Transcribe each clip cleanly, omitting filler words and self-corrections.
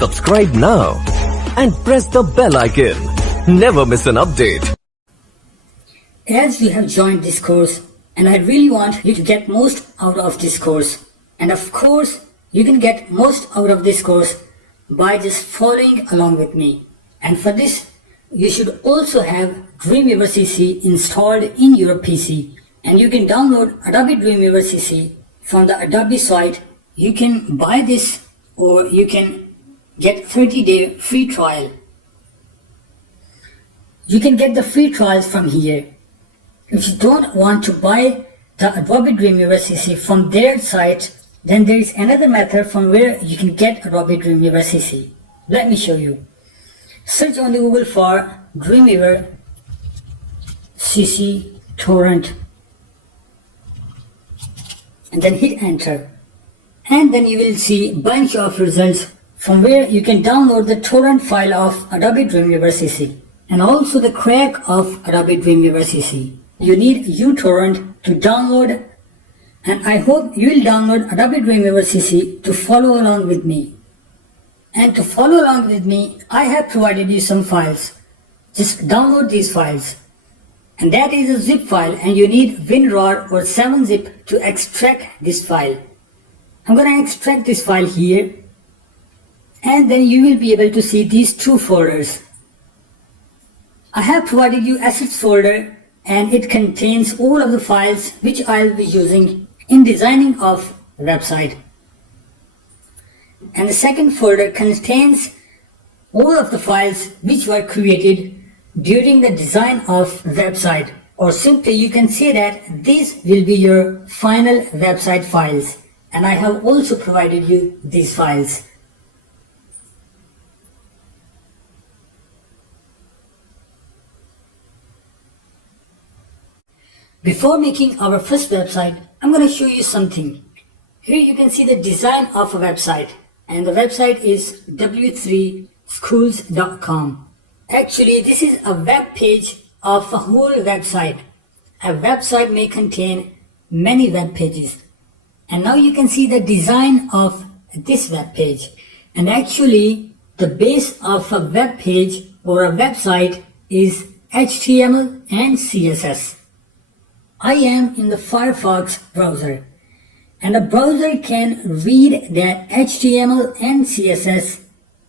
Subscribe now and press the bell icon. Never miss an update. As you have joined this course, and I really want you to get most out of this course. And of course, you can get most out of this course by just following along with me. And for this, you should also have Dreamweaver CC installed in your PC. And you can download Adobe Dreamweaver CC from the Adobe site. You can buy this or you can get 30-day free trial. You can get the free trials from here. If you don't want to buy the Adobe Dreamweaver CC from their site, then there is another method from where you can get Adobe Dreamweaver CC. Let me show you. Search on the Google for Dreamweaver CC torrent and then hit enter, and then you will see a bunch of results from where you can download the torrent file of Adobe Dreamweaver CC and also the crack of Adobe Dreamweaver CC. You need uTorrent to download, and I hope you will download Adobe Dreamweaver CC to follow along with me. And to follow along with me, I have provided you some files. Just download these files. And that is a zip file, and you need WinRAR or 7-zip to extract this file. I'm going to extract this file here, and then you will be able to see these two folders. I have provided you assets folder, and it contains all of the files which I'll be using in designing of the website. And the second folder contains all of the files which were created during the design of the website, or simply you can say that these will be your final website files, and I have also provided you these files. Before making our first website, I'm going to show you something. Here you can see the design of a website, and the website is w3schools.com. Actually, this is a web page of a whole website. A website may contain many web pages. And now you can see the design of this web page. And actually, the base of a web page or a website is HTML and CSS. I am in the Firefox browser, and a browser can read that HTML and CSS,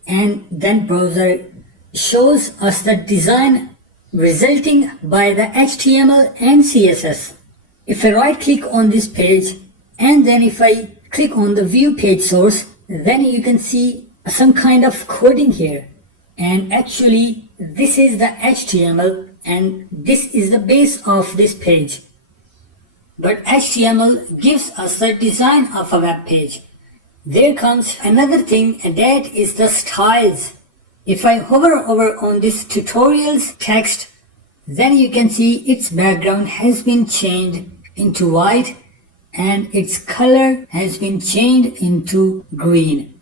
and then browser shows us the design resulting by the HTML and CSS. If I right click on this page, and then if I click on the view page source, then you can see some kind of coding here. And actually, this is the HTML, and this is the base of this page. But HTML gives us the design of a web page. There comes another thing, and that is the styles. If I hover over on this tutorials text, then you can see its background has been changed into white and its color has been changed into green.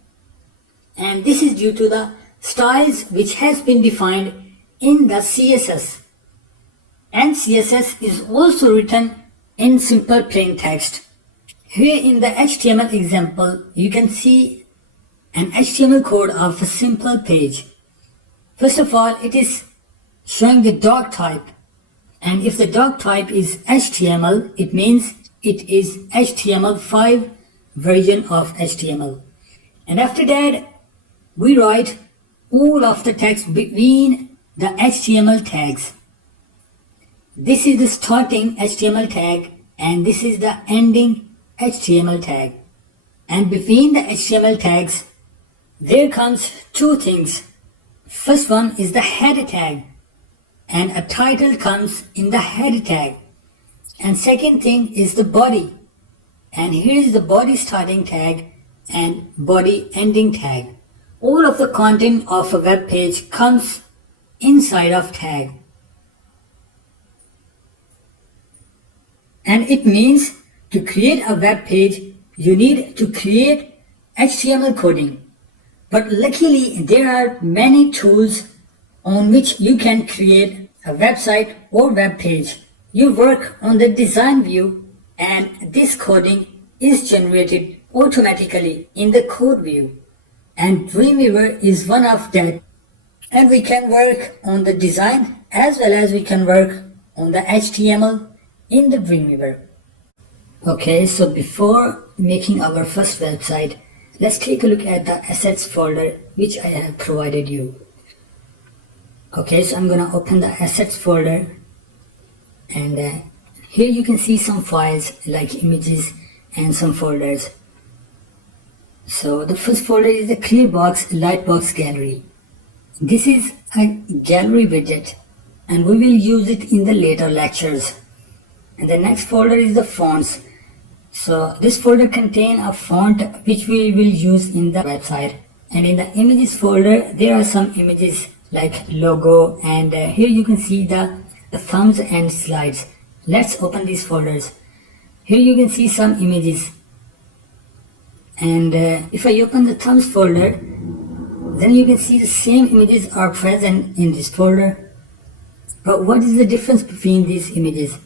And this is due to the styles which has been defined in the CSS. And CSS is also written in simple plain text. Here in the HTML example, you can see an HTML code of a simple page. First of all, it is showing the doc type. And if the doc type is HTML, it means it is HTML5 version of HTML. And after that, we write all of the text between the HTML tags. This is the starting HTML tag, and this is the ending HTML tag. And between the HTML tags, there comes two things. First one is the header tag, and a title comes in the header tag. And second thing is the body. And here is the body starting tag and body ending tag. All of the content of a web page comes inside of tag. And it means to create a web page, you need to create HTML coding. But luckily, there are many tools on which you can create a website or web page. You work on the design view, and this coding is generated automatically in the code view. and Dreamweaver is one of that. And we can work on the design as well as we can work on the HTML in the Dreamweaver. Okay, so before making our first website, let's take a look at the assets folder which I have provided you. Okay, so I'm gonna open the assets folder, and here you can see some files like images and some folders. So the first folder is the Clearbox Lightbox Gallery. This is a gallery widget and we will use it in the later lectures. And the next folder is the fonts. So this folder contains a font which we will use in the website. And in the images folder there are some images like logo, and here you can see the thumbs and slides. Let's open these folders. Here you can see some images, and if I open the thumbs folder, then you can see the same images are present in this folder. But what is the difference between these images?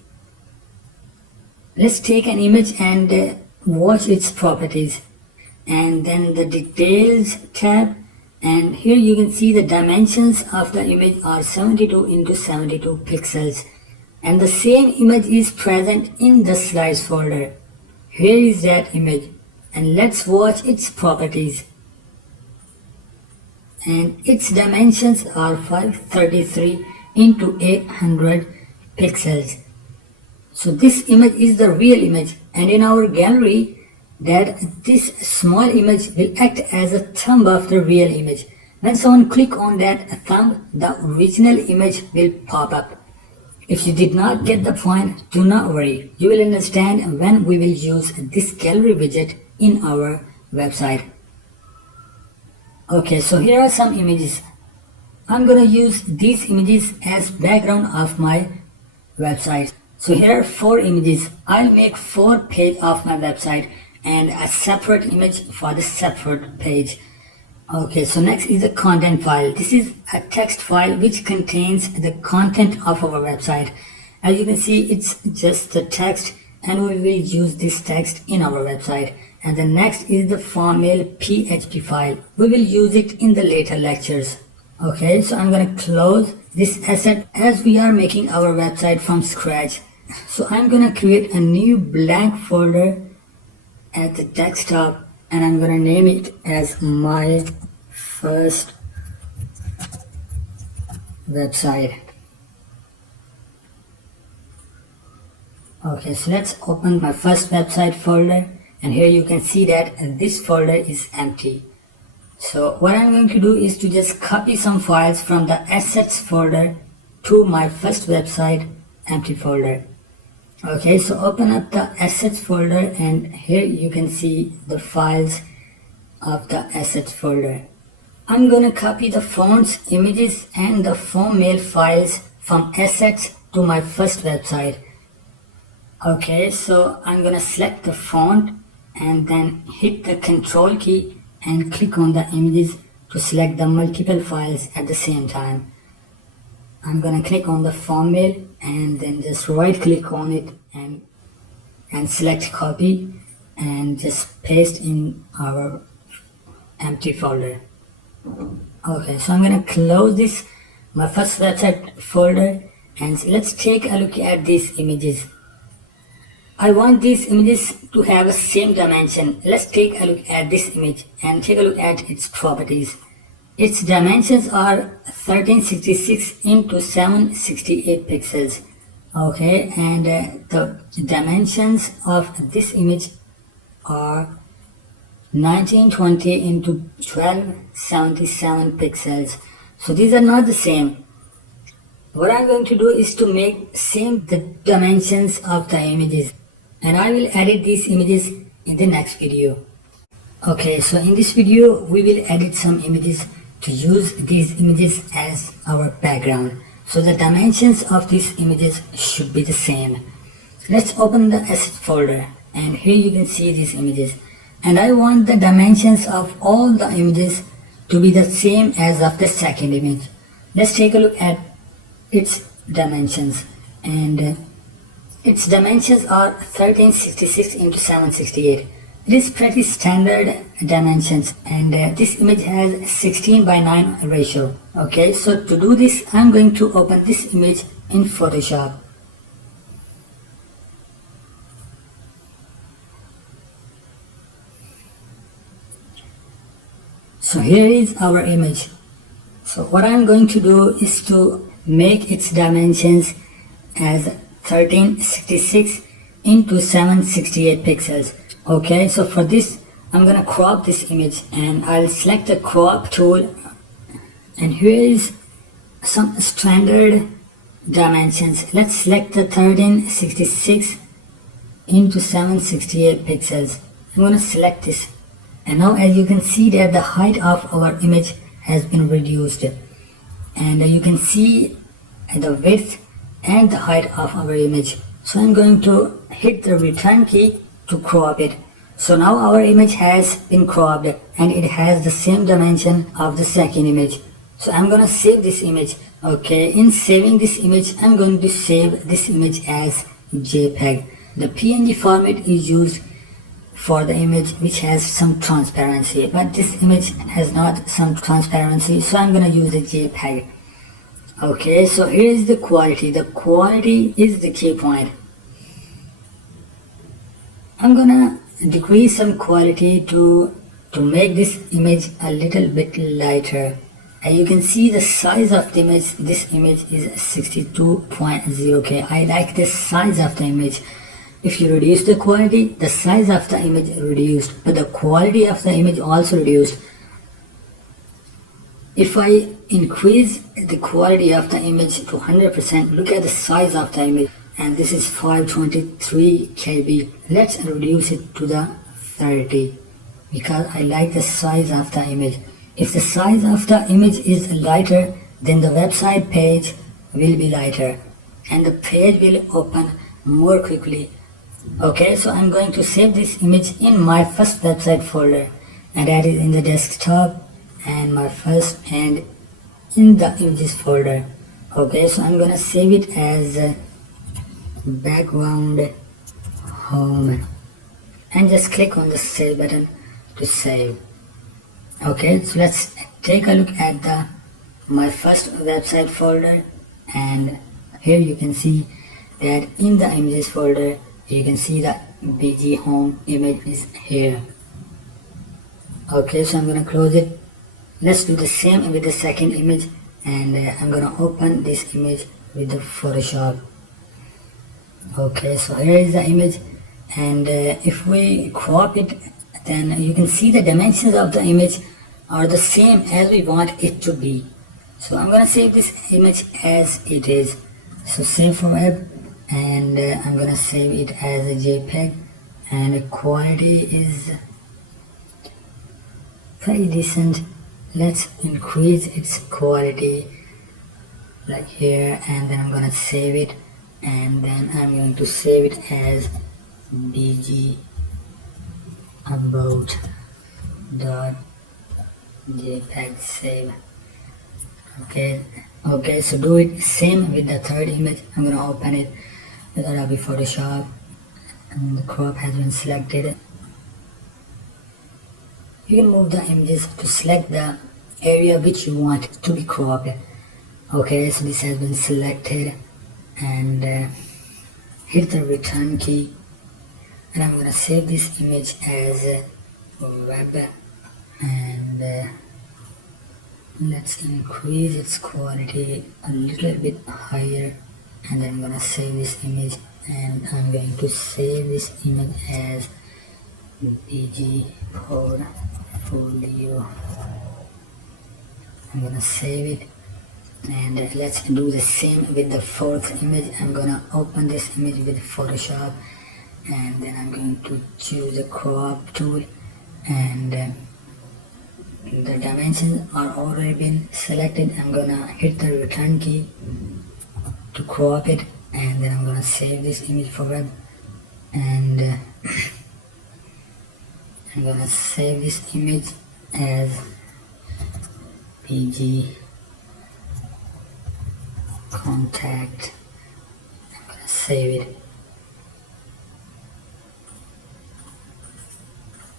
Let's take an image and watch its properties, and then the details tab, and here you can see the dimensions of the image are 72 into 72 pixels, and the same image is present in the slides folder. Here is that image, and let's watch its properties, and its dimensions are 533 into 800 pixels. So this image is the real image, and in our gallery that this small image will act as a thumb of the real image. When someone click on that thumb, the original image will pop up. If you did not get the point, do not worry. You will understand when we will use this gallery widget in our website. Okay, so here are some images. I'm gonna use these images as background of my website. So here are 4 images. I'll make 4 pages of my website and a separate image for the separate page. Okay, so next is the content file. This is a text file which contains the content of our website. As you can see, it's just the text, and we will use this text in our website. And the next is the formal PHP file. We will use it in the later lectures. Okay, so I'm going to close this asset as we are making our website from scratch. So I'm going to create a new blank folder at the desktop, and I'm going to name it as my first website. Okay, so let's open my first website folder, and here you can see that this folder is empty. So what I'm going to do is to just copy some files from the assets folder to my first website empty folder. Okay, so open up the assets folder, and here you can see the files of the assets folder. I'm going to copy the fonts, images and the formal files from assets to my first website. Okay, so I'm going to select the font and then hit the control key and click on the images to select the multiple files at the same time. I'm going to click on the format and then just right click on it and select copy and just paste in our empty folder. Okay, so I'm going to close this, my first website folder, and let's take a look at these images. I want these images to have the same dimension. Let's take a look at this image and take a look at its properties. Its dimensions are 1366 into 768 pixels. Okay, and the dimensions of this image are 1920 into 1277 pixels. So these are not the same. What I'm going to do is to make same the dimensions of the images, and I will edit these images in the next video. Okay, so in this video we will edit some images to use these images as our background. So the dimensions of these images should be the same. Let's open the assets folder, and here you can see these images. And I want the dimensions of all the images to be the same as of the second image. Let's take a look at its dimensions, and its dimensions are 1366 into 768. It is pretty standard dimensions, and this image has 16 by 9 ratio. Okay, so to do this, I'm going to open this image in Photoshop. So here is our image. So what I'm going to do is to make its dimensions as 1366 into 768 pixels. Okay, so for this I'm gonna crop this image, and I'll select the crop tool, and here is some standard dimensions. Let's select the 1366 into 768 pixels. I'm gonna select this, and now as you can see that the height of our image has been reduced, and you can see the width and the height of our image. So I'm going to hit the return key to crop it. So now our image has been cropped, and it has the same dimension of the second image. So I'm gonna save this image. Okay, in saving this image, I'm going to save this image as JPEG. The PNG format is used for the image which has some transparency, but this image has not some transparency, so I'm gonna use a JPEG. Okay, so here is the quality. The quality is the key point. I'm gonna decrease some quality to make this image a little bit lighter. And you can see the size of the image. This image is 62.0K. I like the size of the image. If you reduce the quality, the size of the image reduced, but the quality of the image also reduced. If I increase the quality of the image to 100%, look at the size of the image, and this is 523 KB. Let's reduce it to the 30 because I like the size of the image. If the size of the image is lighter, then the website page will be lighter and the page will open more quickly. Okay, so I'm going to save this image in my first website folder, and that is in the desktop and my first and in the images folder. Okay, so I'm gonna save it as background home and just click on the save button to save. Okay, so let's take a look at my first website folder, and here you can see that in the images folder you can see that BG home image is here. Okay, so I'm gonna close it. Let's do the same with the second image, and I'm gonna open this image with the Photoshop. Okay, so here is the image, and if we crop it, then you can see the dimensions of the image are the same as we want it to be. So I'm gonna save this image as it is. So save for web, and I'm gonna save it as a JPEG, and the quality is pretty decent. Let's increase its quality like here, and then I'm gonna save it, and then I'm going to save it as bg about dot jpeg save. Okay, so do it same with the third image. I'm gonna open it with Adobe Photoshop, and the crop has been selected. You can move the images to select the area which you want to be cropped. Okay, so this has been selected, and hit the return key, and I'm gonna save this image as web, and let's increase its quality a little bit higher, and then I'm gonna save this image, and I'm going to save this image as BG portfolio. I'm gonna save it, and let's do the same with the fourth image. I'm gonna open this image with Photoshop, and then I'm going to choose the crop tool, and the dimensions are already been selected. I'm gonna hit the return key to crop it, and then I'm gonna save this image for web, and I'm gonna save this image as PG contact. I'm gonna save it.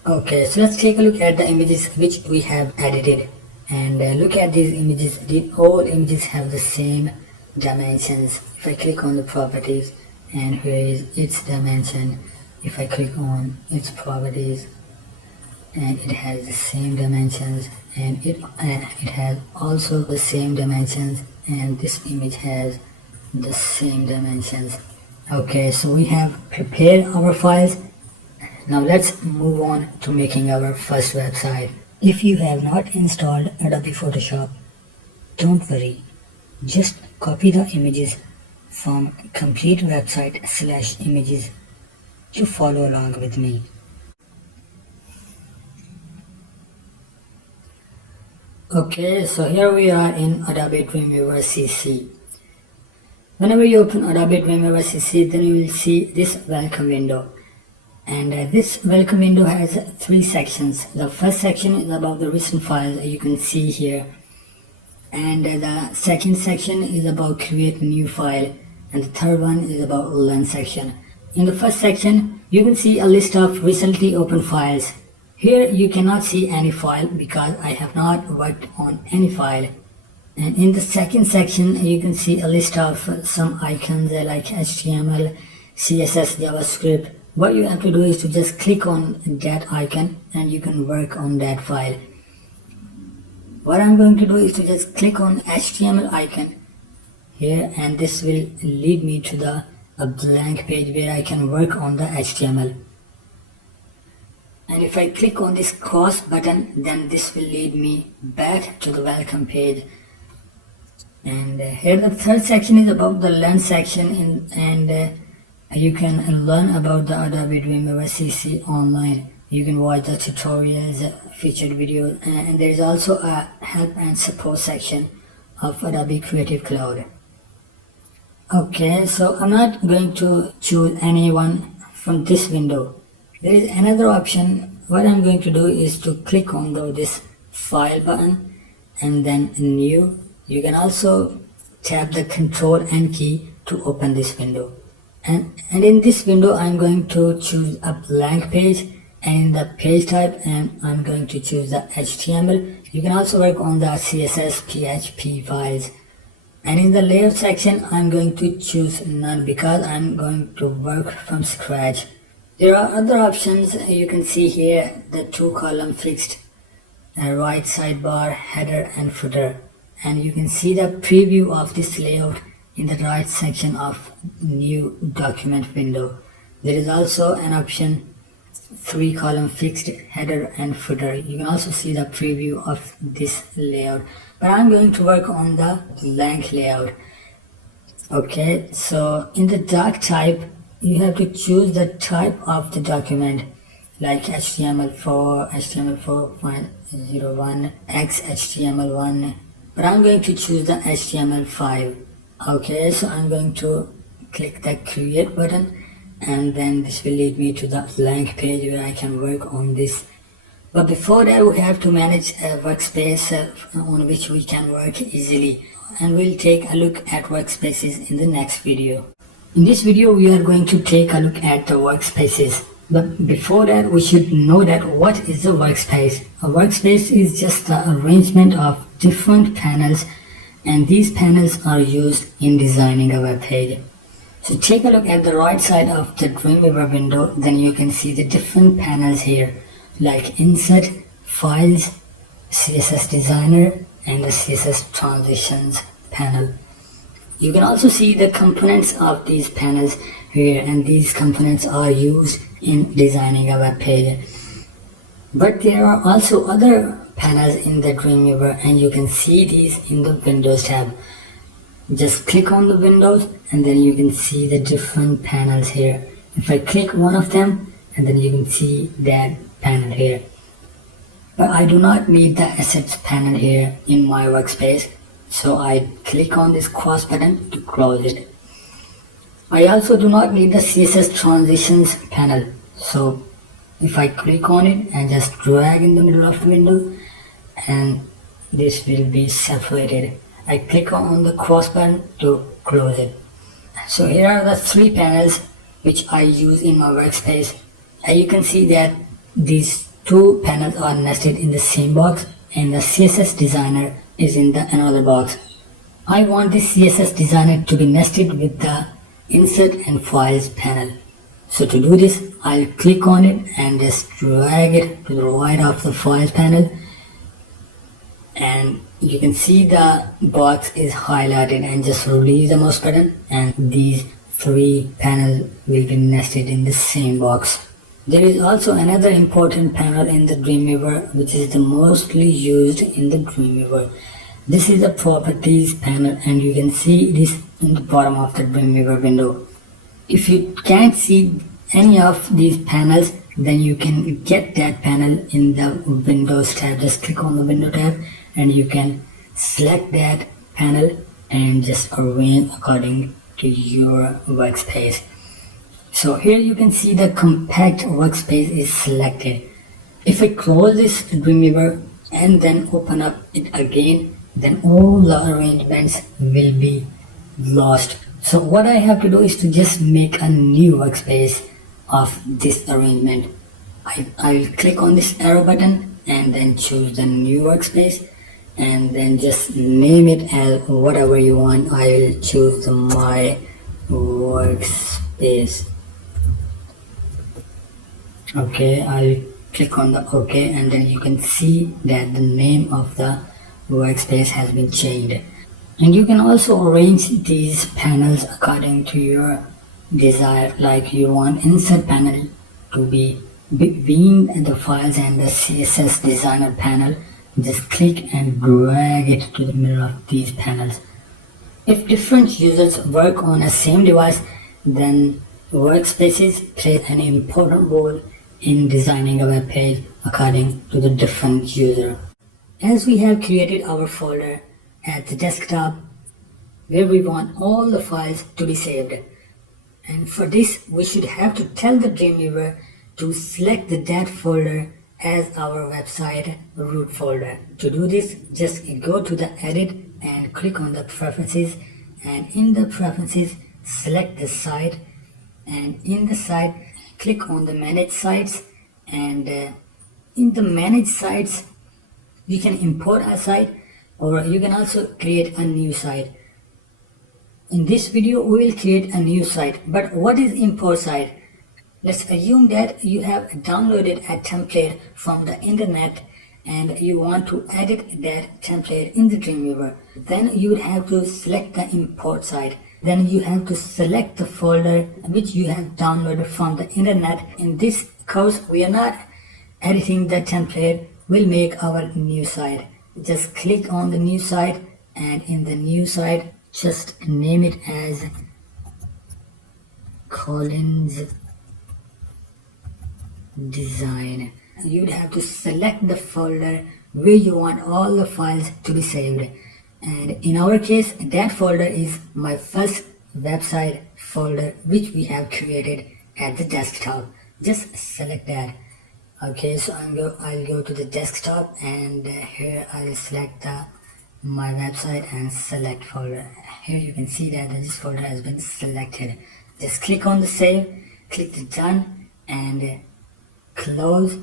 Okay, so let's take a look at the images which we have edited, and look at these images. All images have the same dimensions. If I click on the properties, and here is its dimension. If I click on its properties, and it has the same dimensions, and it has also the same dimensions, and this image has the same dimensions. Okay, so we have prepared our files. Now let's move on to making our first website. If you have not installed Adobe Photoshop, don't worry. Just copy the images from complete website/images to follow along with me. Okay, so here we are in Adobe Dreamweaver CC. Whenever you open Adobe Dreamweaver CC, then you will see this welcome window. And this welcome window has three sections. The first section is about the recent files you can see here. And the second section is about create new file. And the third one is about learn section. In the first section, you can see a list of recently opened files. Here you cannot see any file because I have not worked on any file. And in the second section, you can see a list of some icons like HTML, CSS, JavaScript. What you have to do is to just click on that icon and you can work on that file. What I'm going to do is to just click on HTML icon here, and this will lead me to a blank page where I can work on the HTML. And if I click on this cross button, then this will lead me back to the welcome page. And here the third section is about the learn section, and you can learn about the Adobe Dreamweaver CC online. You can watch the tutorials, featured videos, and there is also a help and support section of Adobe Creative Cloud. Okay, so I'm not going to choose anyone from this window. There is another option. What I'm going to do is to click on this file button and then new. You can also tap the Control N key to open this window. And in this window, I'm going to choose a blank page, and in the page type, and I'm going to choose the HTML. You can also work on the CSS, PHP files. And in the layout section, I'm going to choose none because I'm going to work from scratch. There are other options. You can see here the 2-column fixed right sidebar, header and footer. And you can see the preview of this layout in the right section of new document window. There is also an option 3-column fixed header and footer. You can also see the preview of this layout, but I'm going to work on the blank layout. Okay, so in the doc type, you have to choose the type of the document, like HTML4, HTML4 file 01, XHTML1, but I'm going to choose the HTML5. Okay, so I'm going to click the create button, and then this will lead me to the blank page where I can work on this. But before that, we have to manage a workspace on which we can work easily, and we'll take a look at workspaces in the next video. In this video, we are going to take a look at the workspaces. But before that, we should know that what is a workspace. A workspace is just the arrangement of different panels, and these panels are used in designing a web page. So take a look at the right side of the Dreamweaver window, then you can see the different panels here, like Insert, Files, CSS Designer, and the CSS Transitions panel. You can also see the components of these panels here, and these components are used in designing a web page. But there are also other panels in the Dreamweaver, and you can see these in the Windows tab. Just click on the windows, and then you can see the different panels here. If I click one of them, and then you can see that panel here. But I do not need the assets panel here in my workspace, so I click on this cross button to close it. I also do not need the CSS Transitions panel, so if I click on it and just drag in the middle of the window, and this will be separated. I click on the cross button to close it. So here are the three panels which I use in my workspace, and you can see that these two panels are nested in the same box and the CSS designer is in the another box. I want this CSS designer to be nested with the insert and files panel. So to do this, I'll click on it and just drag it to the right of the files panel, and you can see the box is highlighted, and just release the mouse button and these three panels will be nested in the same box. There is also another important panel in the Dreamweaver which is the mostly used in the Dreamweaver. This is the properties panel, and you can see this in the bottom of the Dreamweaver window. If you can't see any of these panels, then you can get that panel in the Windows tab. Just click on the Window tab and you can select that panel and just arrange according to your workspace. So here you can see the compact workspace is selected. If I close this Dreamweaver and then open up it again, then all the arrangements will be lost. So what I have to do is to just make a new workspace of this arrangement. I will click on this arrow button and then choose the new workspace and then just name it as whatever you want. I will choose my workspace. Okay, I'll click on the OK, and then you can see that the name of the workspace has been changed. And you can also arrange these panels according to your desire, like you want insert panel to be between the files and the CSS designer panel. Just click and drag it to the middle of these panels. If different users work on a same device, then workspaces play an important role in designing a web page according to the different user. As we have created our folder at the desktop where we want all the files to be saved, and for this we should have to tell the Dreamweaver to select that folder as our website root folder. To do this, just go to the edit and click on the preferences, and in the preferences select the site, and in the site click on the manage sites, and in the manage sites you can import a site or you can also create a new site. In this video we will create a new site, but what is import site? Let's assume that you have downloaded a template from the internet and you want to edit that template in the Dreamweaver. Then you would have to select the import site. Then you have to select the folder which you have downloaded from the internet. In this case, we are not editing the template, we'll make our new site. Just click on the new site, and in the new site just name it as Collins Design. You'd have to select the folder where you want all the files to be saved, and in our case that folder is my first website folder which we have created at the desktop. Just select that. Okay, so I'll go to the desktop, and here I'll select my website and select folder. Here you can see that this folder has been selected. Just click on the save, click the done and close,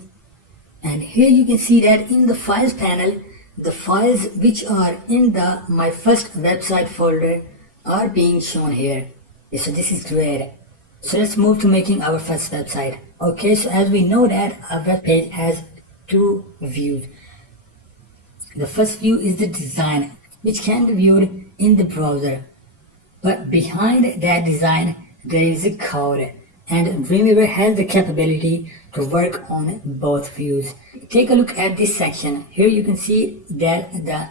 and here you can see that in the files panel the files which are in the my first website folder are being shown here. So this is great. So let's move to making our first website. Okay, so as we know that a web page has two views. The first view is the design, which can be viewed in the browser, but behind that design there is a code, and Dreamweaver has the capability to work on both views. Take a look at this section. Here you can see that the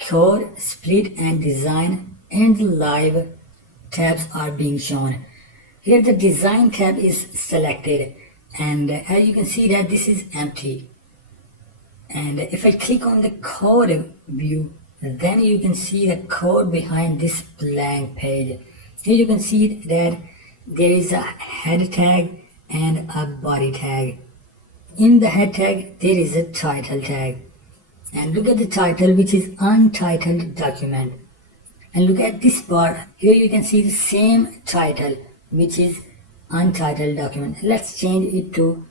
code, split and design and the live tabs are being shown. Here the design tab is selected, and as you can see that this is empty. And if I click on the code view, then you can see the code behind this blank page. Here you can see that there is a head tag and a body tag. In the head tag there is a title tag, and look at the title which is untitled document, and look at this bar. Here you can see the same title which is untitled document. Let's change it to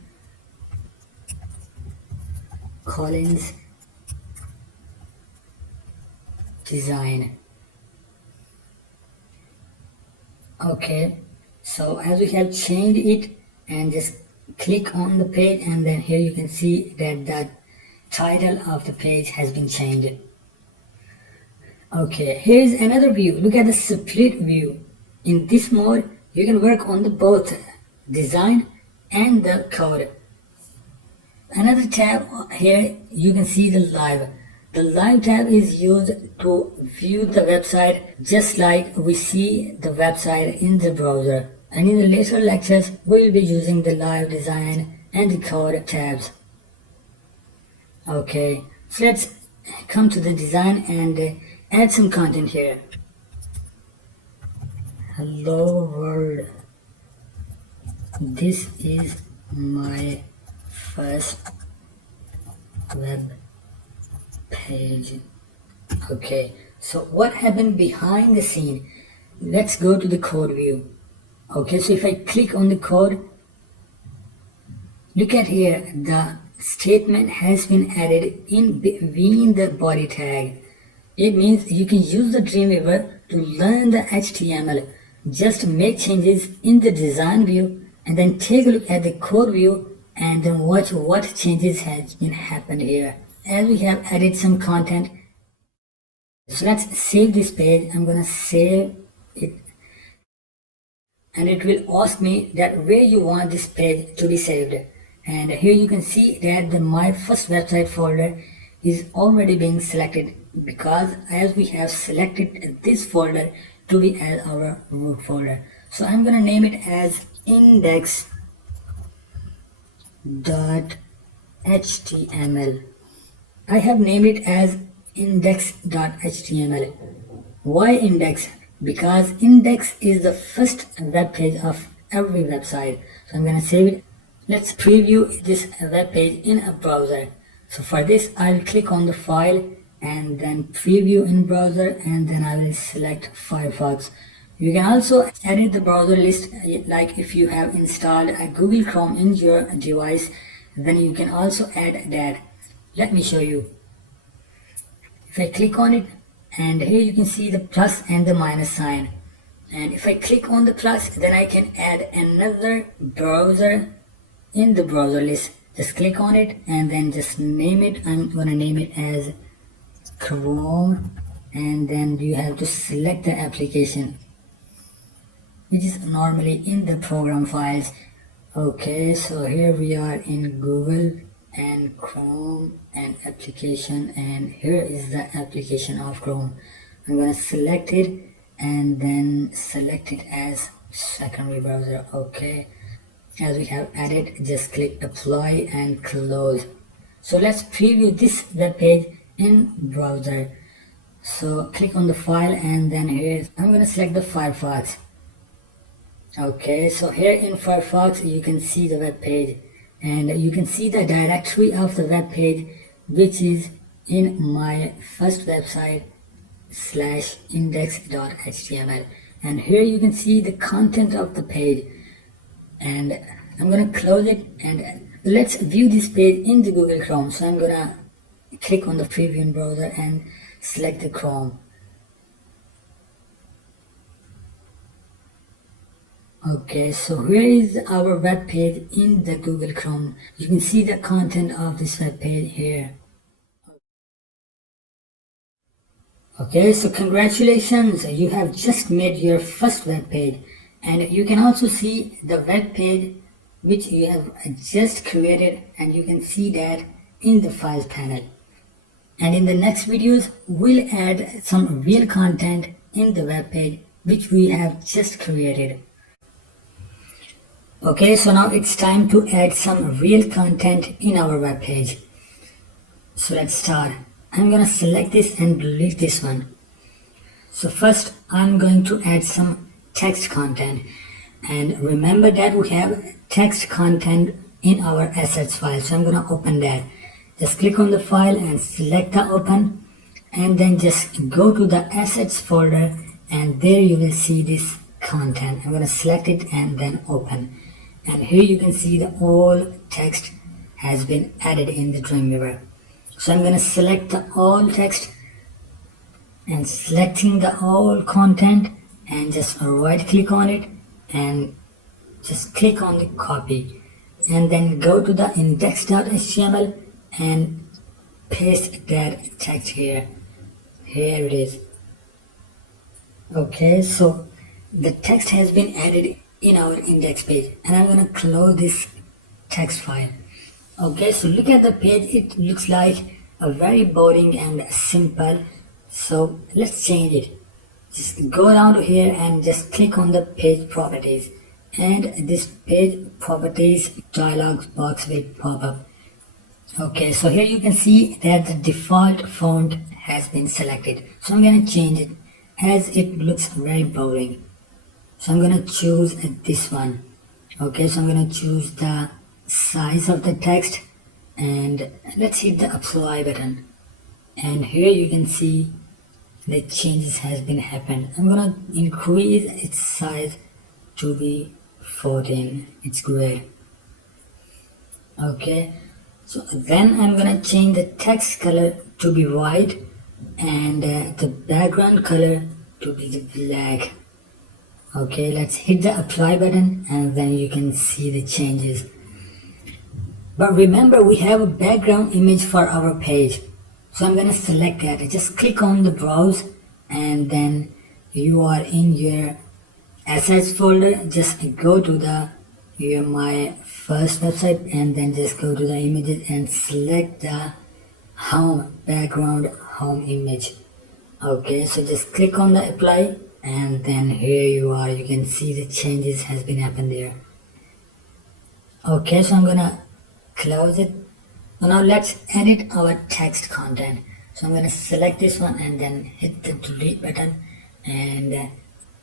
Collins design. Okay, so as we have changed it, and just click on the page, and then here you can see that the title of the page has been changed. Okay, here is another view. Look at the split view. In this mode, you can work on the both design and the code. Another tab here, you can see the live. The live tab is used to view the website just like we see the website in the browser. And in the later lectures, we will be using the live design and the code tabs. Okay, so let's come to the design and add some content here. Hello world. This is my first web page. Okay, so what happened behind the scene? Let's go to the code view. Okay, so if I click on the code, look at here, the statement has been added in between the body tag. It means you can use the Dreamweaver to learn the HTML. Just make changes in the design view and then take a look at the code view and then watch what changes has been happened here. As we have added some content, so let's save this page. I'm gonna save it, and it will ask me that where you want this page to be saved. And here you can see that the my first website folder is already being selected, because as we have selected this folder to be as our root folder. So I'm gonna name it as index.html. I have named it as index.html. Why index? Because index is the first web page of every website. So I'm gonna save it. Let's preview this web page in a browser. So for this, I'll click on the file and then preview in browser, and then I will select Firefox. You can also edit the browser list, like if you have installed a Google Chrome in your device, then you can also add that. Let me show you. If I click on it, and here you can see the plus and the minus sign. And if I click on the plus, then I can add another browser in the browser list. Just click on it and then just name it. I'm gonna name it as Chrome, and then you have to select the application, which is normally in the program files. Okay, so here we are in Google and Chrome and application, and here is the application of Chrome. I'm gonna select it and then select it as secondary browser. Okay, as we have added, just click apply and close. So let's preview this web page in browser. So click on the file, and then here I'm going to select the Firefox. Okay, so here in Firefox you can see the web page, and you can see the directory of the web page, which is in my first website /index.html. And here you can see the content of the page, and I'm going to close it, and let's view this page in the Google Chrome. So I'm going to click on the preview in browser and select the Chrome. Okay, so here is our web page in the Google Chrome. You can see the content of this web page here. Okay, so congratulations, you have just made your first web page, and you can also see the web page which you have just created, and you can see that in the files panel. And in the next videos, we'll add some real content in the web page which we have just created. Okay, so now it's time to add some real content in our web page. So let's start. I'm going to select this and delete this one. So first, I'm going to add some text content. And remember that we have text content in our assets file. So I'm going to open that. Just click on the file and select the open, and then just go to the assets folder, and there you will see this content. I'm going to select it and then open, and here you can see the all text has been added in the Dreamweaver. So I'm going to select the all text and selecting the all content and just right click on it and just click on the copy and then go to the index.html and paste that text here. Here it is. Okay, so the text has been added in our index page and I'm going to close this text file. Okay, so look at the page. It looks like a very boring and simple. So let's change it. Just go down to here and just click on the page properties and this page properties dialog box will pop up. Okay, so here you can see that the default font has been selected. So I'm going to change it as it looks very boring. So I'm going to choose this one. Okay, so I'm going to choose the size of the text and let's hit the apply button. And here you can see the changes has been happened. I'm going to increase its size to be 14. It's great. Okay, so then I'm going to change the text color to be white and the background color to be the black. Okay, let's hit the apply button and then you can see the changes. But remember, we have a background image for our page. So I'm going to select that. Just click on the browse and then you are in your assets folder. Just go to the my first website and then just go to the images and select the home background home image. Okay, so just click on the apply and then here you are. You can see the changes has been happened there. Okay, so I'm gonna close it. Now let's edit our text content. So I'm gonna select this one and then hit the delete button and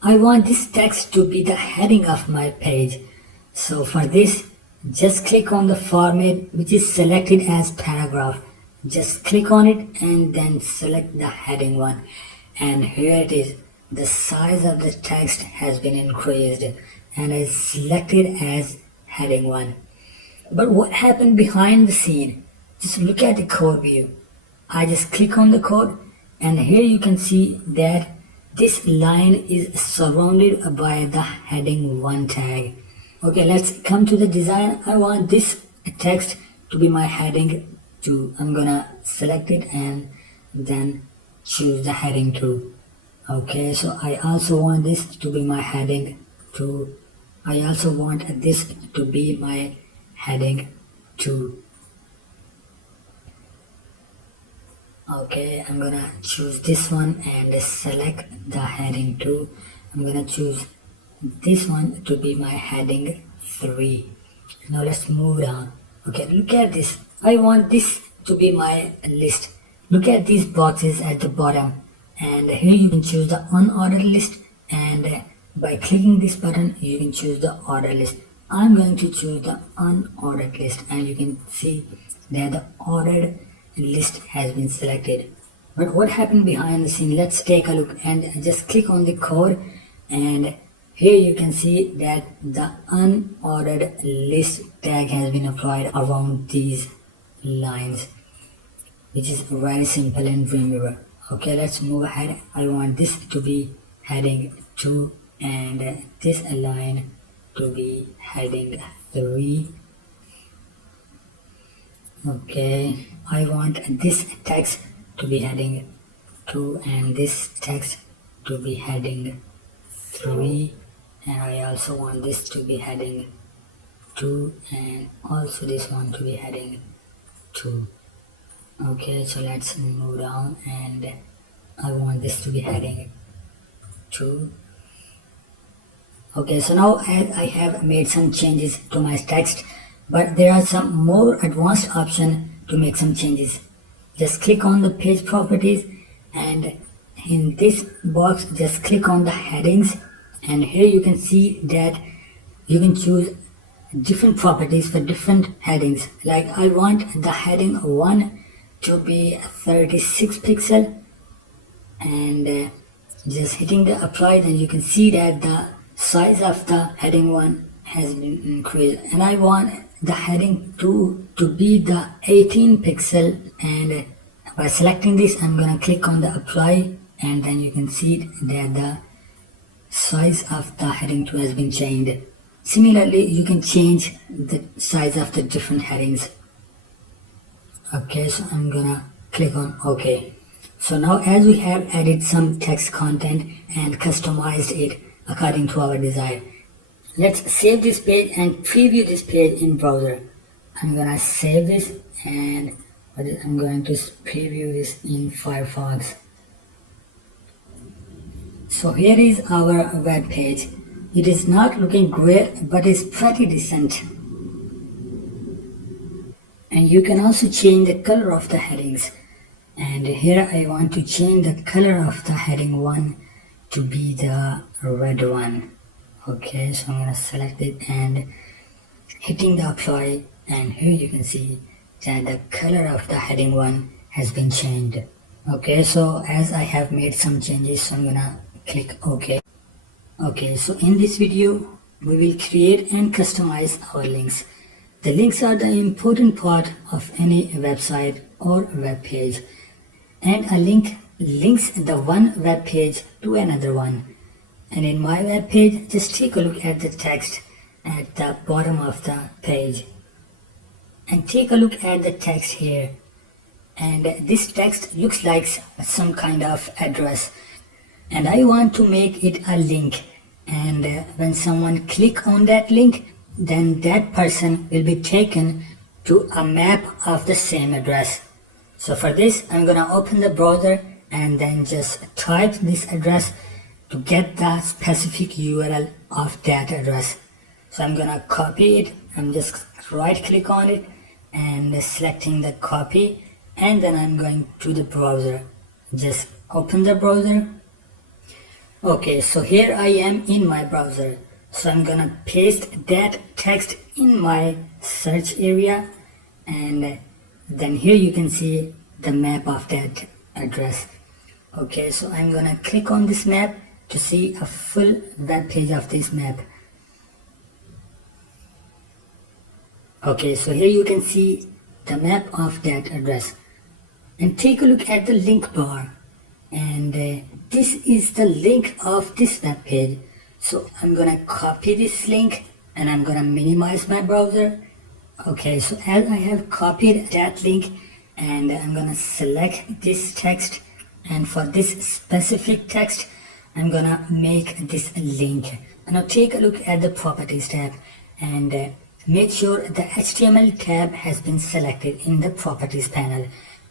I want this text to be the heading of my page. So for this, just click on the format which is selected as paragraph. Just click on it and then select the heading one. And here it is. The size of the text has been increased and is selected as heading one. But what happened behind the scene? Just look at the code view. I just click on the code and here you can see that this line is surrounded by the heading 1 tag. Okay, let's come to the design. I want this text to be my heading 2. I'm gonna select it and then choose the heading 2. Okay, so I also want this to be my heading 2. I also want this to be my heading 2. Okay, I'm gonna choose this one and select the heading 2. I'm gonna choose this one to be my heading 3. Now let's move down. Okay, look at this. I want this to be my list. Look at these boxes at the bottom and here you can choose the unordered list and by clicking this button you can choose the order list. I'm going to choose the unordered list and you can see that the ordered list has been selected. But what happened behind the scene? Let's take a look and just click on the code and here you can see that the unordered list tag has been applied around these lines, which is very simple in Dreamweaver. Okay, let's move ahead. I want this to be heading 2 and this line to be heading 3. Okay, I want this text to be heading 2 and this text to be heading 3 and I also want this to be heading 2 and also this one to be heading 2. Okay, so let's move down and I want this to be heading 2. Okay, so now I have made some changes to my text, but there are some more advanced options to make some changes. Just click on the page properties and in this box just click on the headings and here you can see that you can choose different properties for different headings. Like I want the heading 1 to be 36 pixel and just hitting the apply, then you can see that the size of the heading 1 has been increased and I want the heading to be the 18 pixel, and by selecting this I'm gonna click on the apply, and then you can see that the size of the heading 2 has been changed. Similarly, you can change the size of the different headings. Okay, so I'm gonna click on OK. So now as we have added some text content and customized it according to our desire, let's save this page and preview this page in browser. I'm gonna save this and I'm going to preview this in Firefox. So here is our web page. It is not looking great, but it's pretty decent. And you can also change the color of the headings. And here I want to change the color of the heading 1 to be the red one. Okay, so I'm gonna select it and hitting the apply, and here you can see that the color of the heading 1 has been changed. Okay, so as I have made some changes, so I'm gonna click OK. Okay, so in this video we will create and customize our links. The links are the important part of any website or web page, and a link links the one web page to another one. And in my web page, just take a look at the text at the bottom of the page, and take a look at the text here. And this text looks like some kind of address, and I want to make it a link, and when someone click on that link, then that person will be taken to a map of the same address. So for this I'm gonna open the browser and then just type this address to get the specific URL of that address. So I'm gonna copy it. I'm just right click on it and selecting the copy, and then I'm going to the browser. Just open the browser. Okay, so here I am in my browser. So I'm gonna paste that text in my search area, and then here you can see the map of that address. Okay, so I'm gonna click on this map to see a full web page of this map. Okay, so here you can see the map of that address, and take a look at the link bar, and this is the link of this web page. So I'm gonna copy this link and I'm gonna minimize my browser. Okay, so as I have copied that link, and I'm gonna select this text, and for this specific text I'm gonna make this link. And now take a look at the properties tab, and make sure the HTML tab has been selected in the properties panel.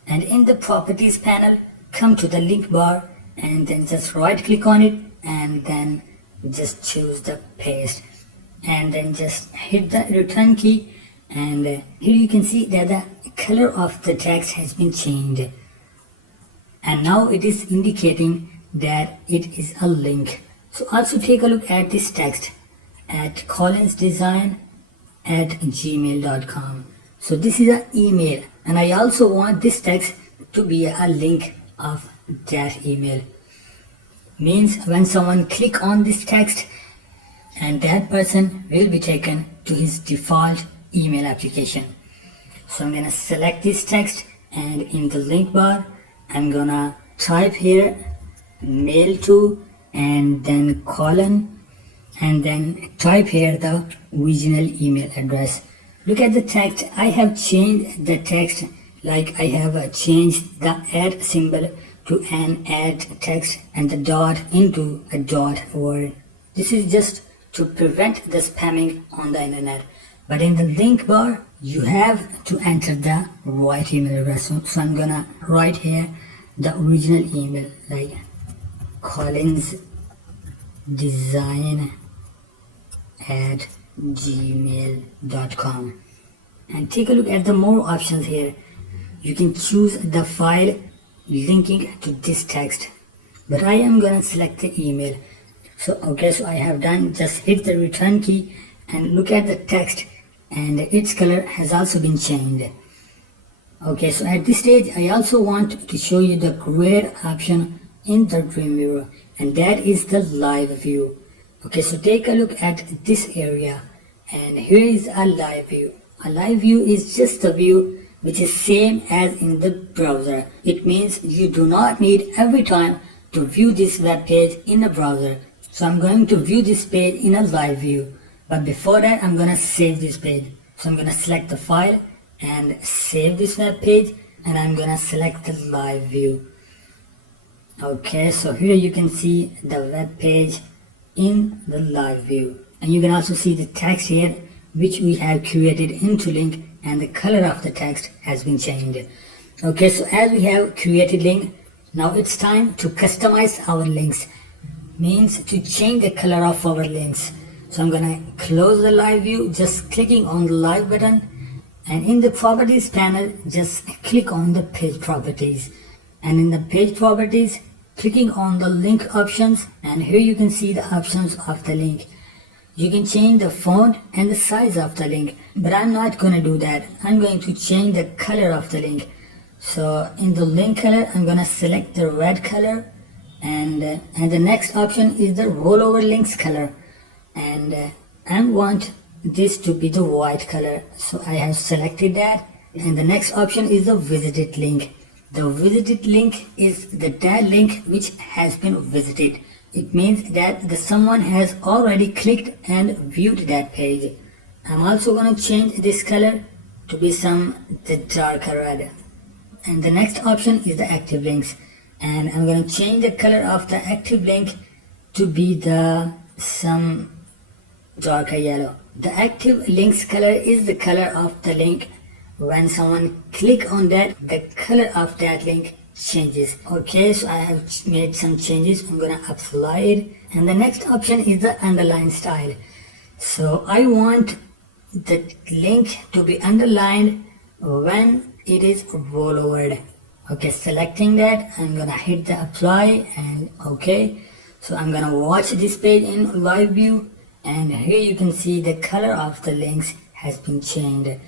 And in the properties panel, come to the link bar and then just right click on it, and then just choose the paste, and then just hit the return key, and here you can see that the color of the text has been changed, and now it is indicating that it is a link. So also take a look at this text at collinsdesign@gmail.com. So this is an email, and I also want this text to be a link of that email. Means when someone click on this text, and that person will be taken to his default email application. So I'm gonna select this text, and in the link bar I'm gonna type here mail to, and then colon, and then type here the original email address. Look at the text. I have changed the text, like I have changed the add symbol to an add text and the dot into a dot word. This is just to prevent the spamming on the internet. But in the link bar, you have to enter the right email address. So I'm gonna write here the original email, like collinsdesign@gmail.com. And take a look at the more options here. You can choose the file linking to this text, but I am gonna select the email. So okay, so I have done. Just hit the return key and look at the text, and its color has also been changed. Okay, so at this stage I also want to show you the great option in the Dreamweaver, and that is the live view. Okay, so take a look at this area, and here is a live view. A live view is just a view which is same as in the browser. It means you do not need every time to view this web page in a browser. So I'm going to view this page in a live view. But before that, I'm going to save this page. So I'm going to select the file and save this web page, and I'm going to select the live view. Okay, so here you can see the web page in the live view. And you can also see the text here which we have created into link, and the color of the text has been changed. Okay, so as we have created link, now it's time to customize our links. Means to change the color of our links. So I'm gonna close the live view, just clicking on the live button, and in the properties panel, just click on the page properties. And in the page properties, clicking on the link options, and here you can see the options of the link. You can change the font and the size of the link, but I'm not going to do that. I'm going to change the color of the link. So in the link color, I'm going to select the red color, and the next option is the rollover links color, and I want this to be the white color. So I have selected that, and the next option is the visited link. The visited link is that link which has been visited. It means that someone has already clicked and viewed that page. I'm also going to change this color to be the darker red. And the next option is the active links. And I'm going to change the color of the active link to be some darker yellow. The active links color is the color of the link. When someone click on that, the color of that link changes. Okay, so I have made some changes. I'm gonna apply it, and the next option is the underline style. So I want the link to be underlined when it is rollovered. Okay, selecting that, I'm gonna hit the apply, and okay, so I'm gonna watch this page in live view, and here you can see the color of the links has been changed.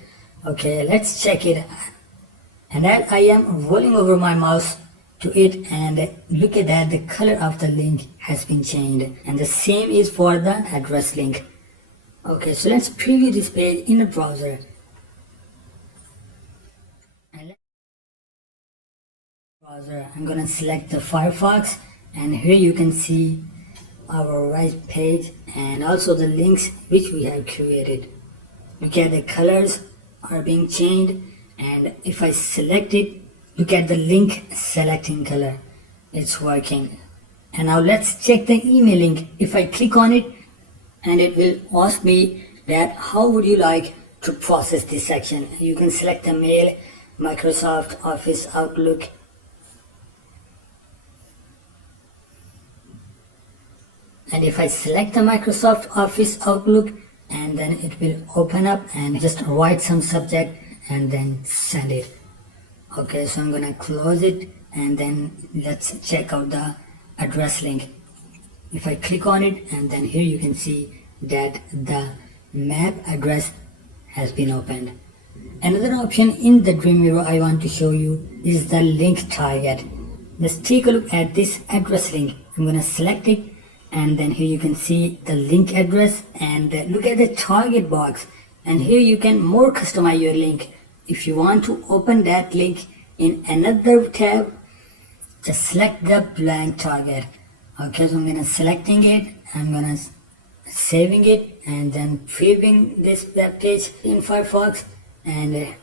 Okay, let's check it. And that I am rolling over my mouse to it, and look at that, the color of the link has been changed, and the same is for the address link. Okay, so let's preview this page in the browser. I'm gonna select the Firefox, and here you can see our right page and also the links which we have created. Look at the colors are being changed. And if I select it, look at the link selecting color. It's working. And now let's check the email link. If I click on it, and it will ask me that how would you like to process this section. You can select the mail, Microsoft Office, Outlook. And if I select the Microsoft Office Outlook, and then it will open up, and just write some subject and then send it. Okay, so I'm gonna close it, and then let's check out the address link. If I click on it, and then here you can see that the map address has been opened. Another option in the Dreamweaver I want to show you is the link target. Let's take a look at this address link. I'm gonna select it, and then here you can see the link address, and look at the target box, and here you can more customize your link. If you want to open that link in another tab, just select the blank target. Okay, so I'm gonna selecting it, I'm gonna saving it, and then previewing this web page in Firefox, and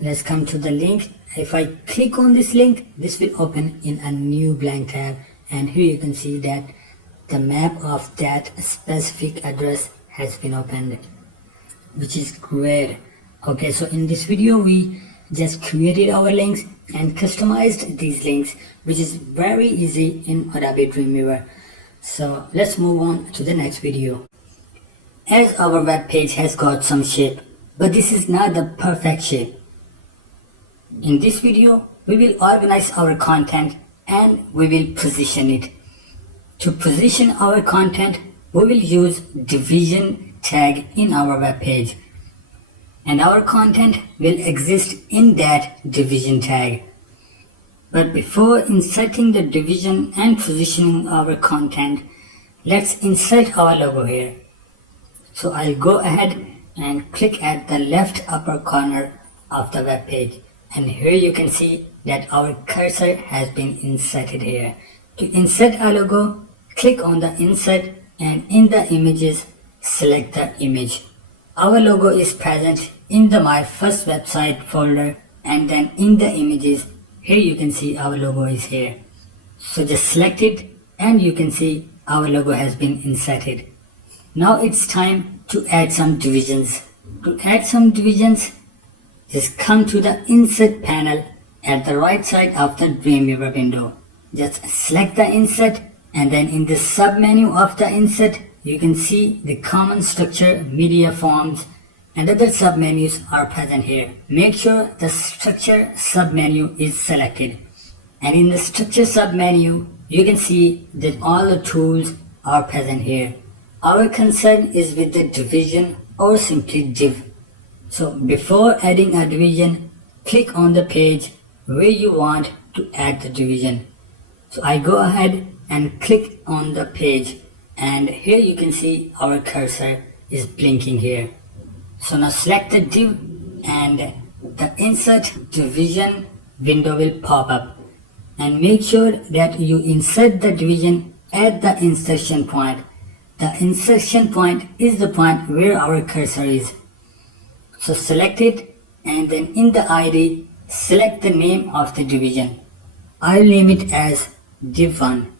let's come to the link. If I click on this link, this will open in a new blank tab, and here you can see that the map of that specific address has been opened, which is great. Okay, so in this video we just created our links and customized these links, which is very easy in Adobe Dreamweaver. So let's move on to the next video. As our web page has got some shape, but this is not the perfect shape. In this video, we will organize our content and we will position it. To position our content, we will use division tag in our web page, and our content will exist in that division tag. But before inserting the division and positioning our content, let's insert our logo here. So I'll go ahead and click at the left upper corner of the web page, and here you can see that our cursor has been inserted here. To insert a logo, click on the insert and in the images select the image. Our logo is present in the My First Website folder, and then in the images here you can see our logo is here. So just select it and you can see our logo has been inserted. Now it's time to add some divisions. To add some divisions, just come to the insert panel at the right side of the Dreamweaver window. Just select the insert, and then in the sub-menu of the insert you can see the common structure, media forms, and other sub-menus are present here. Make sure the structure sub-menu is selected. And in the structure sub-menu, you can see that all the tools are present here. Our concern is with the division or simply div. So before adding a division, click on the page where you want to add the division. So I go ahead and click on the page, and here you can see our cursor is blinking here. So now select the div and the insert division window will pop up, and make sure that you insert the division at the insertion point. The insertion point is the point where our cursor is. So select it, and then in the ID select the name of the division. I'll name it as div1.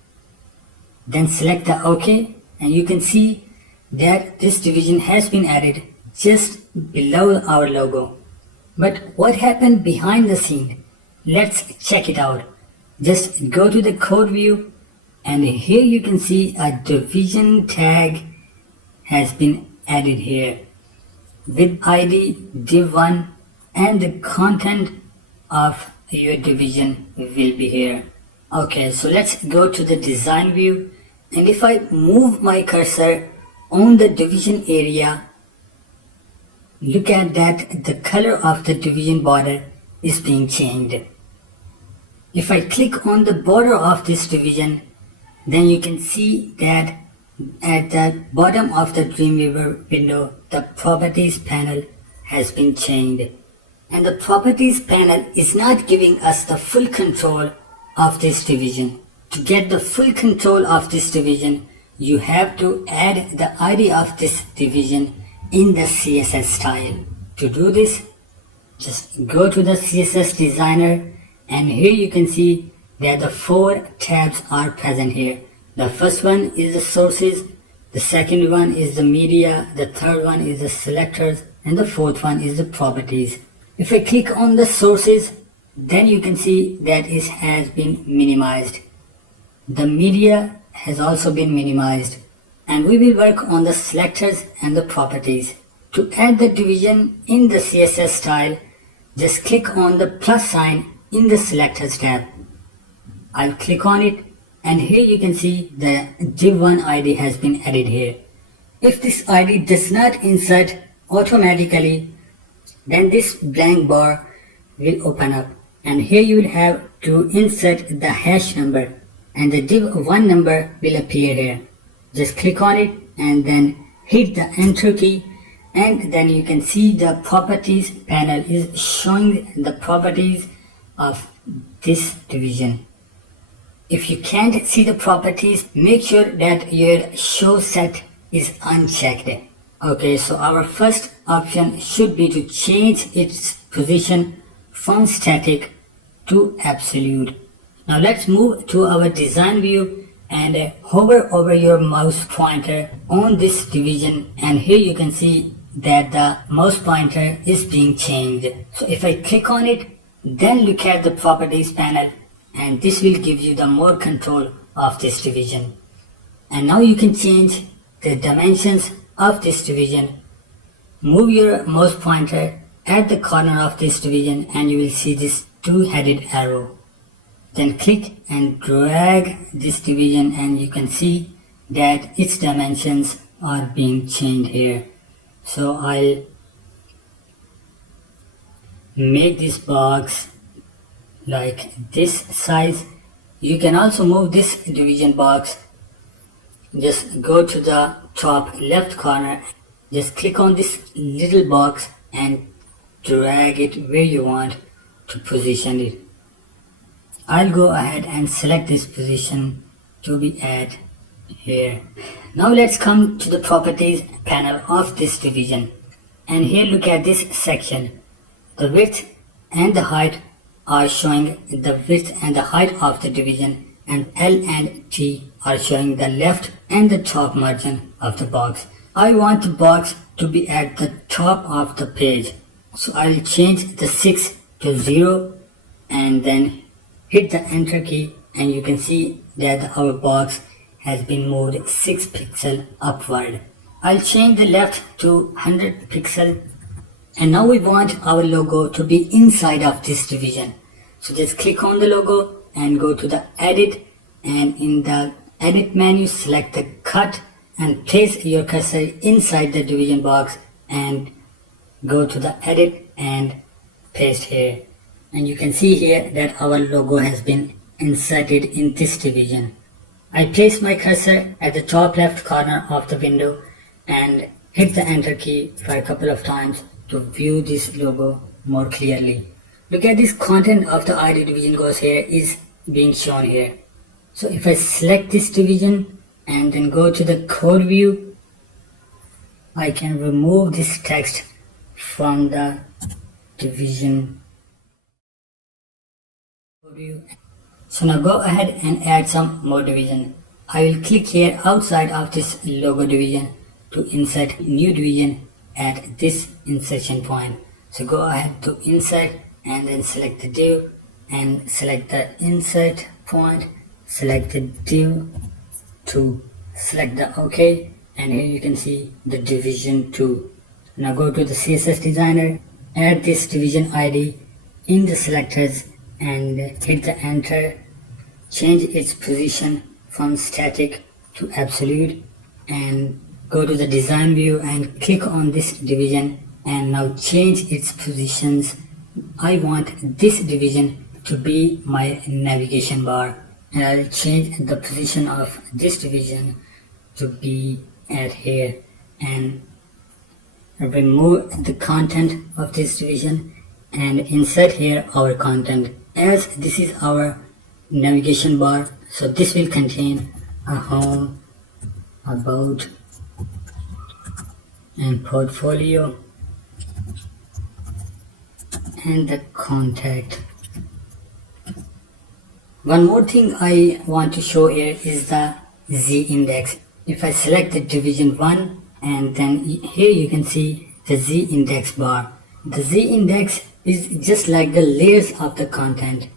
Then select the OK, and you can see that this division has been added just below our logo. But what happened behind the scene? Let's check it out. Just go to the code view, and here you can see a division tag has been added here with ID div1, and the content of your division will be here. Okay, so let's go to the design view, and if I move my cursor on the division area, look at that the color of the division border is being changed. If I click on the border of this division, then you can see that at the bottom of the Dreamweaver window, the properties panel has been changed. And the properties panel is not giving us the full control of this division. To get the full control of this division, you have to add the ID of this division in the CSS style. To do this, just go to the CSS designer, and here you can see that the 4 tabs are present here. The first one is the sources, the second one is the media, the third one is the selectors, and the fourth one is the properties. If I click on the sources, then you can see that it has been minimized. The media has also been minimized, and we will work on the selectors and the properties. To add the division in the CSS style, just click on the plus sign in the selectors tab. I'll click on it, and here you can see the div1 ID has been added here. If this ID does not insert automatically, then this blank bar will open up, and here you will have to insert the hash number, and the div1 number will appear here. Just click on it and then hit the enter key, and then you can see the properties panel is showing the properties of this division. If you can't see the properties, make sure that your show set is unchecked. Okay, so our first option should be to change its position from static to absolute. Now let's move to our design view and hover over your mouse pointer on this division, and here you can see that the mouse pointer is being changed. So if I click on it, then look at the properties panel, and this will give you the more control of this division. And now you can change the dimensions of this division. Move your mouse pointer at the corner of this division and you will see this two-headed arrow. Then click and drag this division, and you can see that its dimensions are being changed here. So I'll make this box like this size. You can also move this division box. Just go to the top left corner, just click on this little box and drag it where you want to position it. I'll go ahead and select this position to be at here. Now let's come to the properties panel of this division, and here look at this section. The width and the height are showing the width and the height of the division, and L and T are showing the left and the top margin of the box. I want the box to be at the top of the page, so I'll change the 6 to 0 and then hit the enter key, and you can see that our box has been moved 6 pixels upward. I'll change the left to 100 pixels, and now we want our logo to be inside of this division. So just click on the logo and go to the edit, and in the edit menu select the cut and place your cursor inside the division box and go to the edit and paste here. And you can see here that our logo has been inserted in this division. I place my cursor at the top left corner of the window and hit the enter key for a couple of times to view this logo more clearly. Look at this content of the ID division goes here is being shown here. So if I select this division and then go to the code view, I can remove this text from the division view. So now go ahead and add some more division. I will click here outside of this logo division to insert new division at this insertion point. So go ahead to insert and then select the div and select the insert point, select the div to select the OK, and here you can see the division 2. Now go to the CSS designer, add this division ID in the selectors and hit the enter. Change its position from static to absolute and go to the design view and click on this division and now change its positions. I want this division to be my navigation bar, and I'll change the position of this division to be at here and remove the content of this division and insert here our content. As this is our navigation bar, so this will contain a home, about, and portfolio, and the contact. One more thing I want to show here is the Z index. If I select the division 1 and then here you can see the Z index bar. The Z index is just like the layers of the content,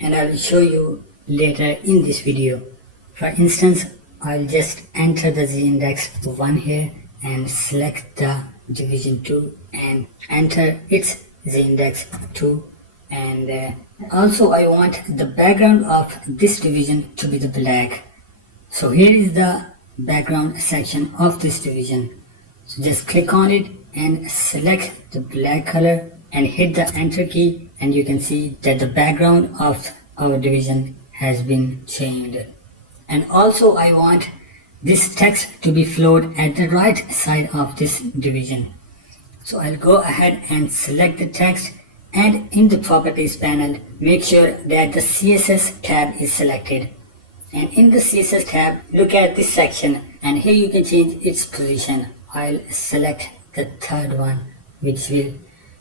and I'll show you later in this video. For instance, I'll just enter the Z index 1 here and select the division 2 and enter its Z index 2, and also I want the background of this division to be the black. So here is the background section of this division. So just click on it and select the black color and hit the enter key, and you can see that the background of our division has been changed. And also I want this text to be flowed at the right side of this division. So I'll go ahead and select the text, and in the properties panel make sure that the CSS tab is selected, and in the CSS tab look at this section and here you can change its position. I'll select the third one, which will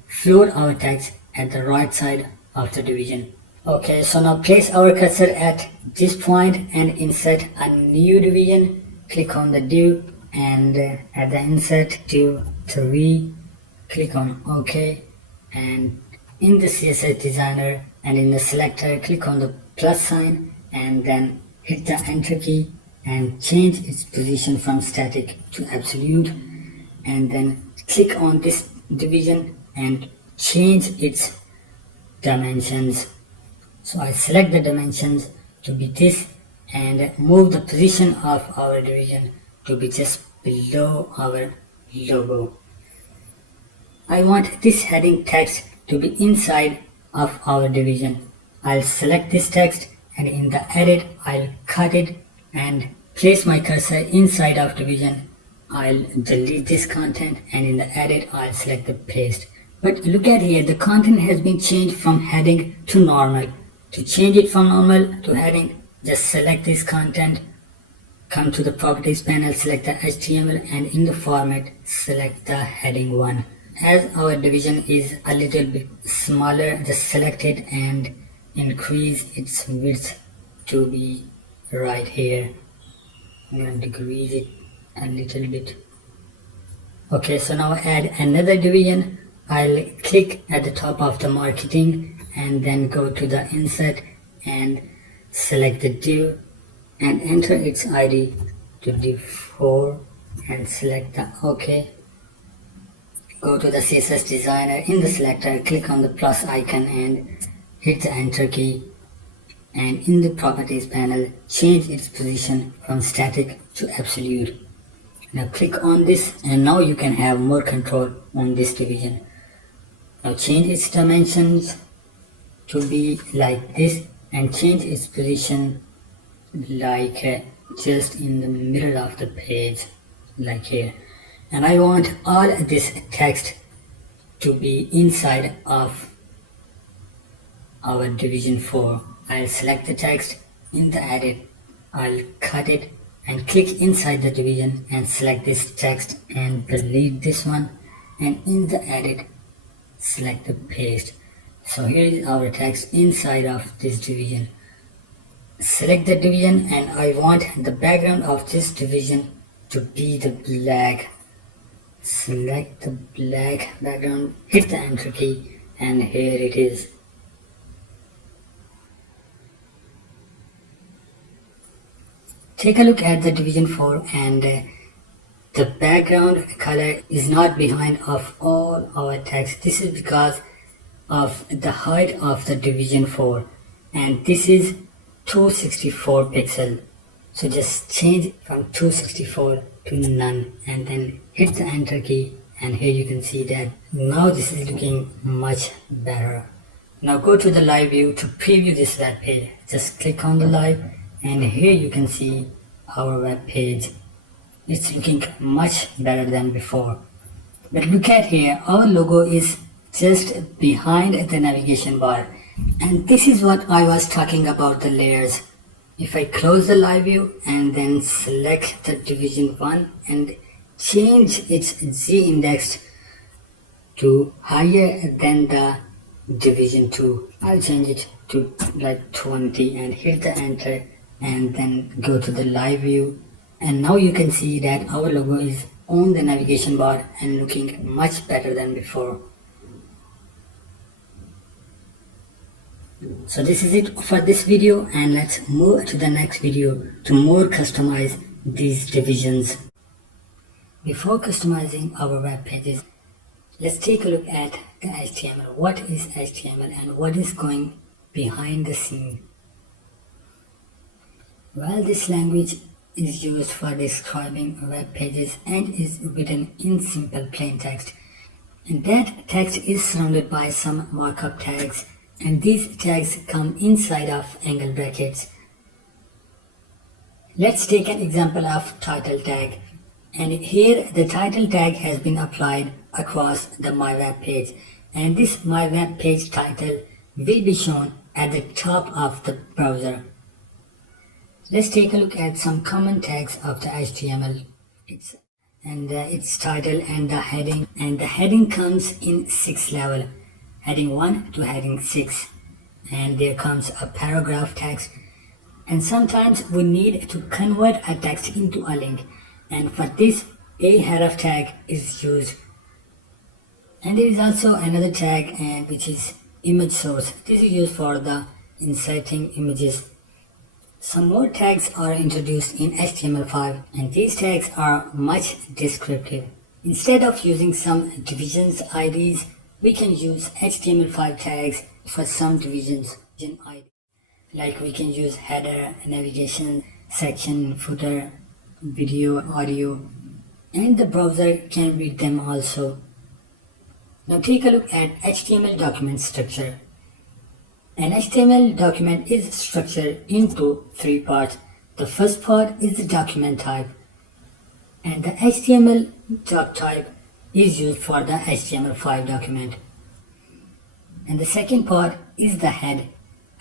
float our text at the right side of the division. Okay, so now place our cursor at this point and insert a new division. Click on the div and at the insert div 3, click on OK, and in the CSS designer and in the selector click on the plus sign and then hit the enter key and change its position from static to absolute, and then click on this division and change its dimensions. So I select the dimensions to be this and move the position of our division to be just below our logo. I want this heading text to be inside of our division. I'll select this text and in the edit I'll cut it and place my cursor inside of division I'll delete this content, and in the edit I'll select the paste. But look at here, the content has been changed from heading to normal. To change it from normal to heading, just select this content, come to the properties panel, select the HTML, and in the format select the heading 1. As our division is a little bit smaller, just select it and increase its width to be right here. I'm going to decrease it a little bit. Okay, so now add another division. I'll click at the top of the marketing and then go to the insert and select the div and enter its ID to div 4 and select the OK. Go to the CSS designer. In the selector, click on the plus icon and hit the enter key. And in the properties panel, change its position from static to absolute. Now click on this, and now you can have more control on this division. Now change its dimensions to be like this and change its position like just in the middle of the page, like here. And I want all this text to be inside of our division 4. I'll select the text. In the edit, I'll cut it and click inside the division and select this text and delete this one, and in the edit select the paste. So here is our text inside of this division. Select the division, and I want the background of this division to be the black. Select the black background, hit the enter key, and here it is. Take a look at the division 4, and the background color is not behind of all our text. This is because of the height of the division 4, and this is 264 pixel. So just change from 264 to none and then hit the enter key, and here you can see that now this is looking much better. Now go to the live view to preview this web page. Just click on the live, and here you can see our web page. It's looking much better than before. But look at here, our logo is just behind the navigation bar, and this is what I was talking about, the layers. If I close the live view and then select the division 1 and change its Z index to higher than the division 2, I'll change it to like 20 and hit the enter and then go to the live view, and now you can see that our logo is on the navigation bar and looking much better than before. So this is it for this video, and let's move to the next video to more customize these divisions. Before customizing our web pages, let's take a look at the HTML. What is HTML and what is going behind the scene? Well, this language is used for describing web pages and is written in simple plain text. And that text is surrounded by some markup tags, and these tags come inside of angle brackets. Let's take an example of title tag, and here the title tag has been applied across the my web page, and this my web page title will be shown at the top of the browser. Let's take a look at some common tags of the HTML. Its title and the heading, and the heading comes in 6 levels. Heading 1 to heading 6, and there comes a paragraph text, and sometimes we need to convert a text into a link, and for this a href tag is used. And there is also another tag which is image source. This is used for the inserting images. Some more tags are introduced in HTML5, and these tags are much descriptive. Instead of using some divisions IDs, we can use HTML5 tags for some divisions ID. Like we can use header, navigation, section, footer, video, audio, and the browser can read them also. Now take a look at HTML document structure. An HTML document is structured into 3 parts. The first part is the document type, and the HTML doc type is used for the HTML5 document. And the second part is the head.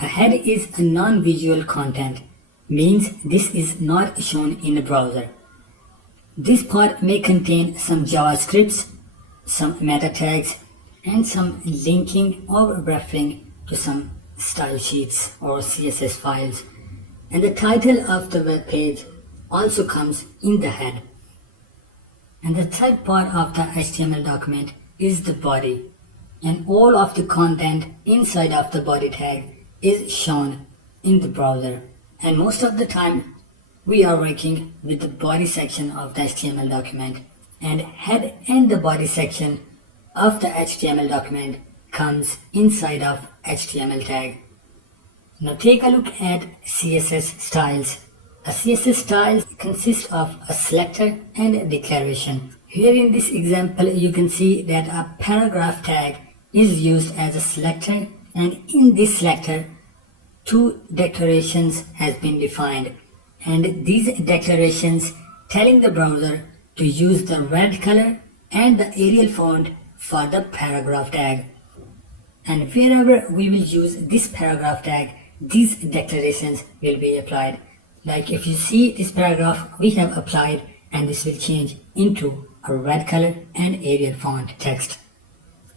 A head is a non-visual content, means this is not shown in the browser. This part may contain some JavaScripts, some meta tags, and some linking or referring to some style sheets or CSS files. And the title of the web page also comes in the head. And the third part of the HTML document is the body. And all of the content inside of the body tag is shown in the browser. And most of the time we are working with the body section of the HTML document, and head and the body section of the HTML document comes inside of HTML tag. Now take a look at CSS styles. A CSS style consists of a selector and a declaration. Here in this example you can see that a paragraph tag is used as a selector, and in this selector two declarations has been defined, and these declarations telling the browser to use the red color and the Arial font for the paragraph tag. And wherever we will use this paragraph tag, these declarations will be applied. Like if you see this paragraph we have applied, and this will change into a red color and Arial font text.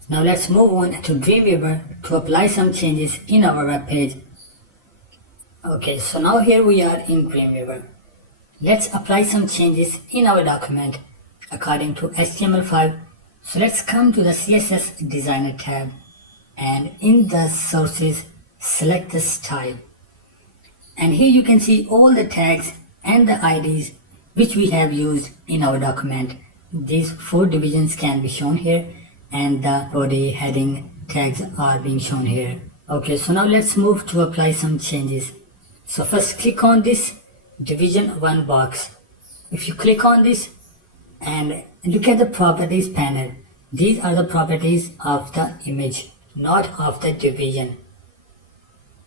Now let's move on to Dreamweaver to apply some changes in our web page. Okay, so now here we are in Dreamweaver. Let's apply some changes in our document according to HTML5. So let's come to the CSS Designer tab, and in the sources select the style. And here you can see all the tags and the IDs which we have used in our document. These 4 divisions can be shown here, and the body heading tags are being shown here. Okay, so now let's move to apply some changes. So first click on this division 1 box. If you click on this and look at the properties panel, these are the properties of the image, not of the division.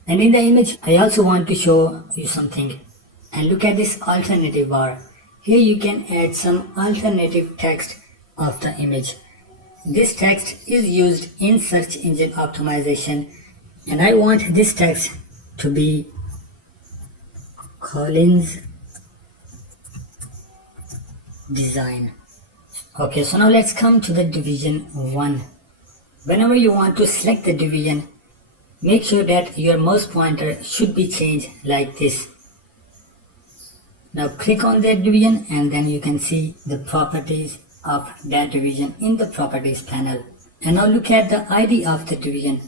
And in the image I also want to show you something, and look at this alternative bar. Here you can add some alternative text of the image. This text is used in search engine optimization, and I want this text to be Collins design. Okay, so now let's come to the division 1. Whenever you want to select the division, make sure that your mouse pointer should be changed like this. Now click on that division, and then you can see the properties of that division in the properties panel. And now look at the ID of the division.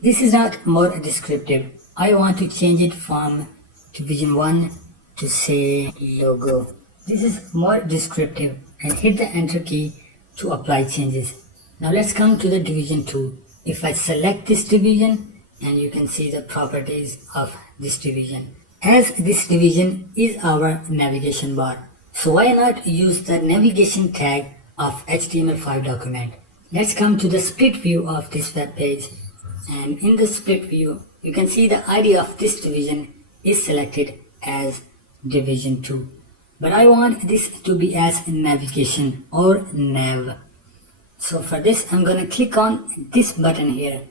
This is not more descriptive. I want to change it from division 1 to say logo. This is more descriptive, and hit the enter key to apply changes. Now let's come to the division 2. If I select this division, and you can see the properties of this division. As this division is our navigation bar, so why not use the navigation tag of HTML5 document. Let's come to the split view of this web page, and in the split view you can see the ID of this division is selected as division 2, but I want this to be as navigation or nav. So for this I'm gonna click on this button here.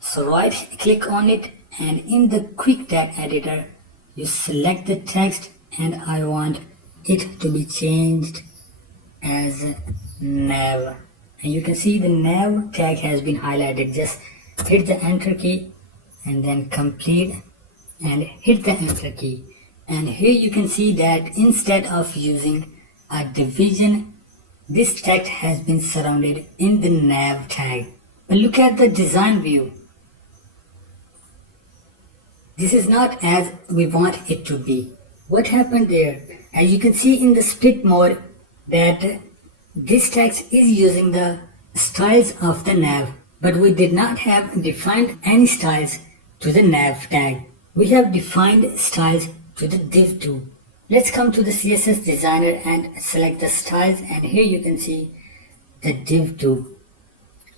So right click on it, and in the quick tag editor you select the text, and I want it to be changed as nav, and you can see the nav tag has been highlighted. Just hit the enter key and then complete, and hit the enter key, and here you can see that instead of using a division, this text has been surrounded in the nav tag. But look at the design view. This is not as we want it to be. What happened there? As you can see in the split mode that this text is using the styles of the nav, but we did not have defined any styles to the nav tag. We have defined styles to the div 2. Let's come to the CSS designer and select the styles, and here you can see the div 2.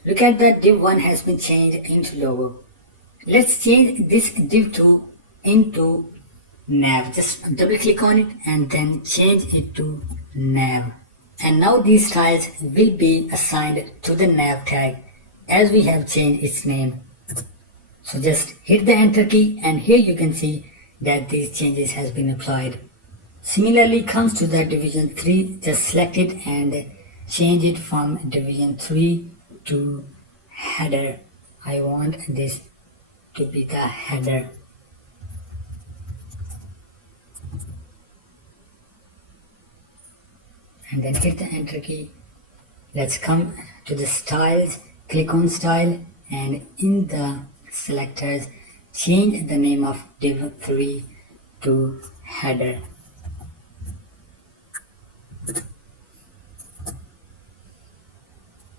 Look at that, div 1 has been changed into logo. Let's change this div 2 into nav. Just double click on it and then change it to nav. And now these styles will be assigned to the nav tag as we have changed its name. So just hit the enter key and here you can see that these changes has been applied. Similarly comes to the division 3, just select it and change it from division 3 to header. I want this to be the header. And then hit the enter key. Let's come to the styles, click on style and in the selectors change the name of div 3 to header.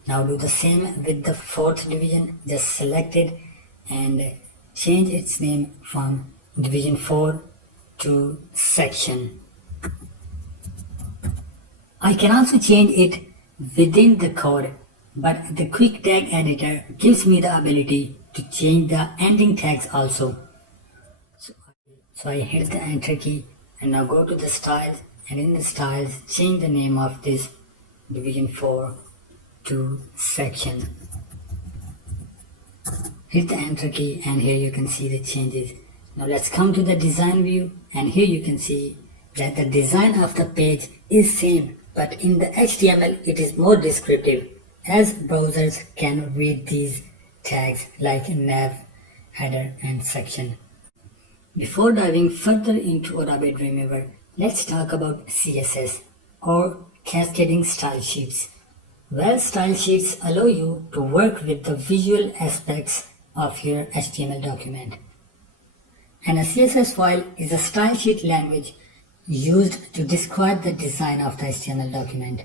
Now do the same with the 4th division, just select it and change its name from division 4 to section. I can also change it within the code, but the quick tag editor gives me the ability to change the ending tags also. So I hit the enter key and now go to the styles and in the styles change the name of this division 4 to section. Hit the enter key and here you can see the changes. Now let's come to the design view and here you can see that the design of the page is same, but in the HTML it is more descriptive as browsers can read these tags like nav, header and section. Before diving further into Adobe Dreamweaver, let's talk about CSS or cascading style sheets. Well, style sheets allow you to work with the visual aspects of your HTML document. And a CSS file is a style sheet language used to describe the design of the HTML document.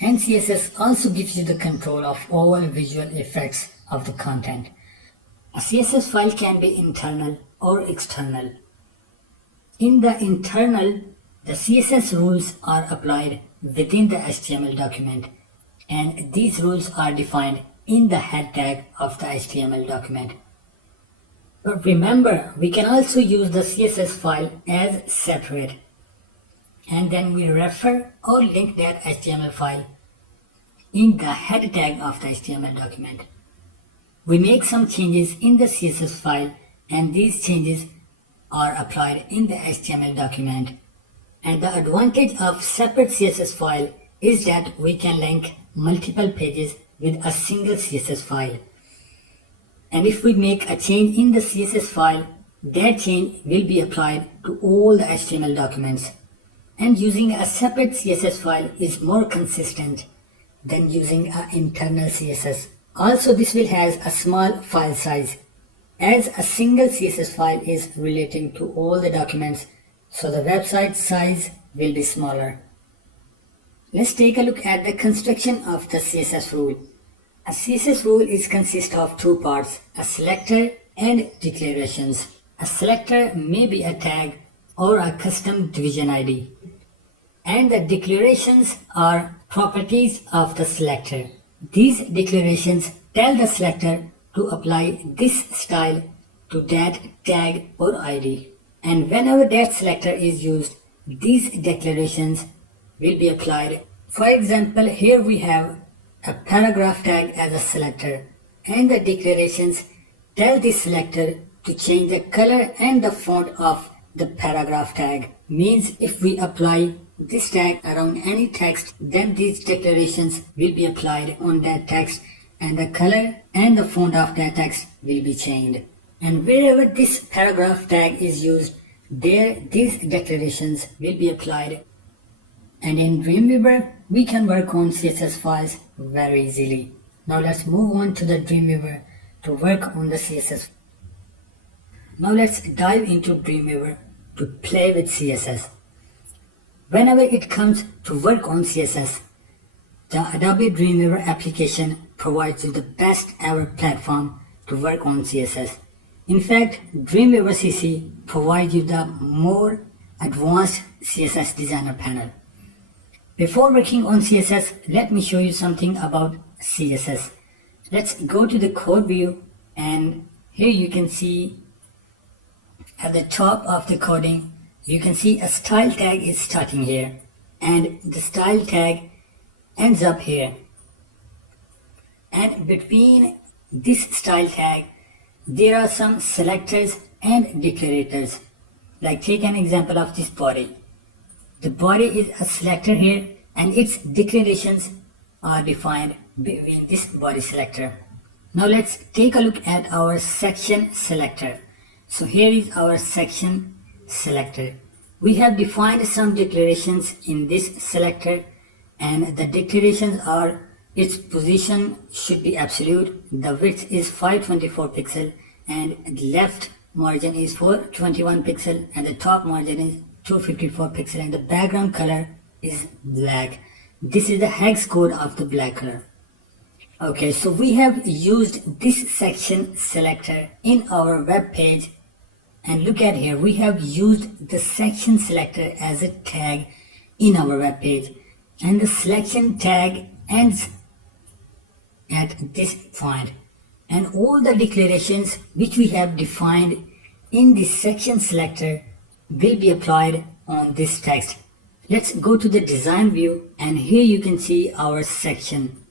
And CSS also gives you the control of all visual effects of the content. A CSS file can be internal or external. In the internal, the CSS rules are applied within the HTML document, and these rules are defined in the head tag of the HTML document. But remember, we can also use the CSS file as separate, and then we refer or link that HTML file in the head tag of the HTML document. We make some changes in the CSS file and these changes are applied in the HTML document. And the advantage of separate CSS file is that we can link multiple pages with a single CSS file. And if we make a change in the CSS file, that change will be applied to all the HTML documents. And using a separate CSS file is more consistent than using an internal CSS. Also, this will have a small file size, as a single CSS file is relating to all the documents, so the website size will be smaller. Let's take a look at the construction of the CSS rule. A CSS rule is consist of two parts, a selector and declarations. A selector may be a tag or a custom division ID. And the declarations are properties of the selector. These declarations tell the selector to apply this style to that tag or ID. And whenever that selector is used, these declarations will be applied. For example, here we have a paragraph tag as a selector, and the declarations tell the selector to change the color and the font of the paragraph tag. Means if we apply this tag around any text, then these declarations will be applied on that text and the color and the font of that text will be changed. And wherever this paragraph tag is used, there these declarations will be applied. And in Dreamweaver, we can work on CSS files very easily. Now let's move on to the Dreamweaver to work on the CSS. Now let's dive into Dreamweaver to play with CSS. Whenever it comes to work on CSS, the Adobe Dreamweaver application provides you the best ever platform to work on CSS. In fact, Dreamweaver CC provides you the more advanced CSS designer panel. Before working on CSS, let me show you something about CSS. Let's go to the code view, and here you can see at the top of the coding, you can see a style tag is starting here. and the style tag ends up here. And between this style tag, there are some selectors and declarators. Like take an example of this body. The body is a selector here and its declarations are defined between this body selector. Now let's take a look at our section selector. So here is our section selector. We have defined some declarations in this selector, and the declarations are its position should be absolute, the width is 524 pixel, and the left margin is 421 pixel, and the top margin is 254 pixel, and the background color is black. This is the hex code of the black color. Okay, so we have used this section selector in our web page, and look at here, we have used the section selector as a tag in our web page, and the selection tag ends at this point, and all the declarations which we have defined in this section selector will be applied on this text. Let's go to the design view, and here you can see our section.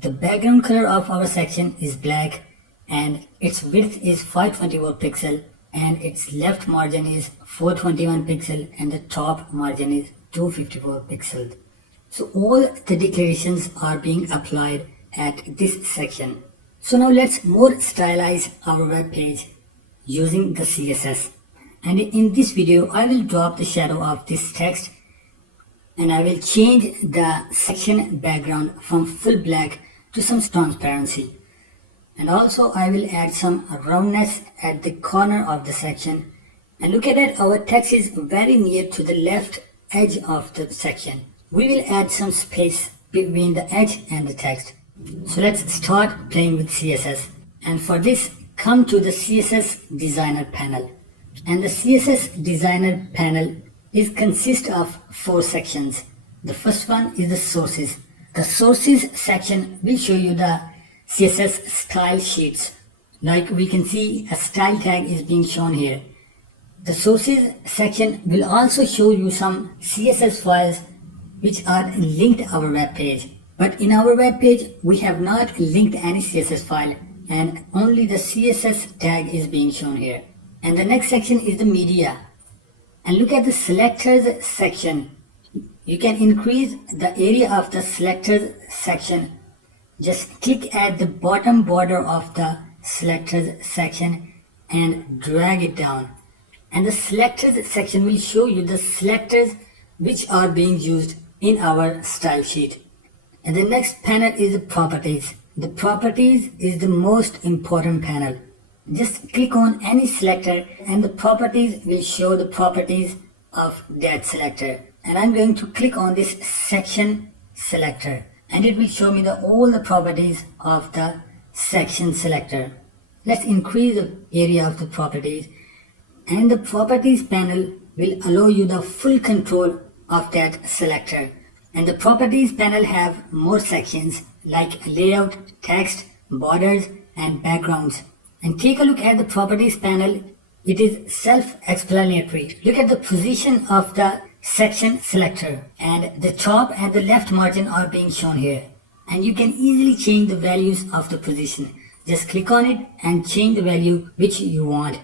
The background color of our section is black, and its width is 524 pixel, and its left margin is 421 pixel, and the top margin is 254 pixel. So all the declarations are being applied at this section. So now let's more stylize our web page using the CSS. And in this video, I will drop the shadow of this text, and I will change the section background from full black to some transparency. And also I will add some roundness at the corner of the section. And look at it, our text is very near to the left edge of the section. We will add some space between the edge and the text. So let's start playing with CSS. And for this, come to the CSS Designer panel. And the CSS Designer panel consists of 4 sections. The first one is the sources. The sources section will show you the CSS style sheets. Like we can see, a style tag is being shown here. The sources section will also show you some CSS files which are linked our web page. But in our web page, we have not linked any CSS file, and only the CSS tag is being shown here. And the next section is the media. And look at the selectors section. You can increase the area of the selectors section. Just click at the bottom border of the selectors section and drag it down. And the selectors section will show you the selectors which are being used in our style sheet. And the next panel is the properties. The properties is the most important panel. Just click on any selector and the properties will show the properties of that selector. And I'm going to click on this section selector, and it will show me all the properties of the section selector. Let's increase the area of the properties, and the properties panel will allow you the full control of that selector. And the properties panel have more sections like layout, text, borders, and backgrounds. And take a look at the properties panel. It is self-explanatory. Look at the position of the section selector, and the top and the left margin are being shown here. And you can easily change the values of the position. Just click on it and change the value which you want.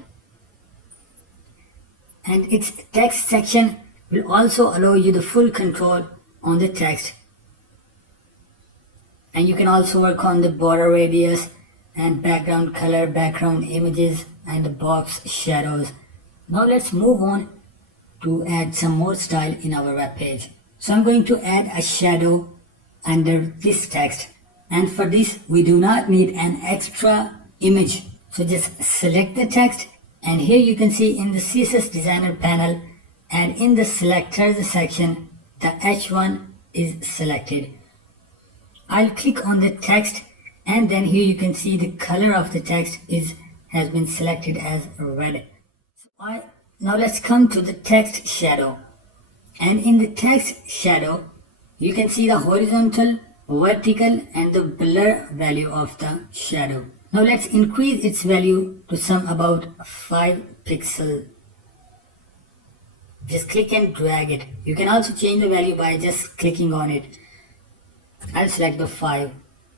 And its text section will also allow you the full control on the text. And you can also work on the border radius and background color, background images, and the box shadows. Now let's move on to add some more style in our web page. So I'm going to add a shadow under this text, and for this we do not need an extra image. So just select the text, and here you can see in the CSS Designer panel and in the selectors section, the H1 is selected. I'll click on the text, and then here you can see the color of the text has been selected as red. Now let's come to the text shadow. And in the text shadow, you can see the horizontal, vertical, and the blur value of the shadow. Now let's increase its value to some about 5 pixels. Just click and drag it. You can also change the value by just clicking on it. I'll select the 5,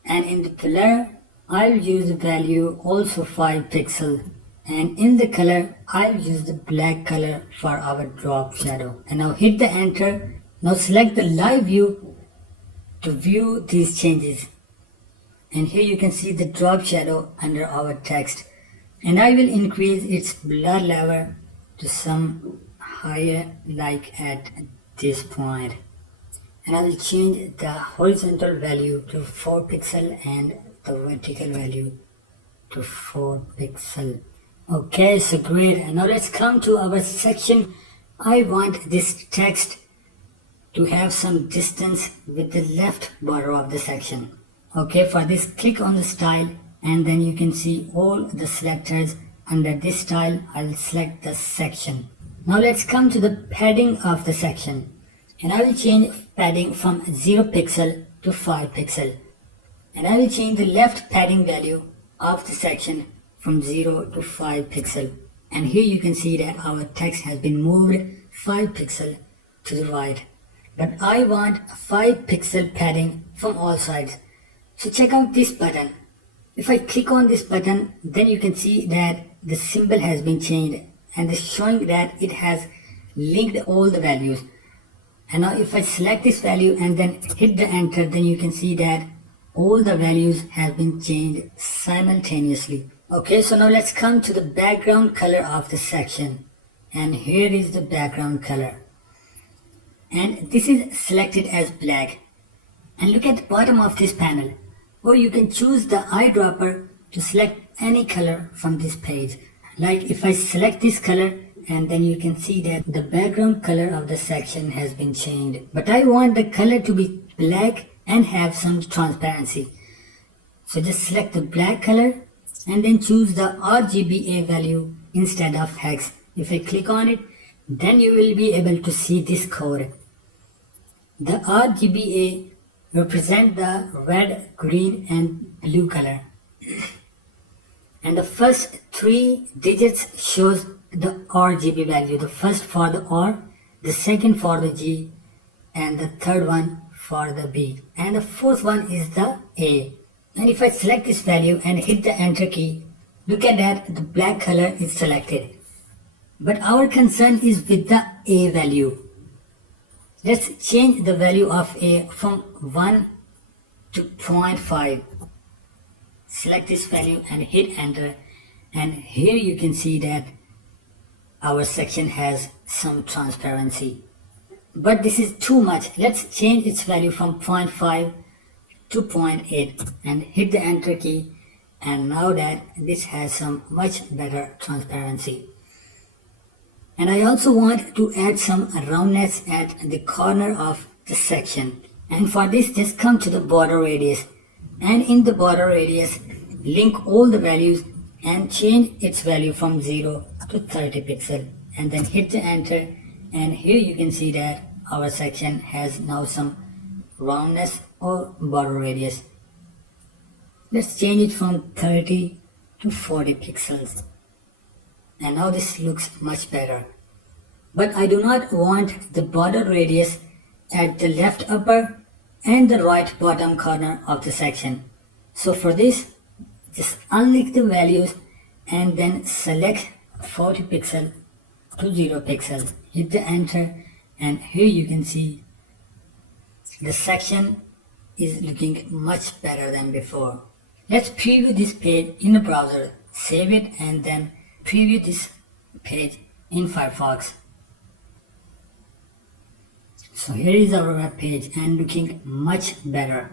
and in the blur I'll use the value also 5 pixel, and in the color I'll use the black color for our drop shadow. And now hit the enter. Now select the live view to view these changes, and here you can see the drop shadow under our text, and I will increase its blur level to some higher, like at this point. And I will change the horizontal value to 4 pixel and the vertical value to 4 pixel. Okay, so great. And now let's come to our section. I want this text to have some distance with the left border of the section. Okay, for this click on the style, and then you can see all the selectors. Under this style I'll select the section. Now let's come to the padding of the section, and I will change padding from 0 pixel to 5 pixel, and I will change the left padding value of the section from 0 to 5 pixel, and here you can see that our text has been moved 5 pixel to the right, but I want 5 pixel padding from all sides. So check out this button. If I click on this button, then you can see that the symbol has been changed, and it's showing that it has linked all the values. And now if I select this value and then hit the enter, then you can see that all the values have been changed simultaneously. Okay, so now let's come to the background color of the section, and here is the background color, and this is selected as black. And look at the bottom of this panel, or you can choose the eyedropper to select any color from this page. Like if I select this color, and then you can see that the background color of the section has been changed, but I want the color to be black and have some transparency. So just select the black color and then choose the RGBA value instead of hex. If I click on it, then you will be able to see this code. The RGBA represent the red, green and blue color, and the first 3 digits shows the RGB value. The first for the R, the second for the G, and the third one for the B, and the fourth one is the A. And if I select this value and hit the enter key, look at that, the black color is selected. But our concern is with the A value. Let's change the value of A from 1 to 0.5. Select this value and hit enter, and here you can see that our section has some transparency. But this is too much. Let's change its value from 0.5 to 0.8 and hit the enter key, and now that this has some much better transparency. And I also want to add some roundness at the corner of the section, and for this just come to the border radius, and in the border radius link all the values and change its value from 0 to 30 pixel, and then hit the enter, and here you can see that our section has now some roundness or border radius. Let's change it from 30 to 40 pixels, and now this looks much better. But I do not want the border radius at the left upper and the right bottom corner of the section. So for this, just unlink the values and then select 40 pixel to 0 pixel. Hit the enter, and here you can see the section is looking much better than before. Let's preview this page in the browser, save it, and then preview this page in Firefox. So here is our web page and looking much better.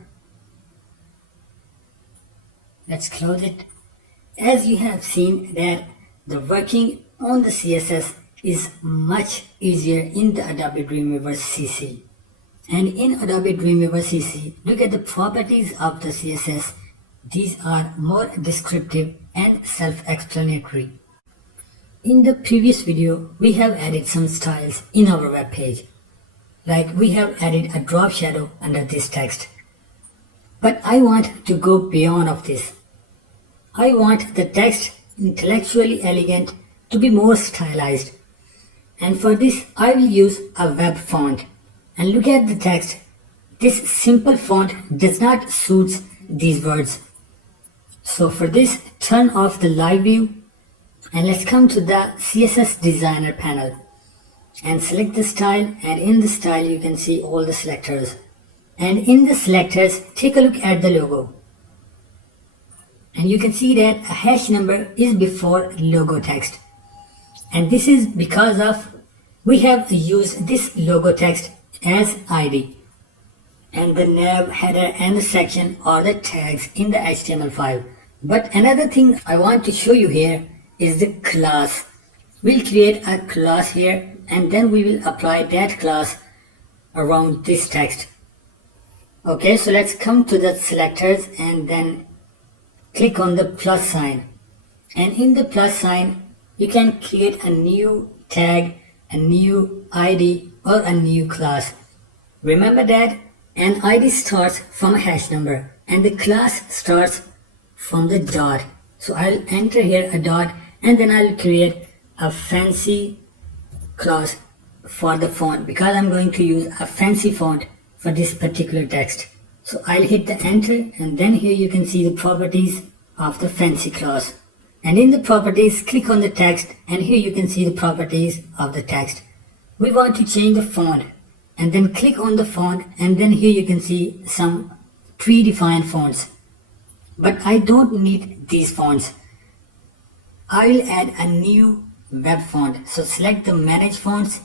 Let's close it. As you have seen that the working on the CSS is much easier in the Adobe Dreamweaver CC. And in Adobe Dreamweaver CC, look at the properties of the CSS. These are more descriptive and self-explanatory. In the previous video, we have added some styles in our web page. Like we have added a drop shadow under this text. But I want to go beyond of this. I want the text intellectually elegant to be more stylized. And for this, I will use a web font. And look at the text. This simple font does not suit these words. So for this, turn off the live view and let's come to the CSS designer panel and select the style, and in the style you can see all the selectors. And in the selectors, take a look at the logo. And you can see that a hash number is before logo text. And this is because of we have used this logo text as ID. And the nav, header and the section are the tags in the HTML file. But another thing I want to show you here is the class. We'll create a class here and then we will apply that class around this text. Okay, so let's come to the selectors and then click on the plus sign. And in the plus sign, you can create a new tag, a new ID or a new class. Remember that an ID starts from a hash number and the class starts from the dot. So I'll enter here a dot and then I'll create a fancy class for the font because I'm going to use a fancy font for this particular text. So I'll hit the enter and then here you can see the properties of the fancy class. And in the properties, click on the text and here you can see the properties of the text. We want to change the font and then click on the font and then here you can see some predefined fonts. But I don't need these fonts. I will add a new web font. So select the manage fonts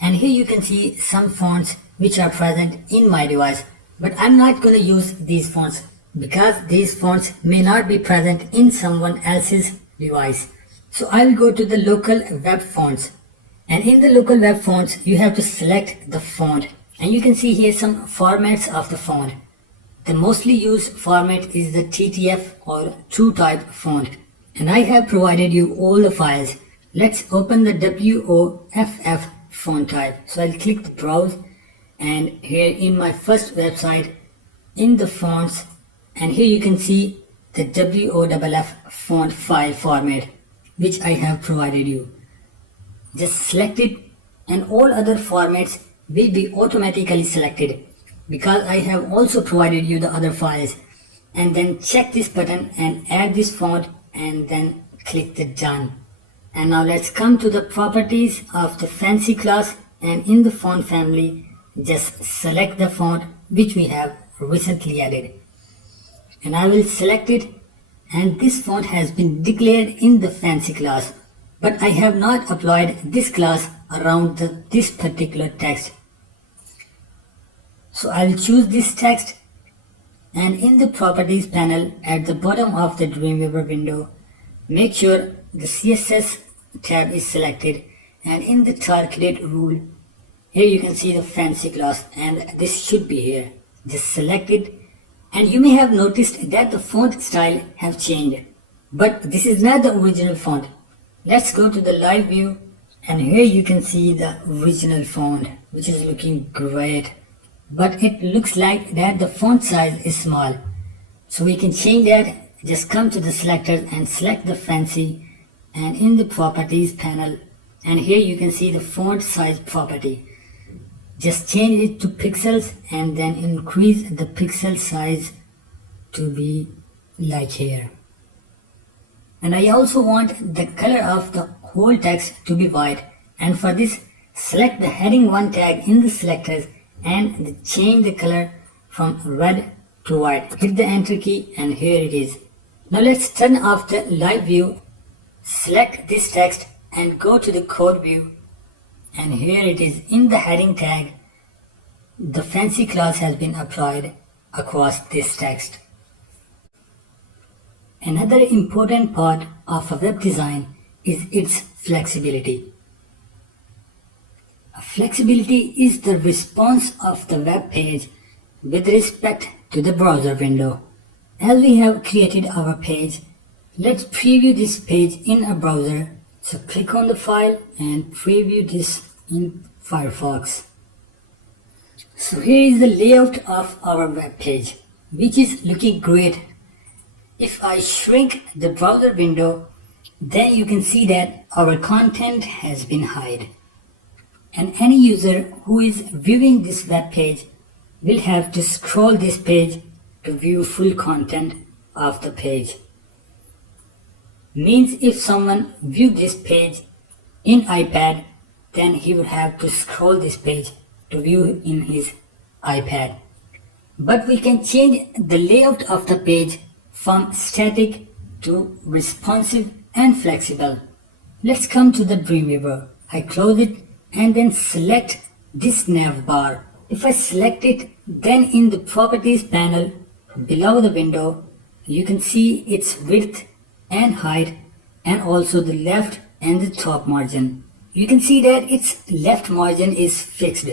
and here you can see some fonts which are present in my device. But I'm not going to use these fonts because these fonts may not be present in someone else's device. So I will go to the local web fonts. And in the local web fonts, you have to select the font. And you can see here some formats of the font. The mostly used format is the TTF or True Type font. And I have provided you all the files. Let's open the WOFF font type. So I'll click the browse and here in my first website, in the fonts, and here you can see the WOFF font file format, which I have provided you. Just select it and all other formats will be automatically selected because I have also provided you the other files. And then check this button and add this font and then click the done. And now let's come to the properties of the fancy class, and in the font family just select the font which we have recently added. And I will select it and this font has been declared in the fancy class. But I have not applied this class around this particular text. So I'll choose this text and in the properties panel at the bottom of the Dreamweaver window, make sure the CSS tab is selected and in the targeted rule, here you can see the fancy class and this should be here. Just select it and you may have noticed that the font style have changed. But this is not the original font. Let's go to the live view and here you can see the original font which is looking great. But it looks like that the font size is small. So we can change that. Just come to the selector and select the fancy and in the properties panel and here you can see the font size property. Just change it to pixels and then increase the pixel size to be like here. And I also want the color of the whole text to be white, and for this select the heading 1 tag in the selectors and change the color from red to white. Hit the enter key and here it is. Now let's turn off the live view, select this text and go to the code view, and here it is in the heading tag. The fancy class has been applied across this text. Another important part of a web design is its flexibility. Flexibility is the response of the web page with respect to the browser window. As we have created our page, let's preview this page in a browser. So click on the file and preview this in Firefox. So here is the layout of our web page, which is looking great. If I shrink the browser window, then you can see that our content has been hid. and any user who is viewing this web page will have to scroll this page to view full content of the page. Means if someone viewed this page in iPad, then he would have to scroll this page to view in his iPad. But we can change the layout of the page from static to responsive and flexible. Let's come to the Dreamweaver. I close it and then select this nav bar. If I select it, then in the properties panel below the window, you can see its width and height and also the left and the top margin. You can see that its left margin is fixed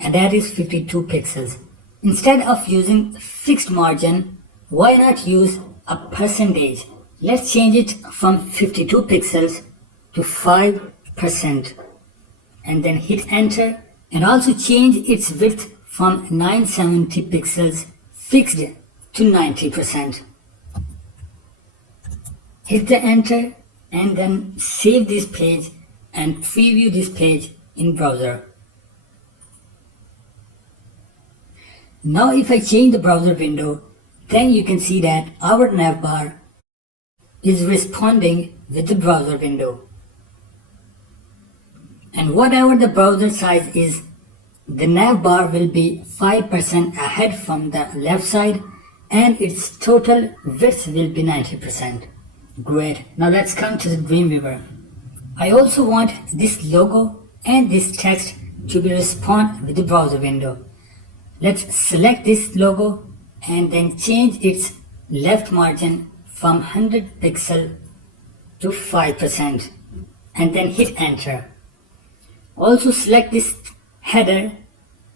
and that is 52 pixels. Instead of using fixed margin, why not use a percentage? Let's change it from 52 pixels to 5% and then hit enter, and also change its width from 970 pixels fixed to 90%. Hit the enter and then save this page and preview this page in browser. Now if I change the browser window, then you can see that our navbar is responding with the browser window. And whatever the browser size is, the navbar will be 5% ahead from the left side and its total width will be 90%. Great. Now let's come to the Dreamweaver. I also want this logo and this text to be respond with the browser window. Let's select this logo and then change its left margin from 100 pixel to 5% and then hit enter. Also select this header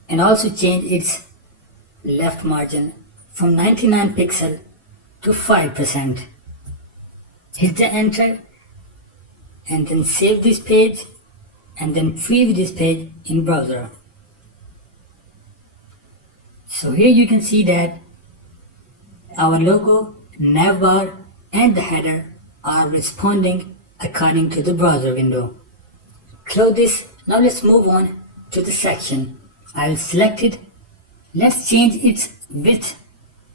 and also change its left margin from 99 pixel to 5%. Hit the enter and then save this page and then preview this page in browser. So here you can see that our logo, navbar and the header are responding according to the browser window. Close this. Now let's move on to the section. I'll select it. Let's change its width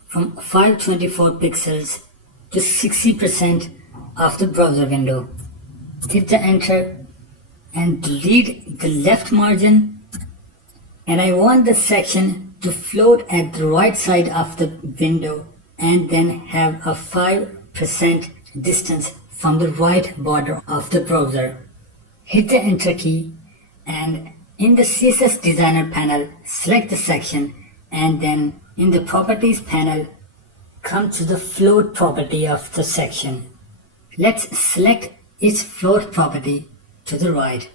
from 524 pixels to 60% of the browser window. Hit the enter and delete the left margin, and I want the section to float at the right side of the window and then have a 5% distance from the right border of the browser. Hit the enter key and in the CSS designer panel select the section, and then in the properties panel come to the float property of the section. Let's select its float property to the right,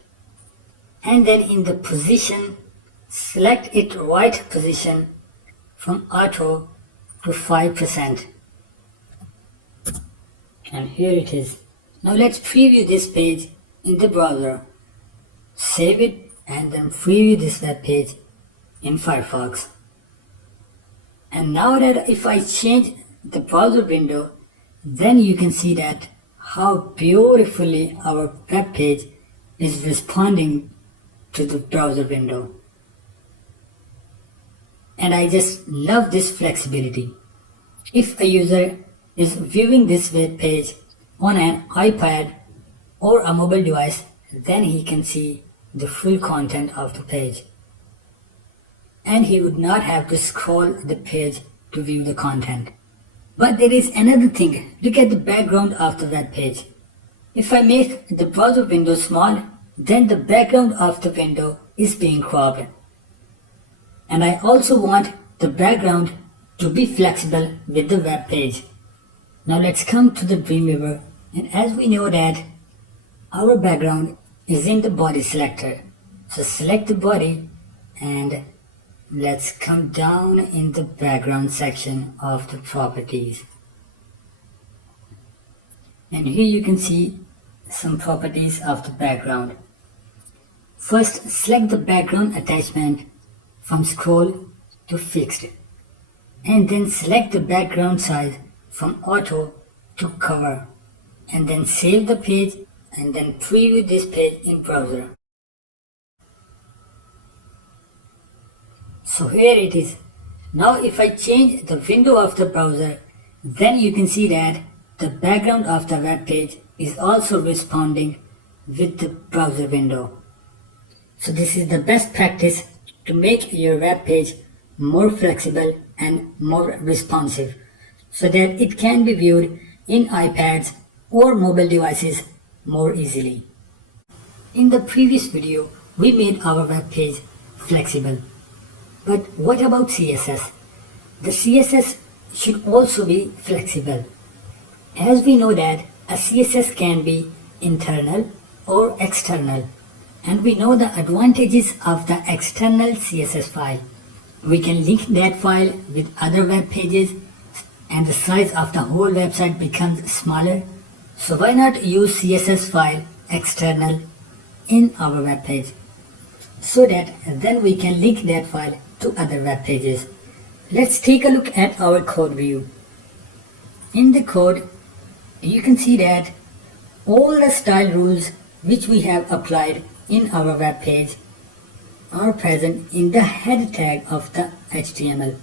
and then in the position select its right position from auto to 5%, and here it is. Now let's preview this page in the browser. Save it and then preview this web page in Firefox. And now that if I change the browser window, then you can see that how beautifully our web page is responding to the browser window. And I just love this flexibility. If a user is viewing this web page on an iPad or a mobile device, then he can see the full content of the page. And he would not have to scroll the page to view the content. But there is another thing. Look at the background of the web page. If I make the browser window small, then the background of the window is being cropped. And I also want the background to be flexible with the web page. Now let's come to the Dreamweaver, and as we know that our background is in the body selector. So select the body and let's come down in the background section of the properties. And here you can see some properties of the background. First, select the background attachment from scroll to fixed, and then select the background size from auto to cover, and then save the page and then preview this page in browser. So here it is. Now if I change the window of the browser, then you can see that the background of the web page is also responding with the browser window. So this is the best practice to make your web page more flexible and more responsive so that it can be viewed in iPads or mobile devices more easily. In the previous video, we made our web page flexible. But what about CSS? The CSS should also be flexible. As we know that a CSS can be internal or external, and we know the advantages of the external CSS file. We can link that file with other web pages and the size of the whole website becomes smaller. So why not use CSS file external in our web page so that then we can link that file to other web pages. Let's take a look at our code view. In the code, you can see that all the style rules which we have applied in our web page are present in the head tag of the HTML.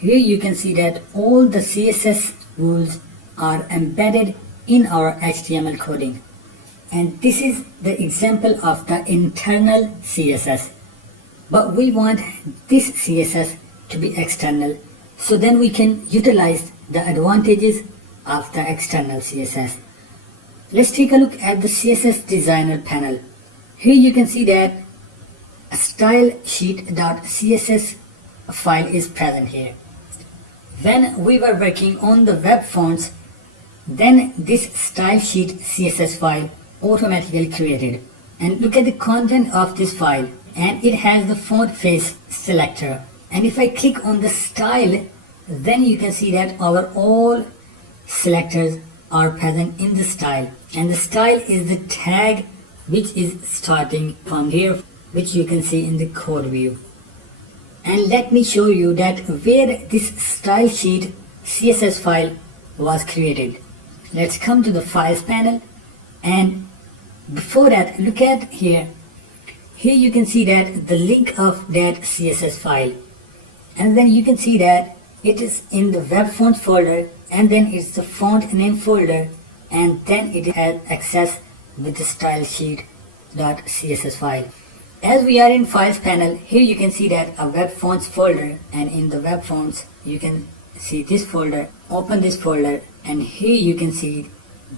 Here you can see that all the CSS rules are embedded in our HTML coding. And this is the example of the internal CSS. But we want this CSS to be external, so then we can utilize the advantages of the external CSS. Let's take a look at the CSS designer panel. Here you can see that a stylesheet.css file is present here. When we were working on the web fonts, then this stylesheet CSS file automatically created. And look at the content of this file, and it has the font face selector. And if I click on the style, then you can see that our all selectors are present in the style, and the style is the tag which is starting from here, which you can see in the code view. And let me show you that where this style sheet CSS file was created. Let's come to the files panel, and before that, look at here. Here you can see that the link of that CSS file, and then you can see that it is in the web fonts folder, and then it's the font name folder, and then it has access with the stylesheet.css file. As we are in files panel, here you can see that a web fonts folder, and in the web fonts you can see this folder. Open this folder, and here you can see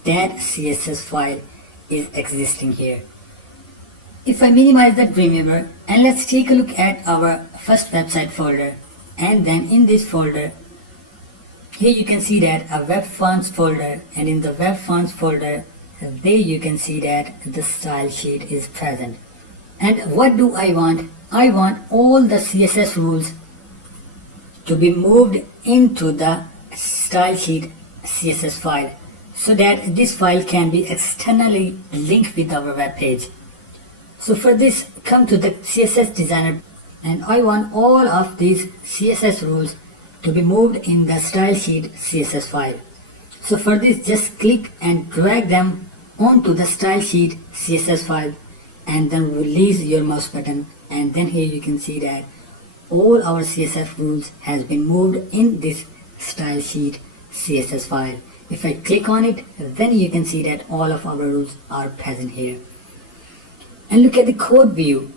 that CSS file is existing here. If I minimize the Dreamweaver, and let's take a look at our first website folder, and then in this folder, here you can see that a web fonts folder, and in the web fonts folder, there you can see that the style sheet is present. And what do I want? I want all the CSS rules to be moved into the style sheet CSS file, so that this file can be externally linked with our web page. So for this, come to the CSS designer, and I want all of these CSS rules to be moved in the style sheet CSS file. So for this, just click and drag them onto the style sheet CSS file, and then release your mouse button, and then here you can see that all our CSS rules has been moved in this style sheet CSS file. If I click on it, then you can see that all of our rules are present here. And look at the code view.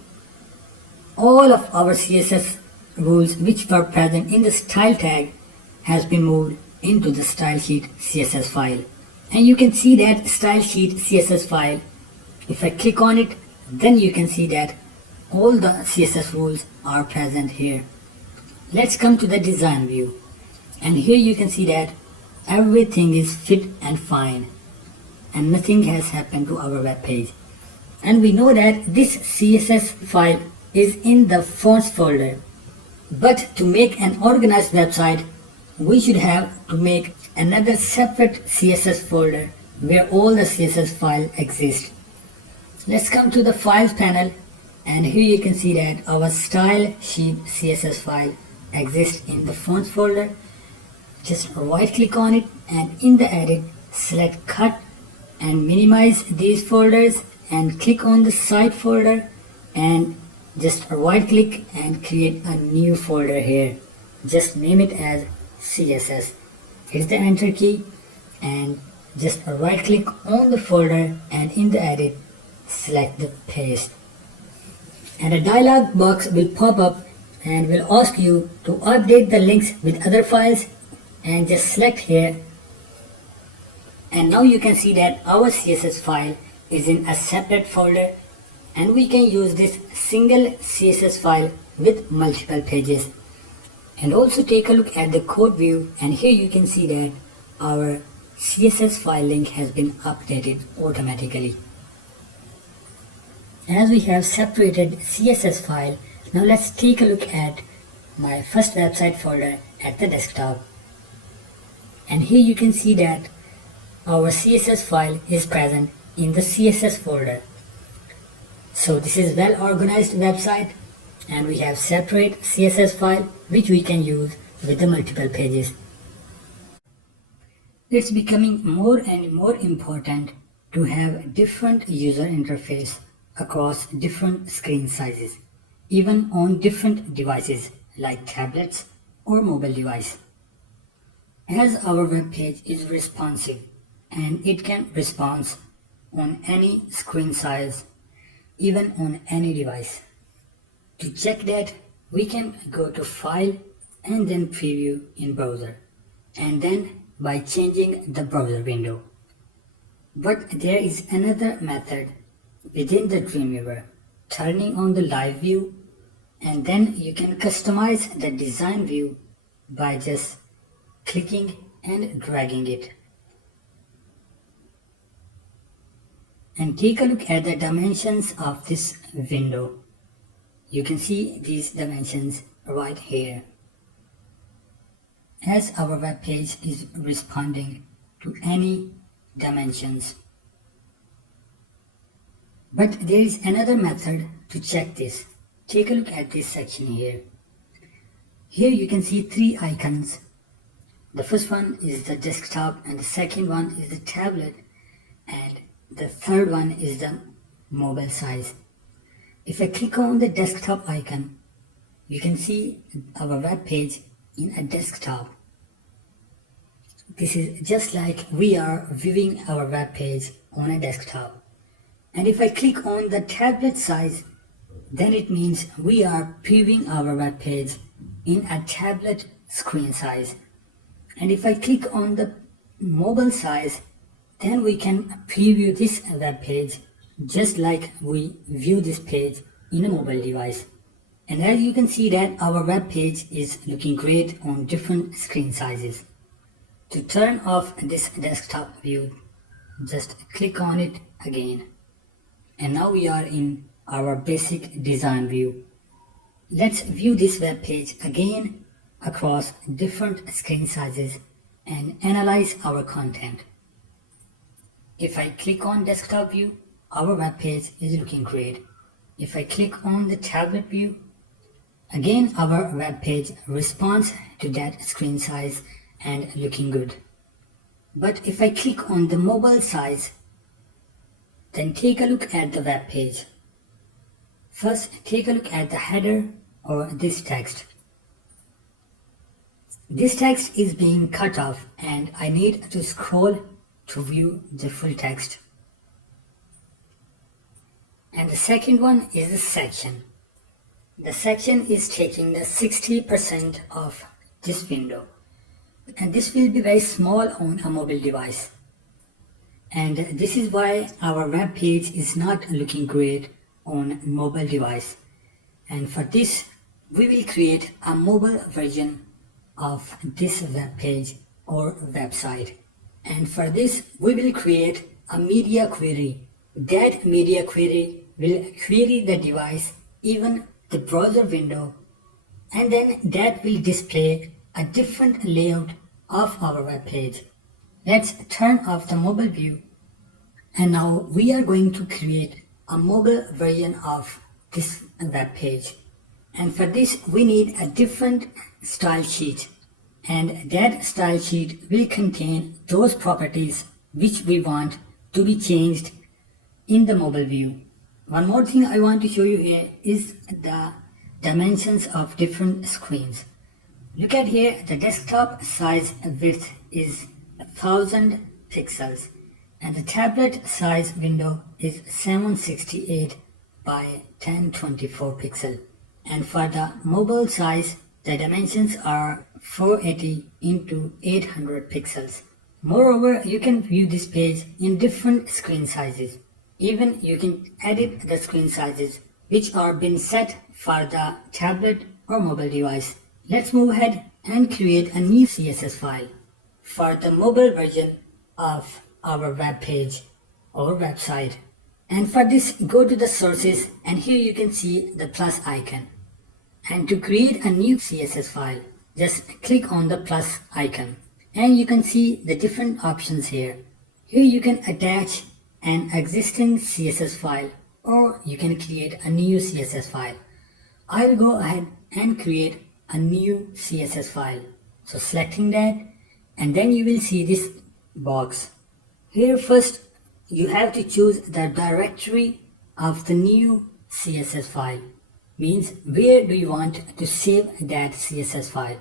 All of our CSS rules which were present in the style tag has been moved into the style sheet CSS file. And you can see that style sheet CSS file. If I click on it, then you can see that all the CSS rules are present here. Let's come to the design view. And here you can see that everything is fit and fine, and nothing has happened to our web page. And we know that this CSS file is in the fonts folder. But to make an organized website, we should have to make another separate CSS folder where all the CSS files exist. Let's come to the files panel, and here you can see that our style sheet CSS file exists in the fonts folder. Just right click on it, and in the edit, select cut and minimize these folders, and click on the site folder, and just right click and create a new folder here. Just name it as CSS. Hit the enter key and just right click on the folder and in the edit select the paste. And a dialog box will pop up and will ask you to update the links with other files, and just select here. And now you can see that our CSS file is in a separate folder, and we can use this single CSS file with multiple pages. And also take a look at the code view, and here you can see that our CSS file link has been updated automatically. As we have separated CSS file, now let's take a look at my first website folder at the desktop. And here you can see that our CSS file is present in the CSS folder. So this is well organized website, and we have separate CSS file which we can use with the multiple pages. It's becoming more and more important to have different user interface across different screen sizes, even on different devices like tablets or mobile device. As our web page is responsive and it can respond on any screen size, even on any device. To check that, we can go to File and then Preview in browser, and then by changing the browser window. But there is another method within the Dreamweaver, turning on the live view, and then you can customize the design view by just clicking and dragging it. And take a look at the dimensions of this window. You can see these dimensions right here. As our web page is responding to any dimensions. But there is another method to check this. Take a look at this section here. Here you can see three icons. The first one is the desktop, and the second one is the tablet, and the third one is the mobile size. If I click on the desktop icon, you can see our web page in a desktop. This is just like we are viewing our web page on a desktop. And if I click on the tablet size, then it means we are previewing our web page in a tablet screen size. And if I click on the mobile size, then we can preview this web page just like we view this page in a mobile device. And as you can see that our web page is looking great on different screen sizes. To turn off this desktop view, just click on it again. And now we are in our basic design view. Let's view this web page again across different screen sizes and analyze our content. If I click on desktop view, our web page is looking great. If I click on the tablet view, again our web page responds to that screen size and looking good. But if I click on the mobile size, then take a look at the web page. First, take a look at the header or this text. This text is being cut off and I need to scroll to view the full text. And the second one is the section. The section is taking the 60% of this window. And this will be very small on a mobile device. And this is why our web page is not looking great on mobile device. And for this, we will create a mobile version of this web page or website. And for this, we will create a media query. That media query will query the device, even the browser window, and then that will display a different layout of our web page. Let's turn off the mobile view, and now we are going to create a mobile version of this web page. And for this, we need a different style sheet, and that style sheet will contain those properties which we want to be changed in the mobile view One more thing I want to show you here is the dimensions of different screens. Look at here, the desktop size width is 1000 pixels and the tablet size window is 768 by 1024 pixel. And for the mobile size, the dimensions are 480 into 800 pixels. Moreover, you can view this page in different screen sizes. Even you can edit the screen sizes which are been set for the tablet or mobile device. Let's move ahead and create a new CSS file for the mobile version of our web page or website. And for this, go to the sources and here you can see the plus icon. And to create a new CSS file, just click on the plus icon and you can see the different options here. Here you can attach an existing CSS file or you can create a new CSS file. I will go ahead and create a new CSS file. So selecting that, and then you will see this box. Here first you have to choose the directory of the new CSS file. Means where do you want to save that CSS file.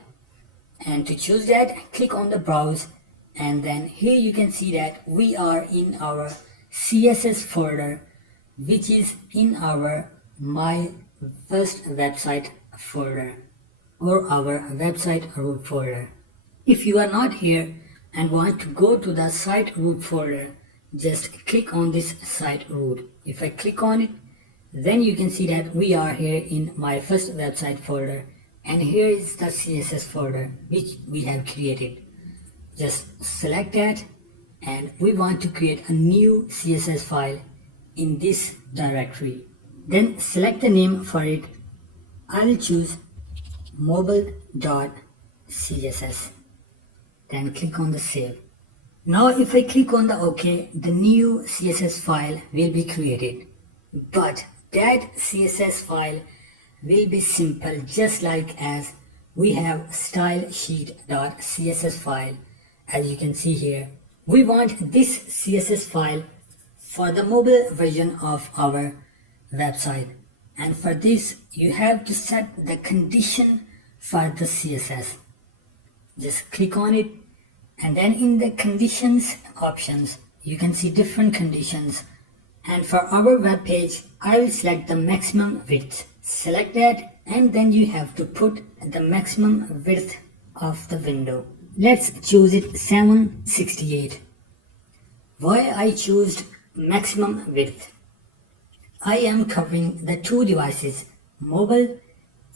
And to choose that, click on the browse and then here you can see that we are in our CSS folder which is in our My First Website folder or our website root folder. If you are not here and want to go to the site root folder, just click on this site root. If I click on it, then you can see that we are here in My First Website folder and here is the CSS folder which we have created. Just select that and we want to create a new CSS file in this directory. Then select the name for it. I will choose mobile.css. Then click on the save. Now if I click on the OK, the new CSS file will be created. But that CSS file will be simple just like as we have stylesheet.css file. As you can see here, we want this CSS file for the mobile version of our website. And for this, you have to set the condition for the CSS. Just click on it and then in the conditions options, you can see different conditions. And for our web page, I will select the maximum width. Select that and then you have to put the maximum width of the window. Let's choose it 768. Why I choose maximum width? I am covering the two devices, mobile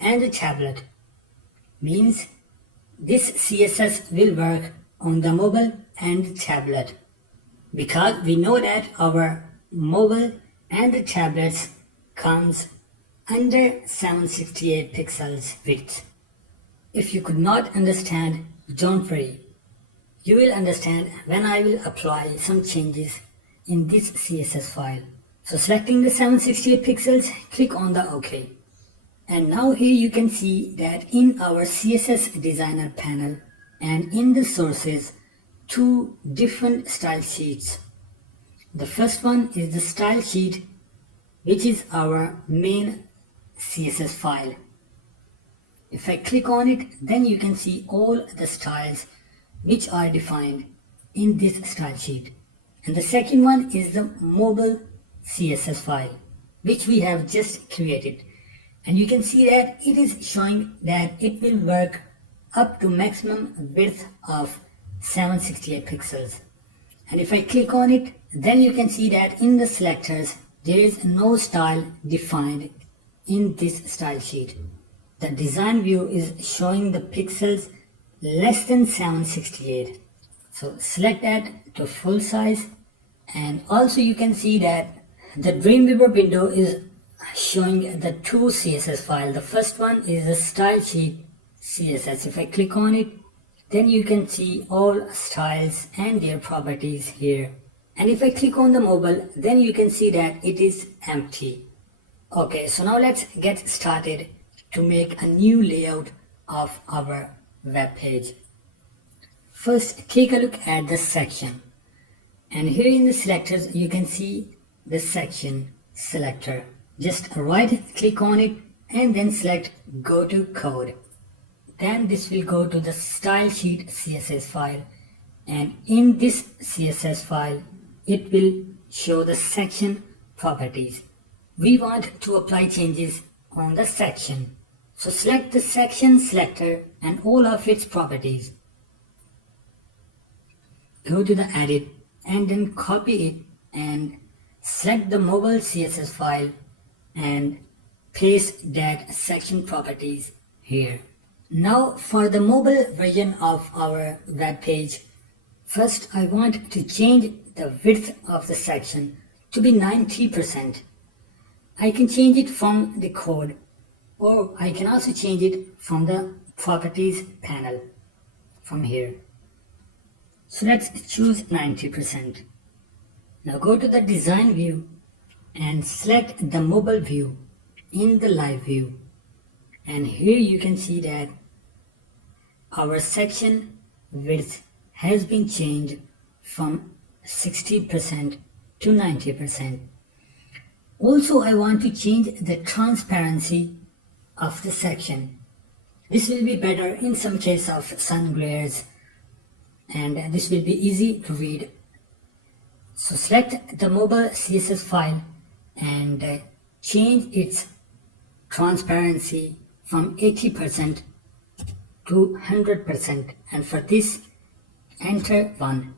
and the tablet. Means this CSS will work on the mobile and tablet because we know that our mobile and the tablets comes under 768 pixels width. If you could not understand, don't worry. You will understand when I will apply some changes in this CSS file. So selecting the 768 pixels, click on the OK. And now here you can see that in our CSS designer panel and in the sources, two different style sheets. The first one is the style sheet, which is our main CSS file. If I click on it, then you can see all the styles which are defined in this style sheet. And the second one is the mobile CSS file, which we have just created. And you can see that it is showing that it will work up to maximum width of 768 pixels. And if I click on it, then you can see that in the selectors, there is no style defined in this style sheet. The design view is showing the pixels less than 768. So select that to full size. And also you can see that the Dreamweaver window is showing the two CSS files. The first one is the style sheet CSS. If I click on it, then you can see all styles and their properties here. And if I click on the mobile, then you can see that it is empty. Okay, so now let's get started to make a new layout of our web page. First, take a look at the section. And here in the selectors, you can see the section. selector. Just right click on it and then select go to code. Then this will go to the style sheet CSS file, and in this CSS file it will show the section properties. We want to apply changes on the section. So select the section selector and all of its properties. Go to the edit and then copy it and select the mobile CSS file and paste that section properties here. Now for the mobile version of our web page, first I want to change the width of the section to be 90%. I can change it from the code, or I can also change it from the properties panel from here. So let's choose 90%. Now go to the design view and select the mobile view in the live view. And here you can see that our section width has been changed from 60% to 90%. Also, I want to change the transparency of the section. This will be better in some case of sun glares, and this will be easy to read. So select the mobile CSS file and change its transparency from 80% to 100%, and for this enter 1.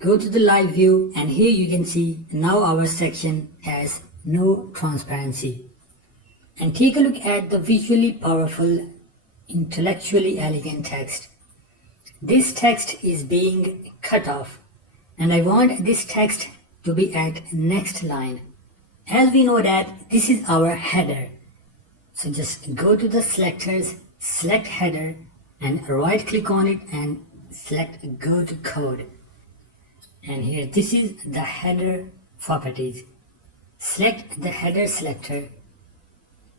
Go to the live view and here you can see now our section has no transparency. And take a look at the visually powerful, intellectually elegant text. This text is being cut off, and I want this text to be at next line. As we know that this is our header, so just go to the selectors, select header and right click on it and select go to code. And here this is the header properties. Select the header selector,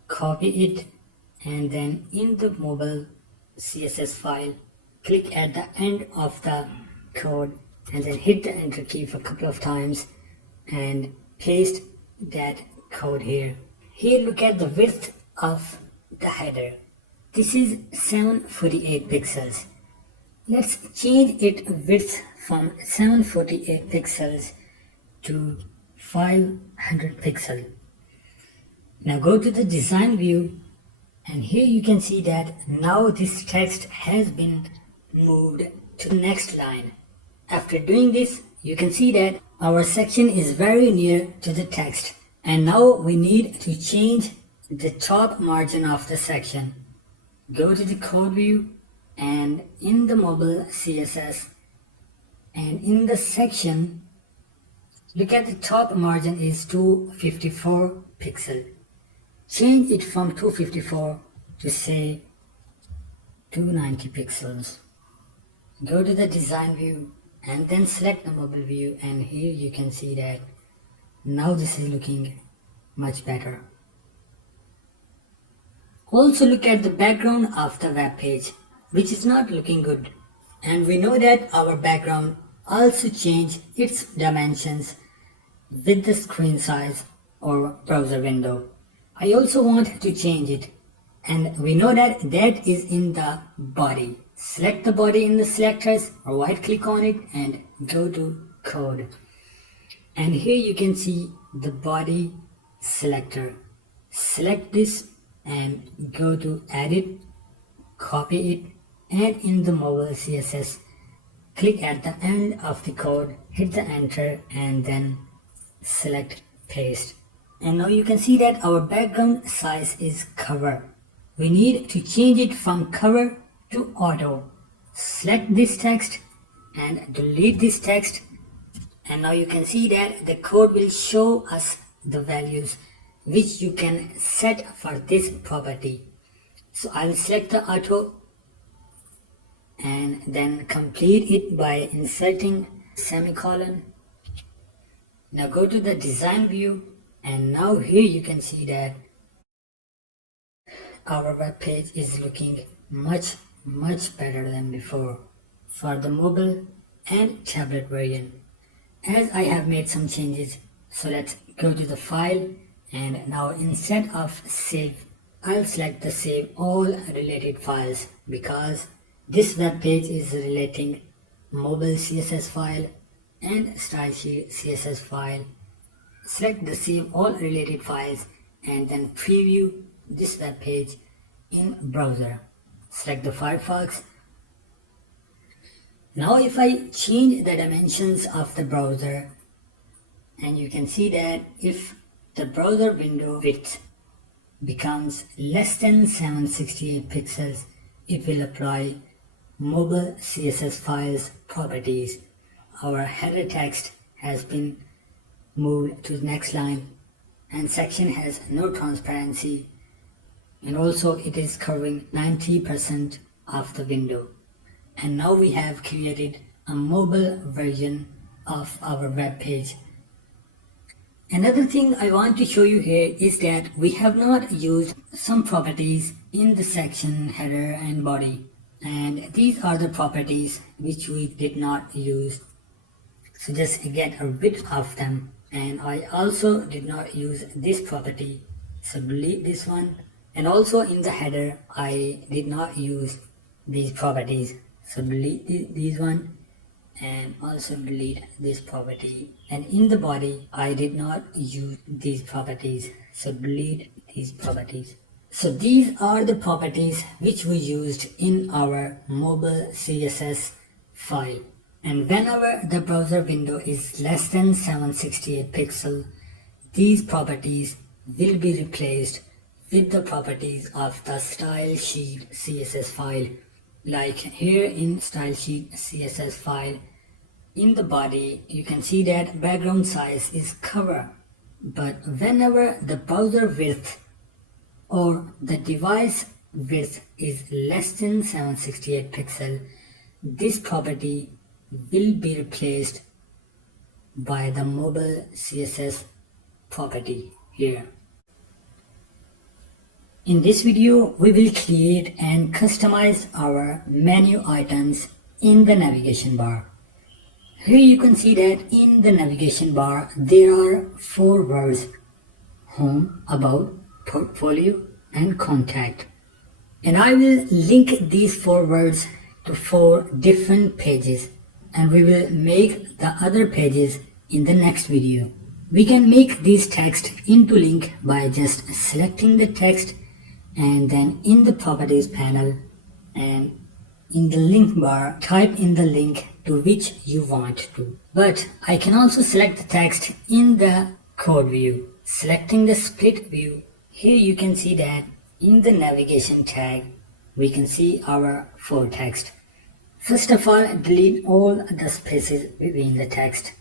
copy it, and then in the mobile CSS file click at the end of the code and then hit the enter key for a couple of times and paste that code here. Here look at the width of the header. This is 748 pixels. Let's change its width from 748 pixels to 500 pixel. Now go to the design view and here you can see that now this text has been moved to next line. After doing this, you can see that our section is very near to the text, and now we need to change the top margin of the section. Go to the code view and in the mobile CSS and in the section, look at the top margin is 254 pixel. Change it from 254 to say 290 pixels. Go to the design view and then select the mobile view, and here you can see that now this is looking much better. Also look at the background of the web page, which is not looking good, and we know that our background also change its dimensions with the screen size or browser window. I also want to change it, and we know that that is in the body. Select the body in the selectors, right click on it and go to code. And here you can see the body selector. Select this and go to edit, copy it, and in the mobile CSS, click at the end of the code, hit the enter and then select paste. And now you can see that our background size is cover. We need to change it from cover to auto. Select this text and delete this text, and now you can see that the code will show us the values which you can set for this property. So I will select the auto and then complete it by inserting semicolon. Now go to the design view, and now here you can see that our web page is looking much better than before for the mobile and tablet version. As I have made some changes, so let's go to the file And now instead of save, I'll select the save all related files because this web page is relating mobile CSS file and style sheet CSS file. Select the save all related files and then preview this web page in browser. Select the Firefox. Now if I change the dimensions of the browser, and you can see that if the browser window width becomes less than 768 pixels, it will apply mobile CSS files properties. Our header text has been moved to the next line and section has no transparency, and also it is covering 90% of the window. And now we have created a mobile version of our web page. Another thing I want to show you here is that we have not used some properties in the section header and body, and these are the properties which we did not use. So just get rid of them. And I also did not use this property, so delete this one. And also in the header I did not use these properties, so delete these one and also delete this property. And in the body I did not use these properties, so delete these properties. So these are the properties which we used in our mobile CSS file. And whenever the browser window is less than 768 pixel, these properties will be replaced with the properties of the style sheet CSS file. Like here in style sheet CSS file, in the body you can see that background size is cover, but whenever the browser width or the device width is less than 768 pixel, this property will be replaced by the mobile CSS property here. In this video, we will create and customize our menu items in the navigation bar. Here you can see that in the navigation bar there are 4 words: home, about, portfolio and contact. And I will link these 4 words to 4 different pages, and we will make the other pages in the next video. We can make this text into link by just selecting the text and then in the properties panel and in the link bar type in the link to which you want to. But I can also select the text in the code view. Selecting the split view, here you can see that in the navigation tag we can see our 4 text. First of all, delete all the spaces between the text.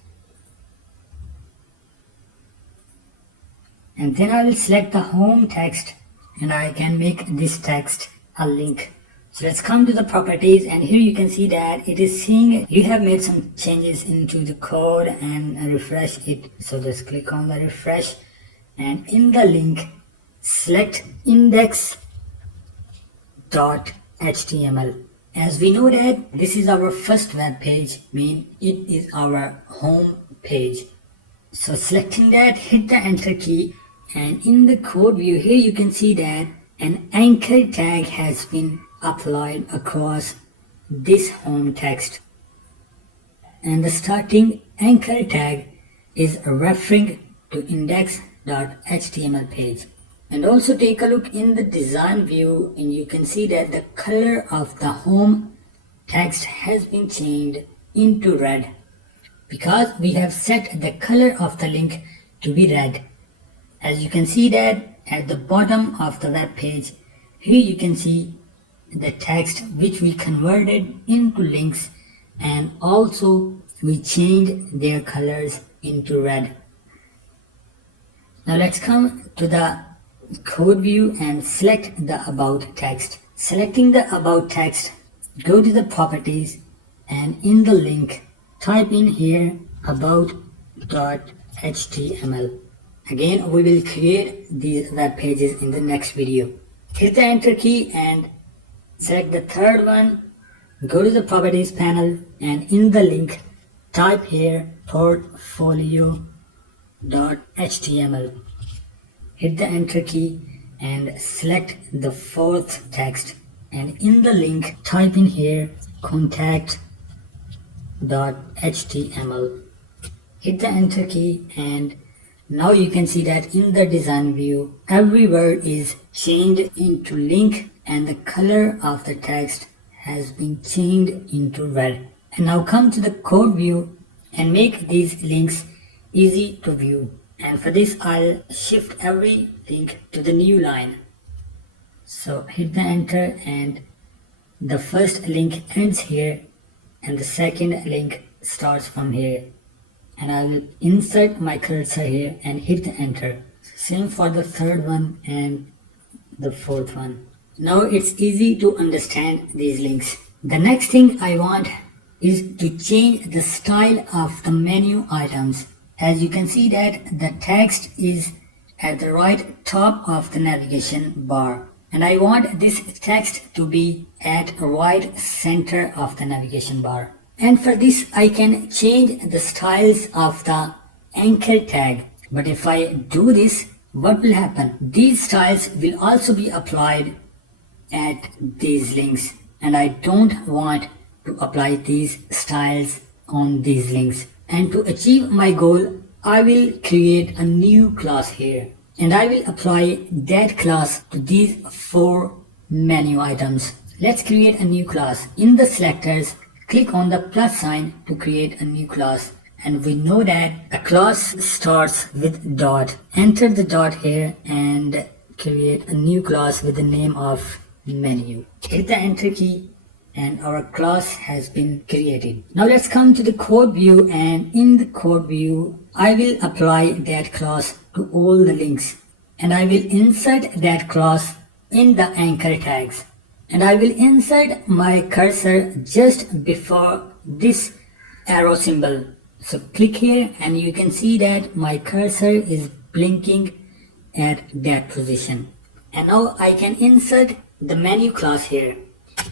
And then I will select the home text and I can make this text a link. So let's come to the properties, and here you can see that it is saying you have made some changes into the code and refresh it. So just click on the refresh and in the link select index.html. As we know that this is our first web page, mean it is our home page. So selecting that, hit the enter key, and in the code view here you can see that an anchor tag has been applied across this home text. And the starting anchor tag is referring to index.html page. And also take a look in the design view and you can see that the color of the home text has been changed into red because we have set the color of the link to be red. As you can see that at the bottom of the web page, here you can see the text which we converted into links, and also we changed their colors into red. Now let's come to the code view and select the about text. Selecting the about text, go to the properties and in the link type in here about.html. Again, we will create these web pages in the next video. Hit the enter key and select the third one. Go to the properties panel and in the link type here portfolio.html. hit the enter key and select the fourth text, and in the link type in here contact.html. Hit the enter key, and now you can see that in the design view every word is changed into link and the color of the text has been changed into red. And now come to the code view and make these links easy to view. And for this I'll shift every link to the new line. So hit the enter, and the first link ends here and the second link starts from here. And I will insert my cursor here and hit the enter. Same for the third one and the fourth one. Now it's easy to understand these links. The next thing I want is to change the style of the menu items. As you can see that the text is at the right top of the navigation bar, and I want this text to be at right center of the navigation bar. And for this I can change the styles of the anchor tag. But if I do this, what will happen? These styles will also be applied at these links, and I don't want to apply these styles on these links. And to achieve my goal, I will create a new class here, and I will apply that class to these 4 menu items. Let's create a new class. In the selectors, click on the plus sign to create a new class. And we know that a class starts with dot. Enter the dot here and create a new class with the name of menu. Hit the enter key and our class has been created. Now let's come to the code view, and in the code view I will apply that class to all the links, and I will insert that class in the anchor tags, and I will insert my cursor just before this arrow symbol. So click here and you can see that my cursor is blinking at that position. And now I can insert the menu class here.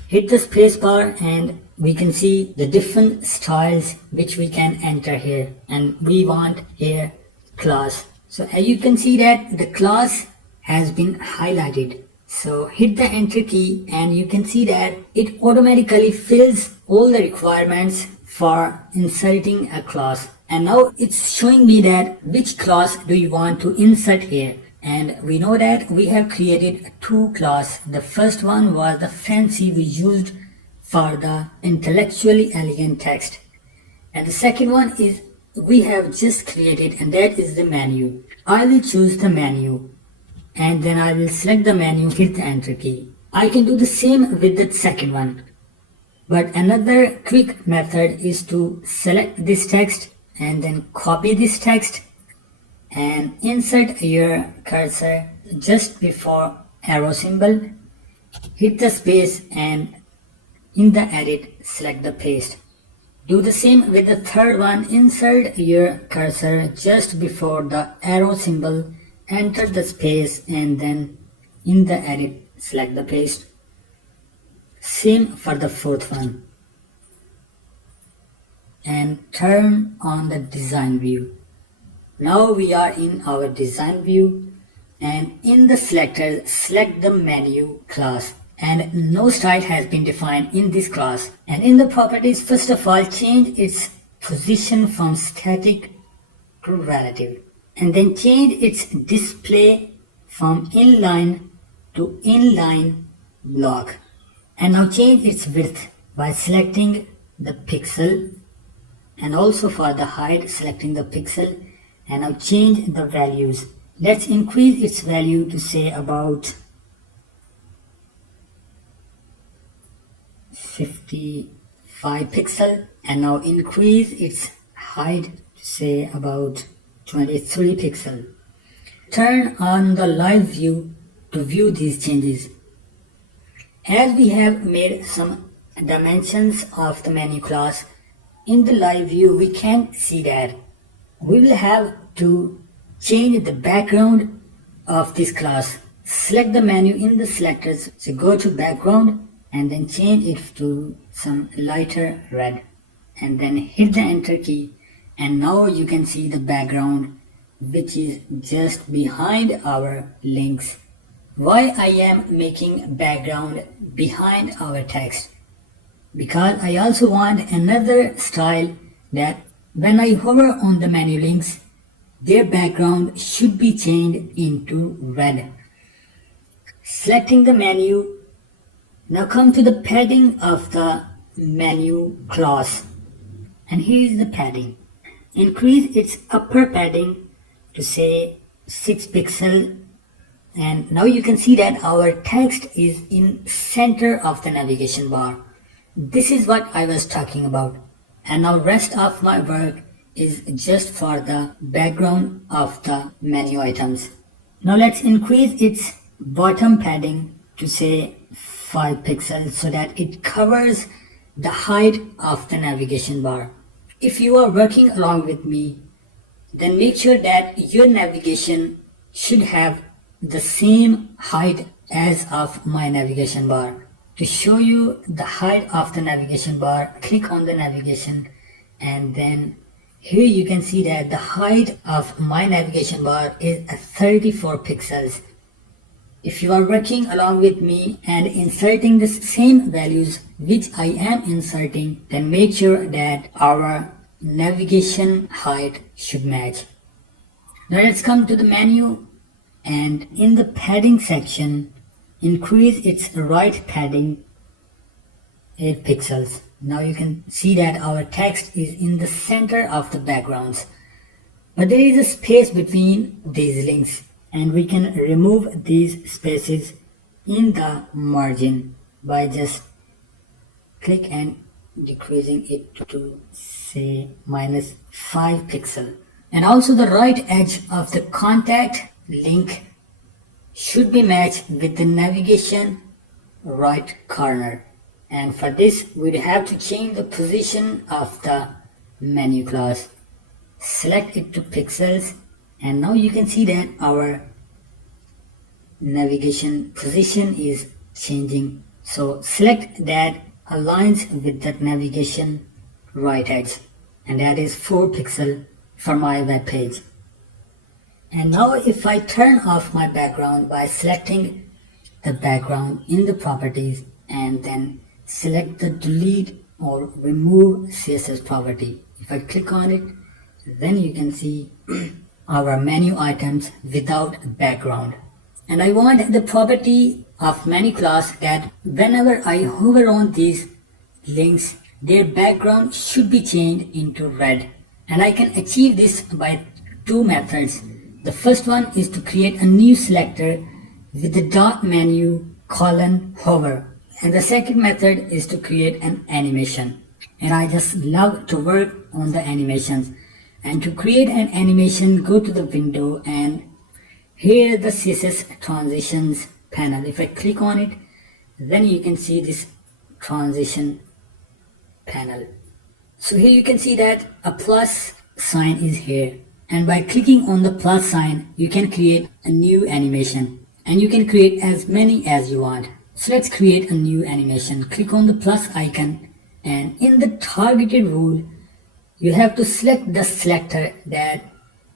Hit the space bar and we can see the different styles which we can enter here, and we want here class. So as you can see that the class has been highlighted. So hit the enter key and you can see that it automatically fills all the requirements for inserting a class. And now it's showing me that which class do you want to insert here. And we know that we have created 2 classes. The first one was the fancy we used for the intellectually elegant text. And the second one is we have just created, and that is the menu. I will choose the menu and then I will select the menu, hit the enter key. I can do the same with the second one. But another quick method is to select this text and then copy this text and insert your cursor just before arrow symbol, hit the space and in the edit select the paste. Do the same with the third one, insert your cursor just before the arrow symbol, enter the space and then in the edit select the paste. Same for the fourth one. And turn on the design view. Now we are in our design view, and in the selector select the menu class, and no style has been defined in this class. And in the properties, first of all, change its position from static to relative, and then change its display from inline to inline block. And now change its width by selecting the pixel, and also for the height selecting the pixel. And now change the values. Let's increase its value to say about 55 pixel, and now increase its height to say about 23 pixel. Turn on the live view to view these changes. As we have made some dimensions of the menu class, in the live view we can't see that. We will have to change the background of this class. Select the menu in the selectors, so go to background and then change it to some lighter red, and then hit the enter key, and now you can see the background which is just behind our links. Why I am making background behind our text? Because I also want another style that when I hover on the menu links, their background should be changed into red. Selecting the menu, now come to the padding of the menu class. And here is the padding. Increase its upper padding to say 6 pixels. And now you can see that our text is in center of the navigation bar. This is what I was talking about. And now rest of my work is just for the background of the menu items. Now let's increase its bottom padding to say 5 pixels so that it covers the height of the navigation bar. If you are working along with me, then make sure that your navigation should have the same height as of my navigation bar. To show you the height of the navigation bar, click on the navigation, and then here you can see that the height of my navigation bar is 34 pixels. If you are working along with me and inserting the same values which I am inserting, then make sure that our navigation height should match. Now let's come to the menu, and in the padding section, increase its right padding 8 pixels. Now you can see that our text is in the center of the backgrounds, but there is a space between these links, and we can remove these spaces in the margin by just click and decreasing it to say -5 pixel. And also the right edge of the contact link should be matched with the navigation right corner. And for this, we'd have to change the position of the menu class. Select it to pixels, and now you can see that our navigation position is changing. So select that aligns with the navigation right edge, and that is 4 pixel for my web page. And now if I turn off my background by selecting the background in the properties and then select the delete or remove CSS property. If I click on it, then you can see our menu items without background. And I want the property of menu class that whenever I hover on these links, their background should be changed into red. And I can achieve this by 2 methods. The first one is to create a new selector with the dot menu :hover. And the second method is to create an animation. And I just love to work on the animations. And to create an animation, go to the window, and here the CSS transitions panel. If I click on it, then you can see this transition panel. So here you can see that a plus sign is here. And by clicking on the plus sign, you can create a new animation. And you can create as many as you want. So let's create a new animation. Click on the plus icon, and in the targeted rule, you have to select the selector that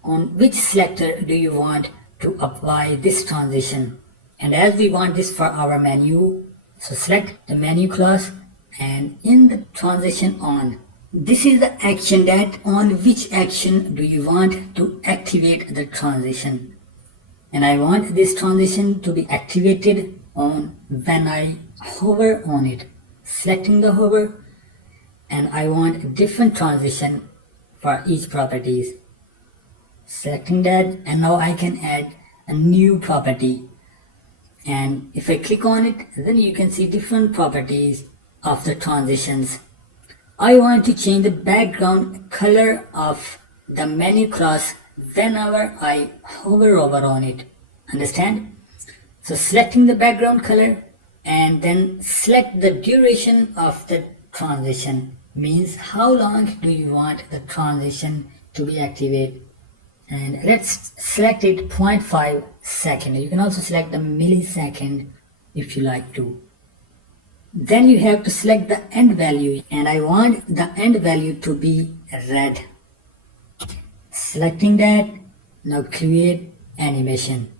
on which selector do you want to apply this transition. And as we want this for our menu, so select the menu class, and in the transition on, this is the action that on which action do you want to activate the transition. And I want this transition to be activated on when I hover on it. Selecting the hover, and I want a different transition for each properties. Selecting that, and now I can add a new property. And if I click on it, then you can see different properties of the transitions. I want to change the background color of the menu class whenever I hover over on it. Understand? So selecting the background color, and then select the duration of the transition. Means how long do you want the transition to be activated. And let's select it 0.5 second. You can also select the millisecond if you like to. Then you have to select the end value, and I want the end value to be red. Selecting that, Now create animation.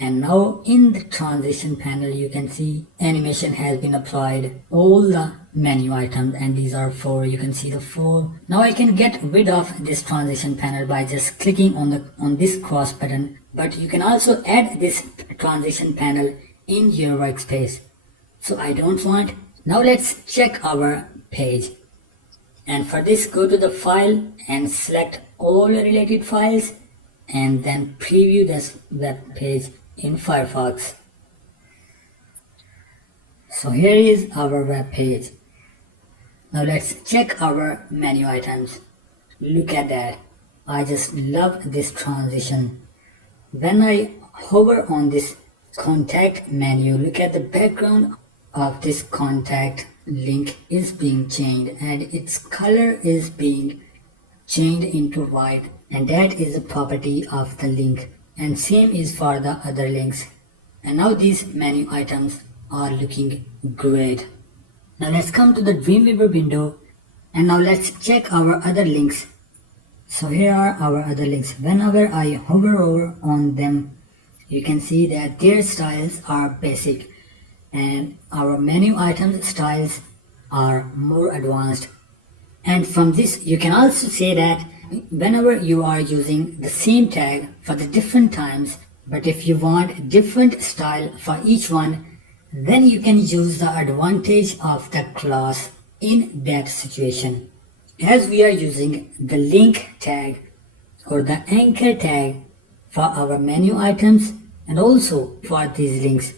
And now in the transition panel you can see animation has been applied all the menu items, and these are 4. You can see the 4. Now I can get rid of this transition panel by just clicking on this cross button, but you can also add this transition panel in your workspace. So I don't want. Now let's check our page. And for this, go to the file and select all related files and then preview this web page in Firefox. So here is our web page. Now let's check our menu items. Look at that. I just love this transition. When I hover on this contact menu, look at the background of this contact link is being changed and its color is being changed into white, and that is a property of the link, and same is for the other links. And now these menu items are looking great. Now let's come to the Dreamweaver window, and now let's check our other links. So here are our other links. Whenever I hover over on them, you can see that their styles are basic and our menu item styles are more advanced. And from this you can also say that whenever you are using the same tag for the different times, but if you want different style for each one, then you can use the advantage of the class in that situation. As we are using the link tag or the anchor tag for our menu items and also for these links,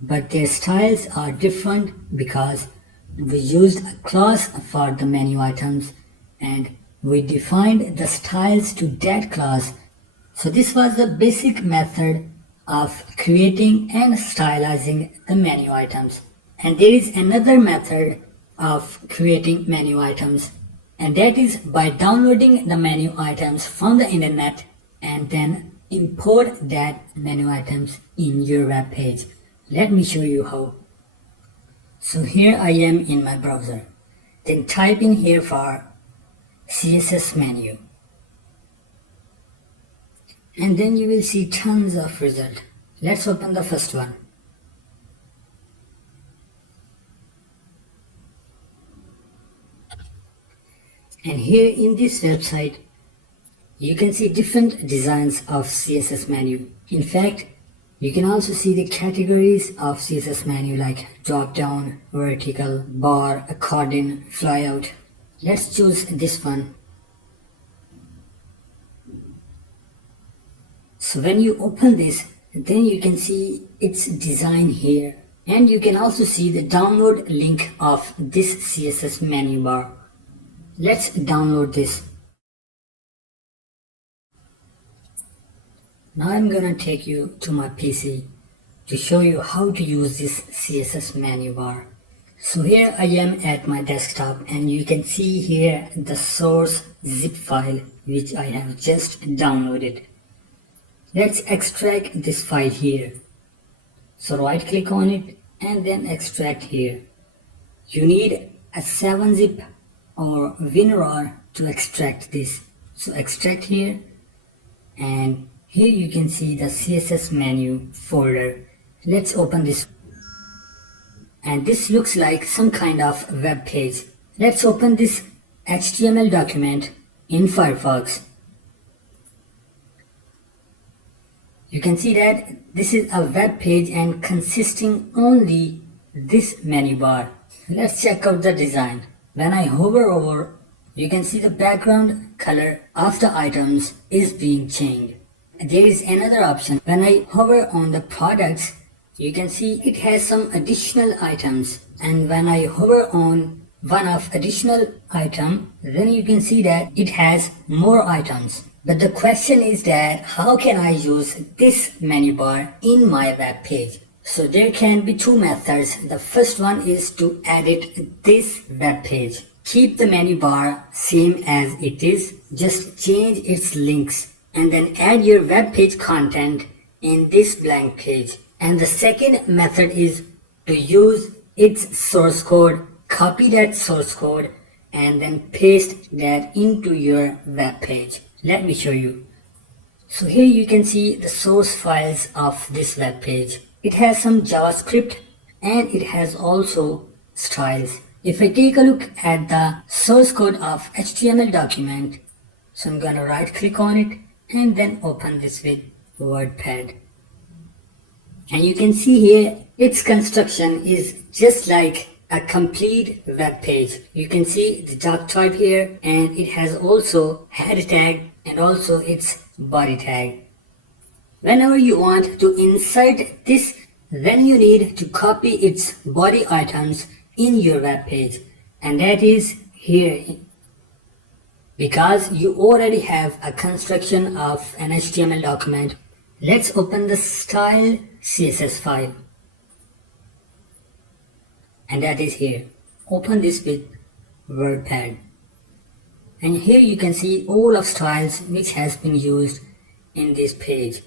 but their styles are different because we used a class for the menu items and we defined the styles to that class. So this was the basic method of creating and stylizing the menu items. And there is another method of creating menu items, and that is by downloading the menu items from the internet and then import that menu items in your web page. Let me show you how. So here I am in my browser. Then type in here for CSS menu. And then you will see tons of results. Let's open the first one. And here in this website, you can see different designs of CSS menu. In fact, you can also see the categories of CSS menu like drop down, vertical, bar, accordion, flyout. Let's choose this one. So when you open this, then you can see its design here, and you can also see the download link of this CSS menu bar. Let's download this. Now I'm gonna take you to my PC to show you how to use this CSS menu bar. So here I am at my desktop, and you can see here the source zip file which I have just downloaded. Let's extract this file here. So right click on it and then extract here. You need a 7-zip or WinRAR to extract this. So extract here, and here you can see the CSS menu folder. Let's open this. And this looks like some kind of web page. Let's open this HTML document in Firefox. You can see that this is a web page and consisting only this menu bar. Let's check out the design. When I hover over, you can see the background color of the items is being changed. There is another option. When I hover on the products, you can see it has some additional items, and when I hover on one of additional item, then you can see that it has more items. But the question is that how can I use this menu bar in my web page? So there can be two methods. The first one is to edit this web page. Keep the menu bar same as it is, just change its links and then add your web page content in this blank page. And the second method is to use its source code, copy that source code and then paste that into your web page. Let me show you. So here you can see the source files of this web page. It has some JavaScript and it has also styles. If I take a look at the source code of HTML document, so I'm gonna right click on it and then open this with WordPad. And you can see here its construction is just like a complete web page. You can see the doc type here, and it has also head tag and also its body tag. Whenever you want to insert this, then you need to copy its body items in your web page, and that is here, because you already have a construction of an HTML document. Let's open the style CSS file, and that is here. Open this with WordPad, and here you can see all of styles which has been used in this page.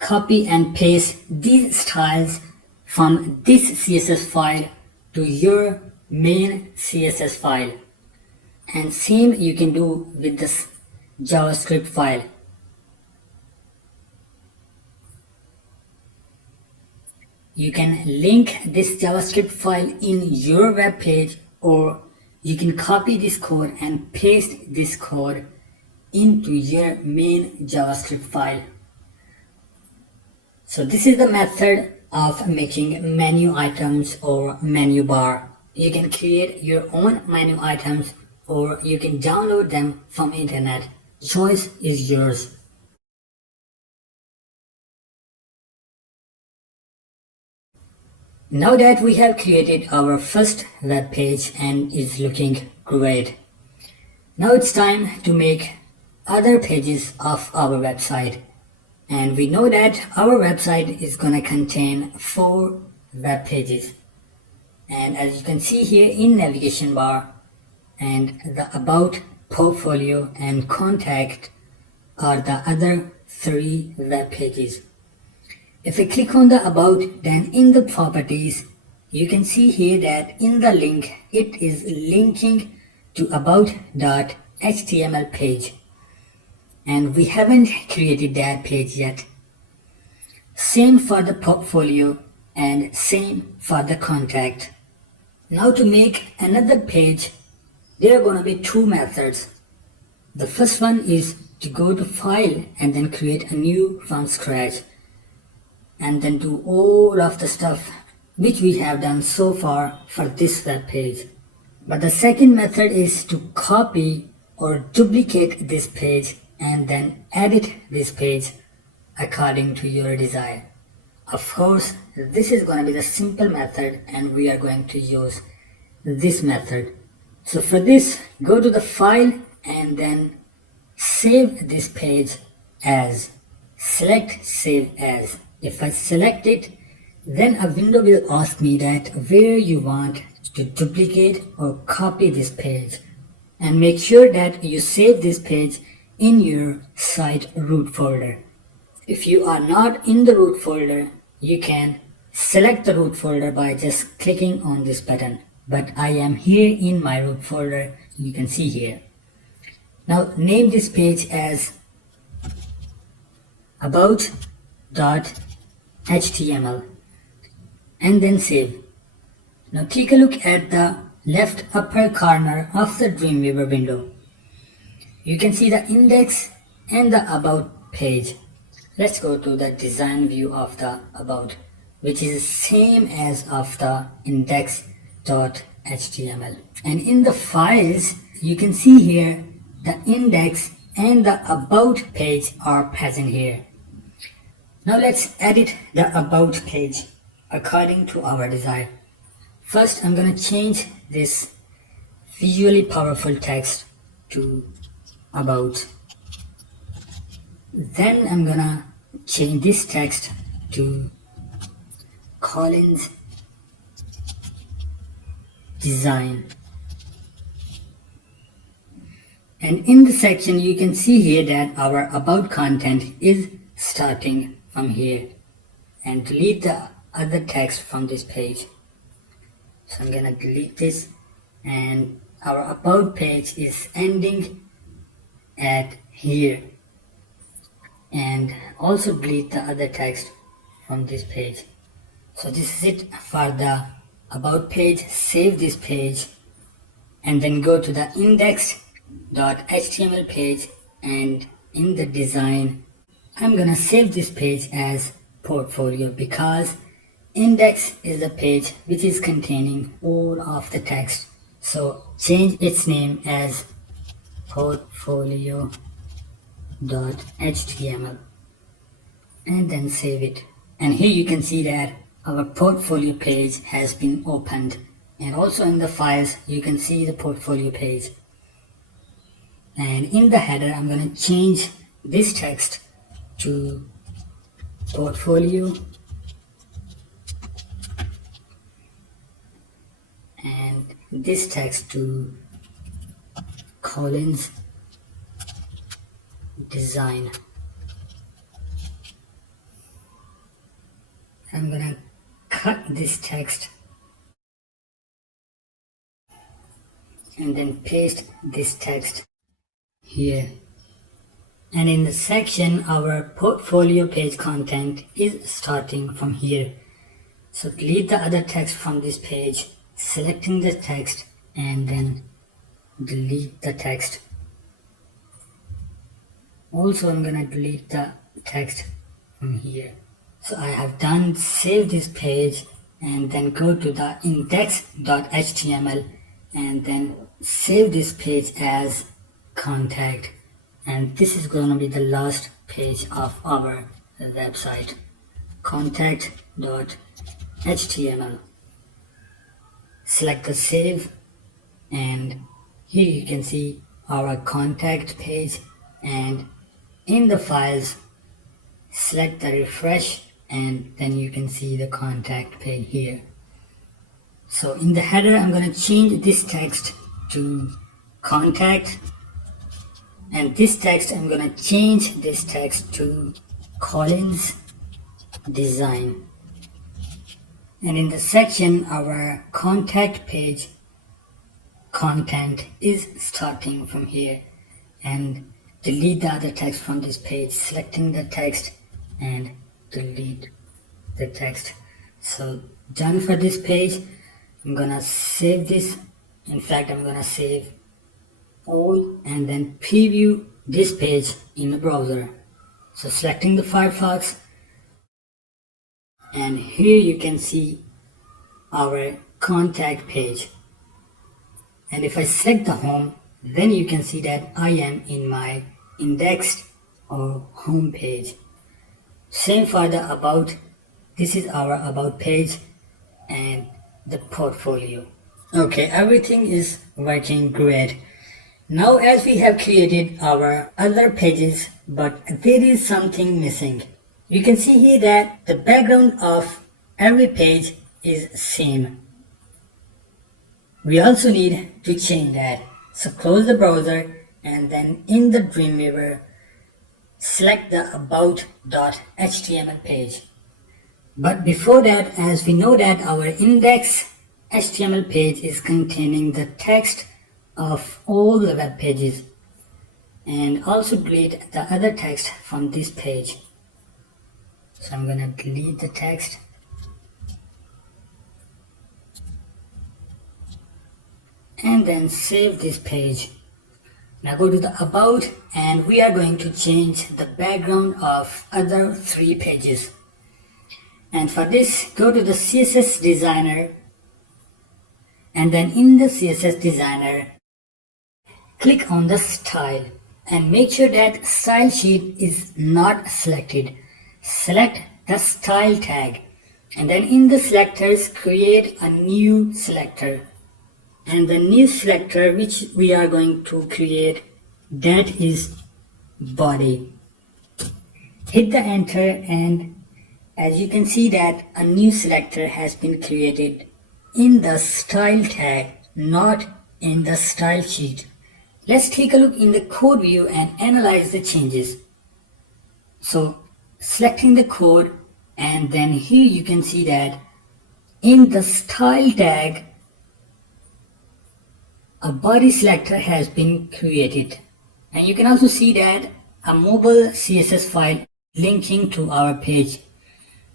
Copy and paste these styles from this CSS file to your main CSS file, and same you can do with this JavaScript file. You can link this JavaScript file in your web page, or you can copy this code and paste this code into your main JavaScript file. So this is the method of making menu items or menu bar. You can create your own menu items or you can download them from internet. Choice is yours. Now that we have created our first web page and is looking great, now it's time to make other pages of our website. And we know that our website is gonna contain 4 web pages. And as you can see here in navigation bar, and the about, portfolio and contact are the other 3 web pages. If I click on the about, then in the properties, you can see here that in the link, it is linking to about.html page. And we haven't created that page yet. Same for the portfolio and same for the contact. Now to make another page, there are going to be 2 methods. The first one is to go to file and then create a new from scratch, and then do all of the stuff which we have done so far for this web page. But the second method is to copy or duplicate this page and then edit this page according to your desire. Of course, this is going to be the simple method and we are going to use this method. So for this, go to the file and then save this page as. Select save as. If I select it, then a window will ask me that where you want to duplicate or copy this page, and make sure that you save this page in your site root folder. If you are not in the root folder, you can select the root folder by just clicking on this button. But I am here in my root folder, you can see here. Now name this page as about.html and then save. Now take a look at the left upper corner of the Dreamweaver window. You can see the index and the about page. Let's go to the design view of the about, which is same as of the index.html. And in the files, you can see here the index and the about page are present here. Now let's edit the about page according to our desire. First, I'm going to change this visually powerful text to about. Then I'm going to change this text to Collins design. And in the section, you can see here that our about content is starting from here, and delete the other text from this page. So I'm gonna delete this, and our about page is ending at here, and also delete the other text from this page. So this is it for the about page. Save this page and then go to the index.html page, and in the design I'm gonna save this page as portfolio because index is the page which is containing all of the text. So change its name as portfolio.html and then save it. And here you can see that our portfolio page has been opened, and also in the files you can see the portfolio page. And in the header I'm going to change this text to portfolio and this text to Collins design. I'm gonna cut this text and then paste this text here. And in the section, our portfolio page content is starting from here. So delete the other text from this page, selecting the text and then delete the text. Also, I'm gonna delete the text from here. So I have done. Save this page and then go to the index.html and then save this page as contact. And this is going to be the last page of our website, contact.html. Select the save, and here you can see our contact page, and in the files select the refresh, and then you can see the contact page here. So in the header I'm going to change this text to contact, and this text I'm going to change this text to Collins design. And in the section, our contact page content is starting from here, and delete the other text from this page, selecting the text and delete the text. So done for this page. I'm gonna save this. In fact, I'm gonna save all and then preview this page in the browser. So selecting the Firefox, and here you can see our contact page. And if I select the home, then you can see that I am in my indexed or home page. Same for the about. This is our about page and the portfolio. Okay, everything is working great. Now as we have created our other pages, but there is something missing. You can see here that the background of every page is same. We also need to change that. So close the browser and then in the Dreamweaver, select the about.html page. But before that, as we know that our index.html page is containing the text of all the web pages, and also delete the other text from this page. So I'm going to delete the text and then save this page. Now go to the about, and we are going to change the background of other three pages. And for this, go to the CSS designer, and then in the CSS designer, click on the style and make sure that style sheet is not selected. Select the style tag, and then in the selectors create a new selector, and the new selector which we are going to create, that is body. Hit the enter, and as you can see that a new selector has been created in the style tag, not in the style sheet. Let's take a look in the code view and analyze the changes. So selecting the code, and then here you can see that in the style tag a body selector has been created, And you can also see that a mobile CSS file linking to our page,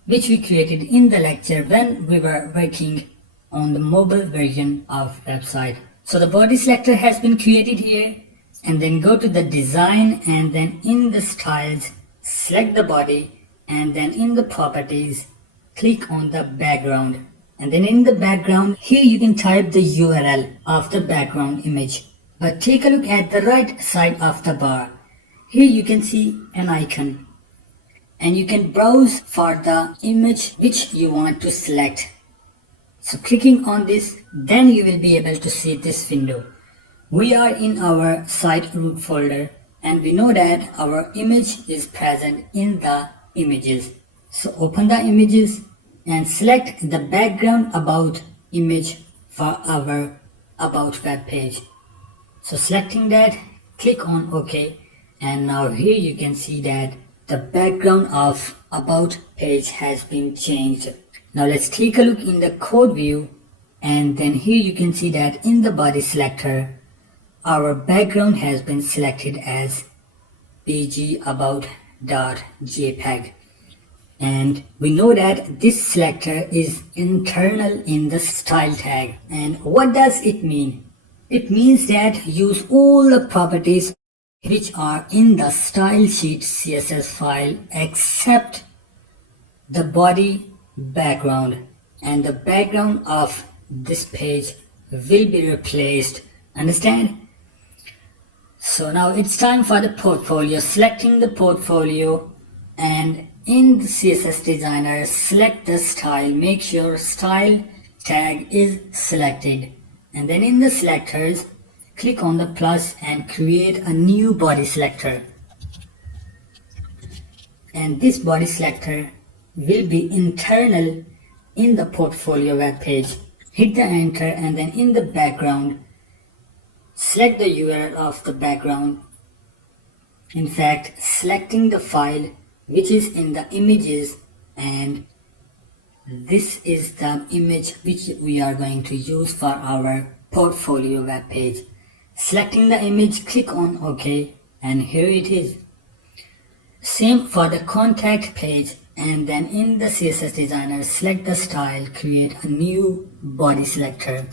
which we created in the lecture when we were working on the mobile version of website. So the body selector has been created here, and then go to the design, and then in the styles select the body, and then in the properties click on the background, and then in the background here you can type the URL of the background image. But take a look at the right side of the bar. Here you can see an icon, and you can browse for the image which you want to select. So clicking on this, then you will be able to see this window. We are in our site root folder, and we know that our image is present in the images. So open the images and select the background about image for our about web page. So selecting that, click on OK, and now here you can see that the background of about page has been changed. Now let's take a look in the code view, and then here you can see that in the body selector our background has been selected as bgabout.jpg, and we know that this selector is internal in the style tag. And what does it mean? It means that use all the properties which are in the style sheet CSS file except the body background, and the background of this page will be replaced. Understand? So now it's time for the portfolio. Selecting the portfolio, and in the CSS designer select the style. Make sure style tag is selected, and then in the selectors click on the plus and create a new body selector, and this body selector will be internal in the portfolio web page. Hit the enter, and then in the background select the URL of the background. In fact, selecting the file which is in the images, and this is the image which we are going to use for our portfolio web page. Selecting the image, click on OK, and here it is. Same for the contact page, and then in the CSS designer select the style, create a new body selector.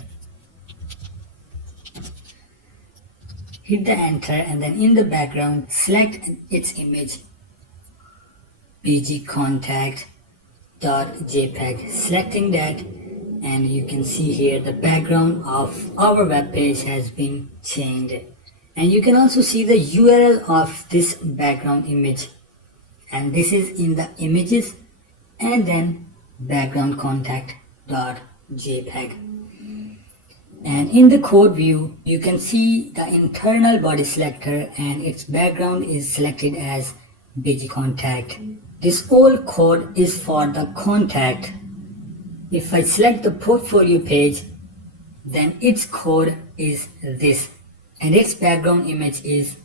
Hit the enter, and then in the background select its image bgcontact.jpg. Selecting that, and you can see here the background of our web page has been changed, and you can also see the URL of this background image, and this is in the images, and then background contact.jpg. And in the code view you can see the internal body selector, and its background is selected as bgcontact. This whole code is for the contact. If I select the portfolio page, then its code is this, and its background image is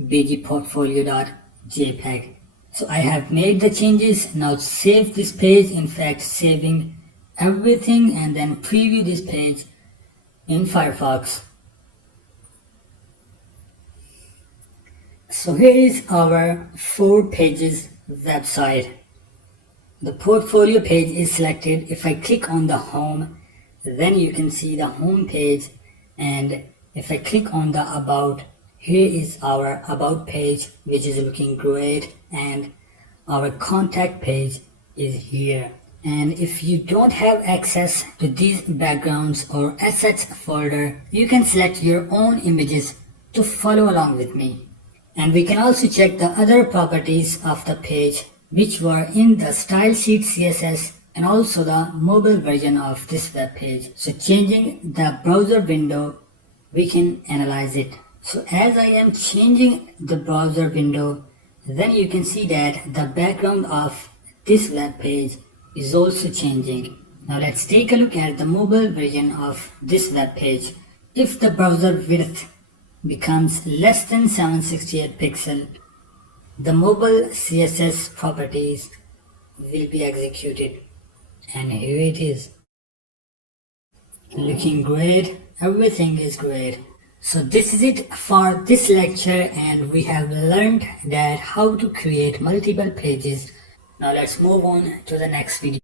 bgportfolio.jpg. So I have made the changes. Now save this page, in fact saving everything, and then preview this page in Firefox. So here is our 4 pages website. The portfolio page is selected. If I click on the home, then you can see the home page, and if I click on the about, here is our about page which is looking great, and our contact page is here. And if you don't have access to these backgrounds or assets folder, you can select your own images to follow along with me. And we can also check the other properties of the page which were in the style sheet CSS and also the mobile version of this web page. So changing the browser window, we can analyze it. So as I am changing the browser window, then you can see that the background of this web page is also changing. Now let's take a look at the mobile version of this web page. If the browser width becomes less than 768 pixel, the mobile CSS properties will be executed, and here it is. Looking great, everything is great. So this is it for this lecture, and we have learned that how to create multiple pages. Now let's move on to the next video.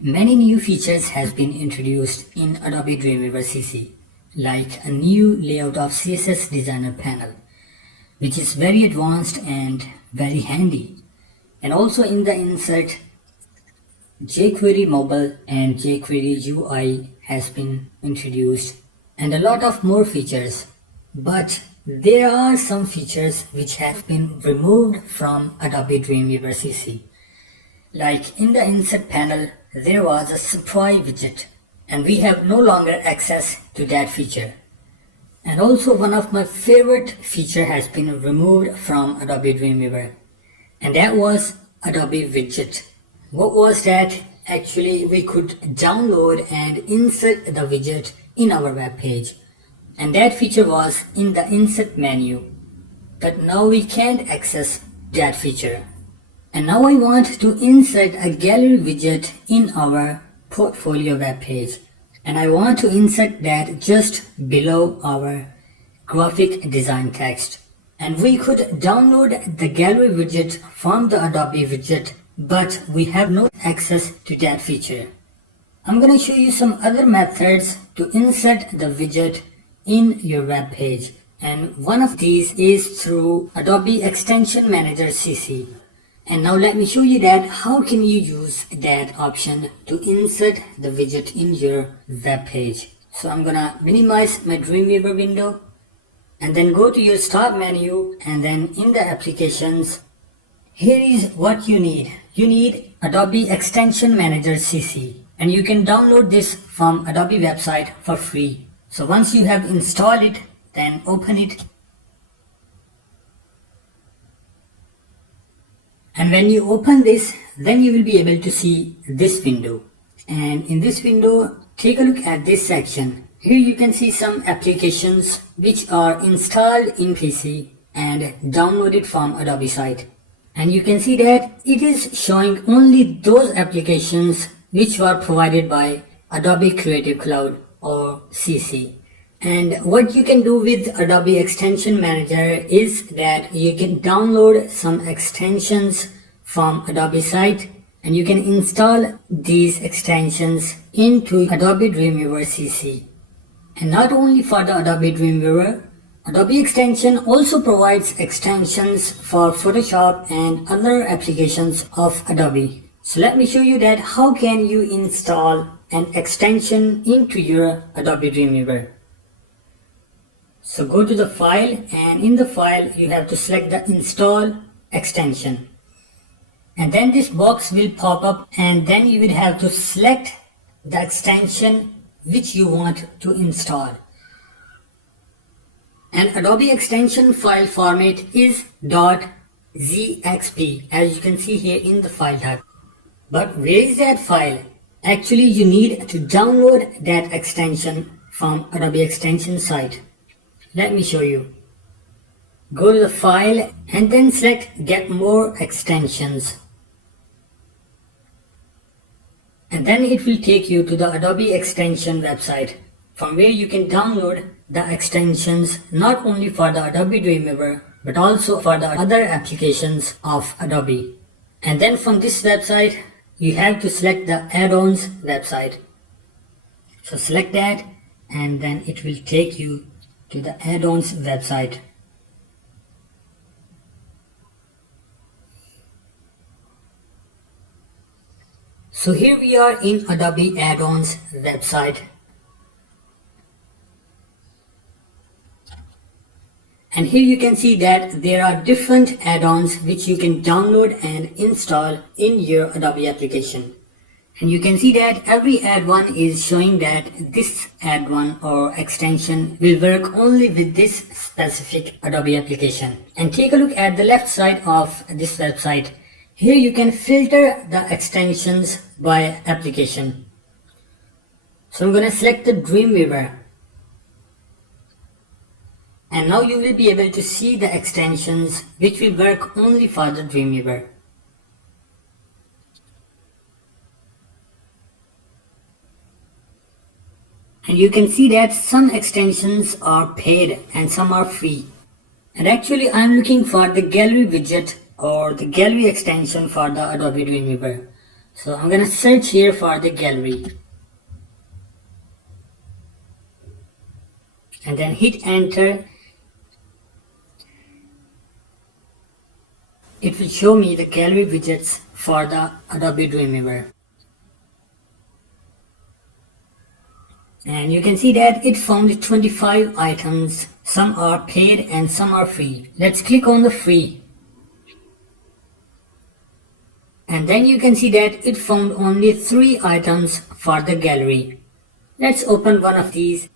Many new features have been introduced in Adobe Dreamweaver CC, like a new layout of CSS designer panel, which is very advanced and very handy. And also in the insert, jQuery mobile and jQuery UI has been introduced, and a lot of more features. But there are some features which have been removed from Adobe Dreamweaver CC. Like in the insert panel, there was a supply widget, and we have no longer access to that feature. And also one of my favorite feature has been removed from Adobe Dreamweaver, and that was Adobe Widget. What was that? Actually, we could download and insert the widget in our web page, and that feature was in the insert menu. But now we can't access that feature. And now I want to insert a gallery widget in our portfolio web page, and I want to insert that just below our graphic design text. And we could download the gallery widget from the Adobe widget, but we have no access to that feature. I'm going to show you some other methods to insert the widget in your web page, and one of these is through Adobe Extension Manager CC. And now let me show you that how can you use that option to insert the widget in your web page. So I'm gonna minimize my Dreamweaver window, and then go to your start menu, and then in the applications, here is what you need. You need Adobe Extension Manager CC, and you can download this from Adobe website for free. So once you have installed it, then open it. And when you open this, then you will be able to see this window. And in this window, take a look at this section. Here you can see some applications which are installed in PC and downloaded from Adobe site. And you can see that it is showing only those applications which were provided by Adobe Creative Cloud or CC. And what you can do with Adobe Extension Manager is that you can download some extensions from Adobe site, and you can install these extensions into Adobe Dreamweaver CC. And not only for the Adobe Dreamweaver, Adobe Extension also provides extensions for Photoshop and other applications of Adobe. So let me show you that how can you install an extension into your Adobe Dreamweaver. So go to the file, and in the file you have to select the install extension. And then this box will pop up, and then you will have to select the extension which you want to install. And Adobe extension file format is .zxp, as you can see here in the file type. But where is that file? Actually, you need to download that extension from Adobe extension site. Let me show you. Go to the file and then select get more extensions. And then it will take you to the Adobe extension website, from where you can download the extensions not only for the Adobe Dreamweaver but also for the other applications of Adobe. And then from this website you have to select the add-ons website. So select that, and then it will take you to the add-ons website. So here we are in Adobe add-ons website. And here you can see that there are different add-ons which you can download and install in your Adobe application. And you can see that every add-on is showing that this add-on or extension will work only with this specific Adobe application. And take a look at the left side of this website. Here you can filter the extensions by application. So I'm going to select the Dreamweaver. And now you will be able to see the extensions which will work only for the Dreamweaver. And you can see that some extensions are paid and some are free. And actually I'm looking for the gallery widget or the gallery extension for the Adobe Dreamweaver. So I'm gonna search here for the gallery. And then hit enter. It will show me the gallery widgets for the Adobe Dreamweaver. And you can see that it found 25 items. Some are paid and some are free. Let's click on the free. And then you can see that it found only 3 items for the gallery. Let's open one of these.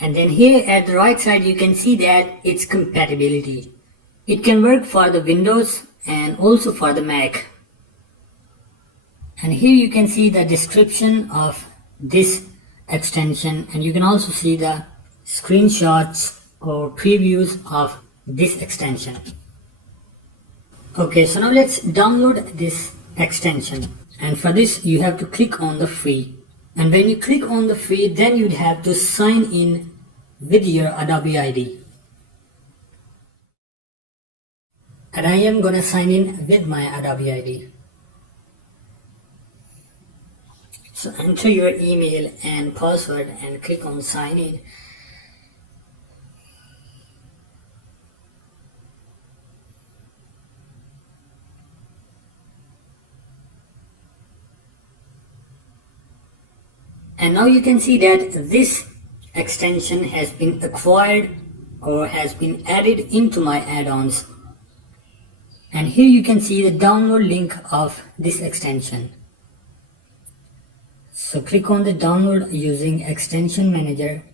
And then here at the right side you can see that it's compatibility. It can work for the Windows and also for the Mac. And here you can see the description of this extension, and you can also see the screenshots or previews of this extension. Okay, so now let's download this extension, and for this you have to click on the free. And when you click on the free, then you'd have to sign in with your Adobe ID. And I am gonna sign in with my Adobe ID. So enter your email and password and click on sign in. And now you can see that this extension has been acquired or has been added into my add-ons. And here you can see the download link of this extension. So click on the download using extension manager.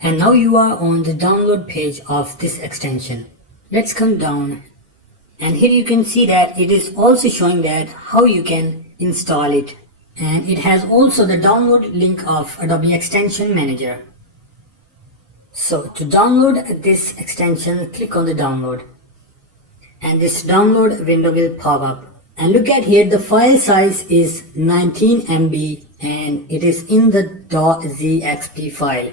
And now you are on the download page of this extension. Let's come down. And here you can see that it is also showing that how you can install it. And it has also the download link of Adobe Extension Manager. So to download this extension, click on the download. And this download window will pop up. And look at here, the file size is 19 MB and it is in the .zxp file.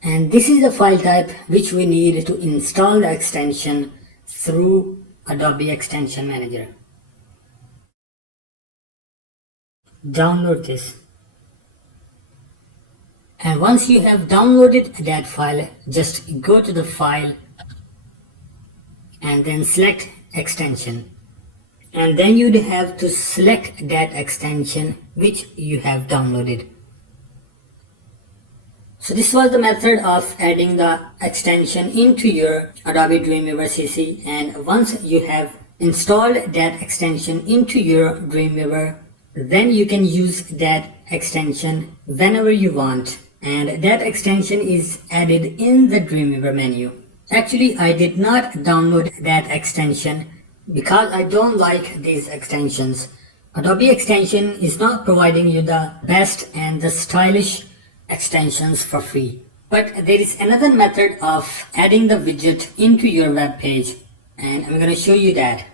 And this is the file type which we need to install the extension through Adobe Extension Manager. Download this. And once you have downloaded that file, just go to the file and then select extension. And then you'd have to select that extension which you have downloaded. So this was the method of adding the extension into your Adobe Dreamweaver CC. And once you have installed that extension into your Dreamweaver, then you can use that extension whenever you want. And that extension is added in the Dreamweaver menu. Actually, I did not download that extension because I don't like these extensions. Adobe Extension is not providing you the best and the stylish extensions for free. But there is another method of adding the widget into your web page, and I'm going to show you that.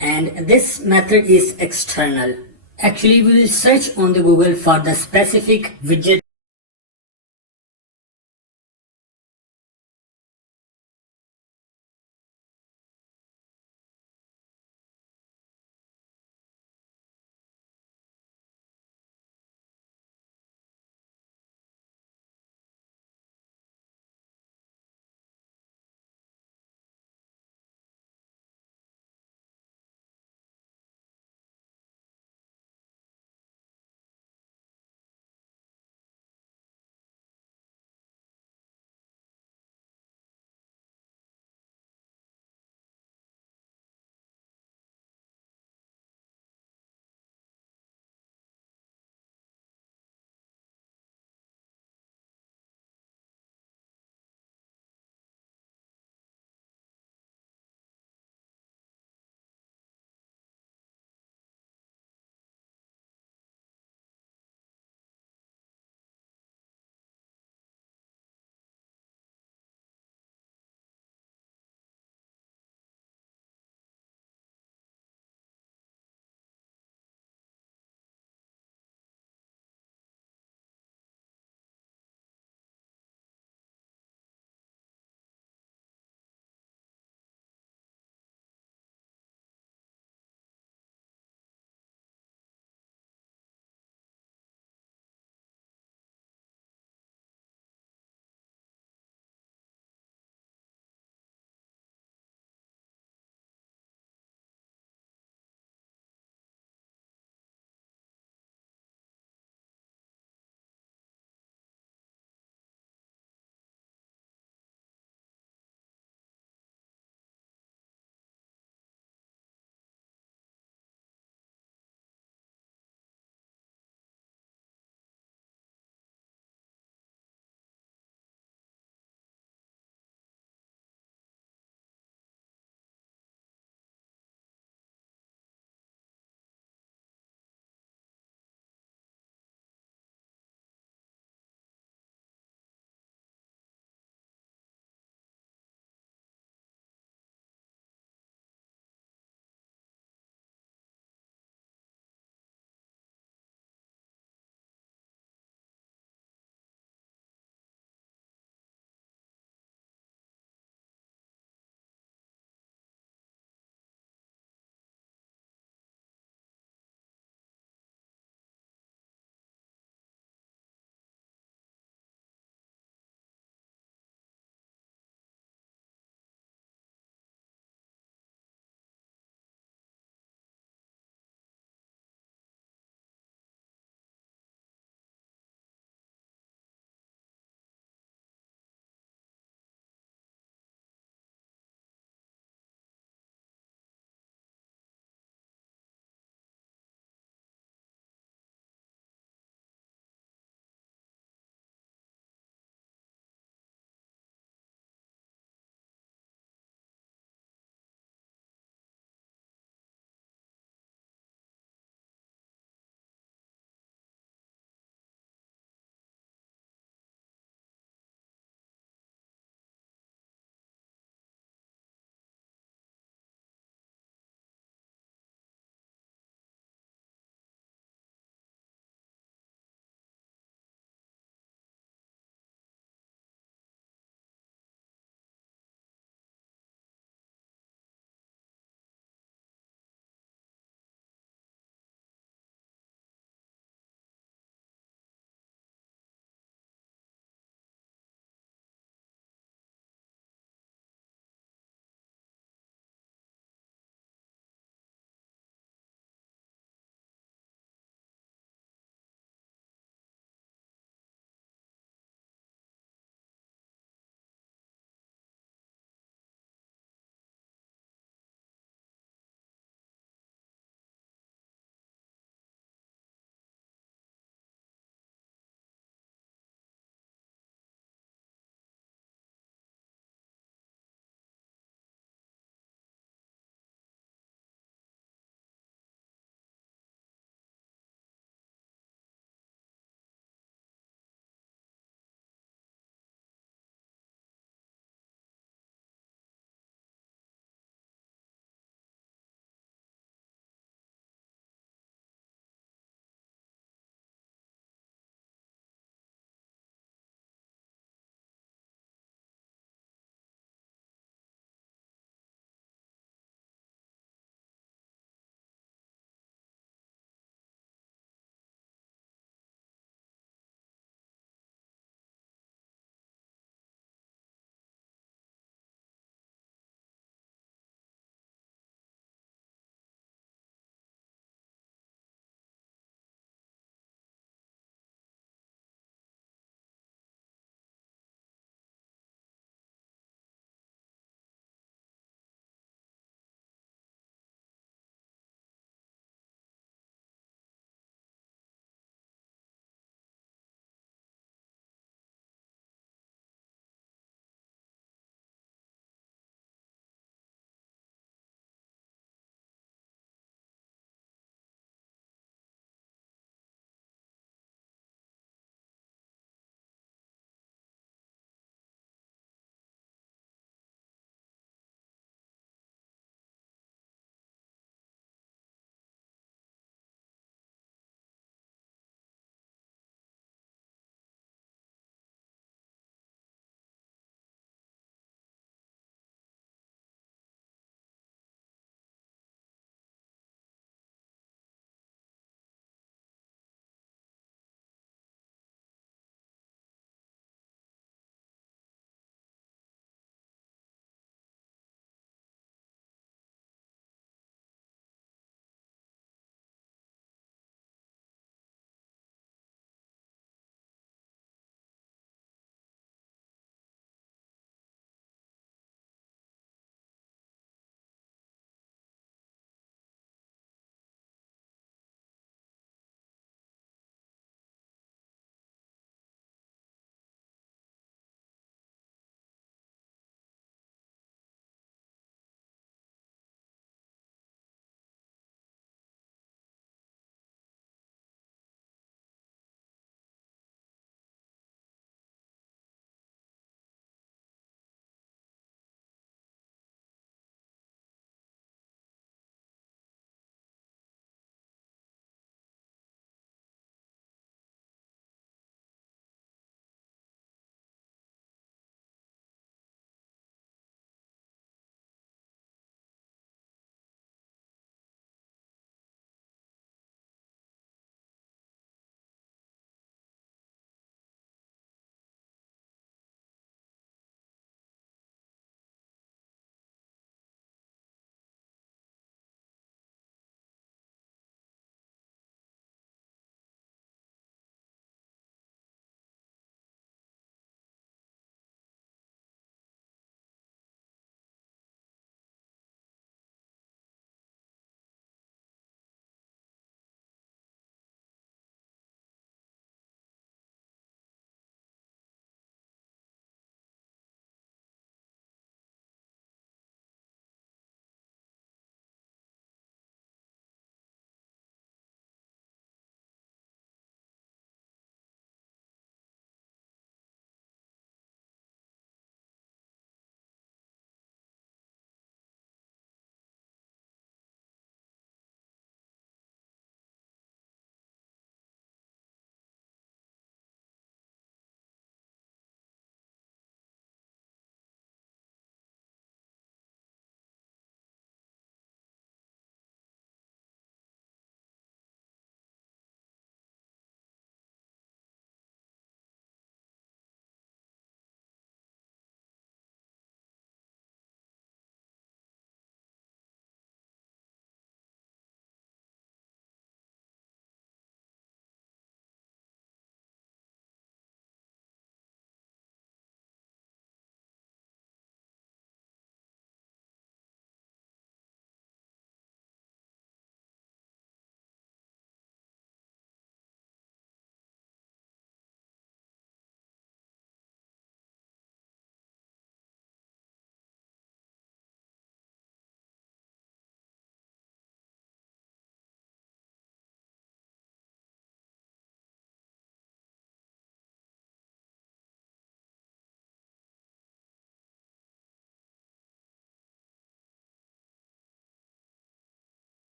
And this method is external. Actually, we will search on the Google for the specific widget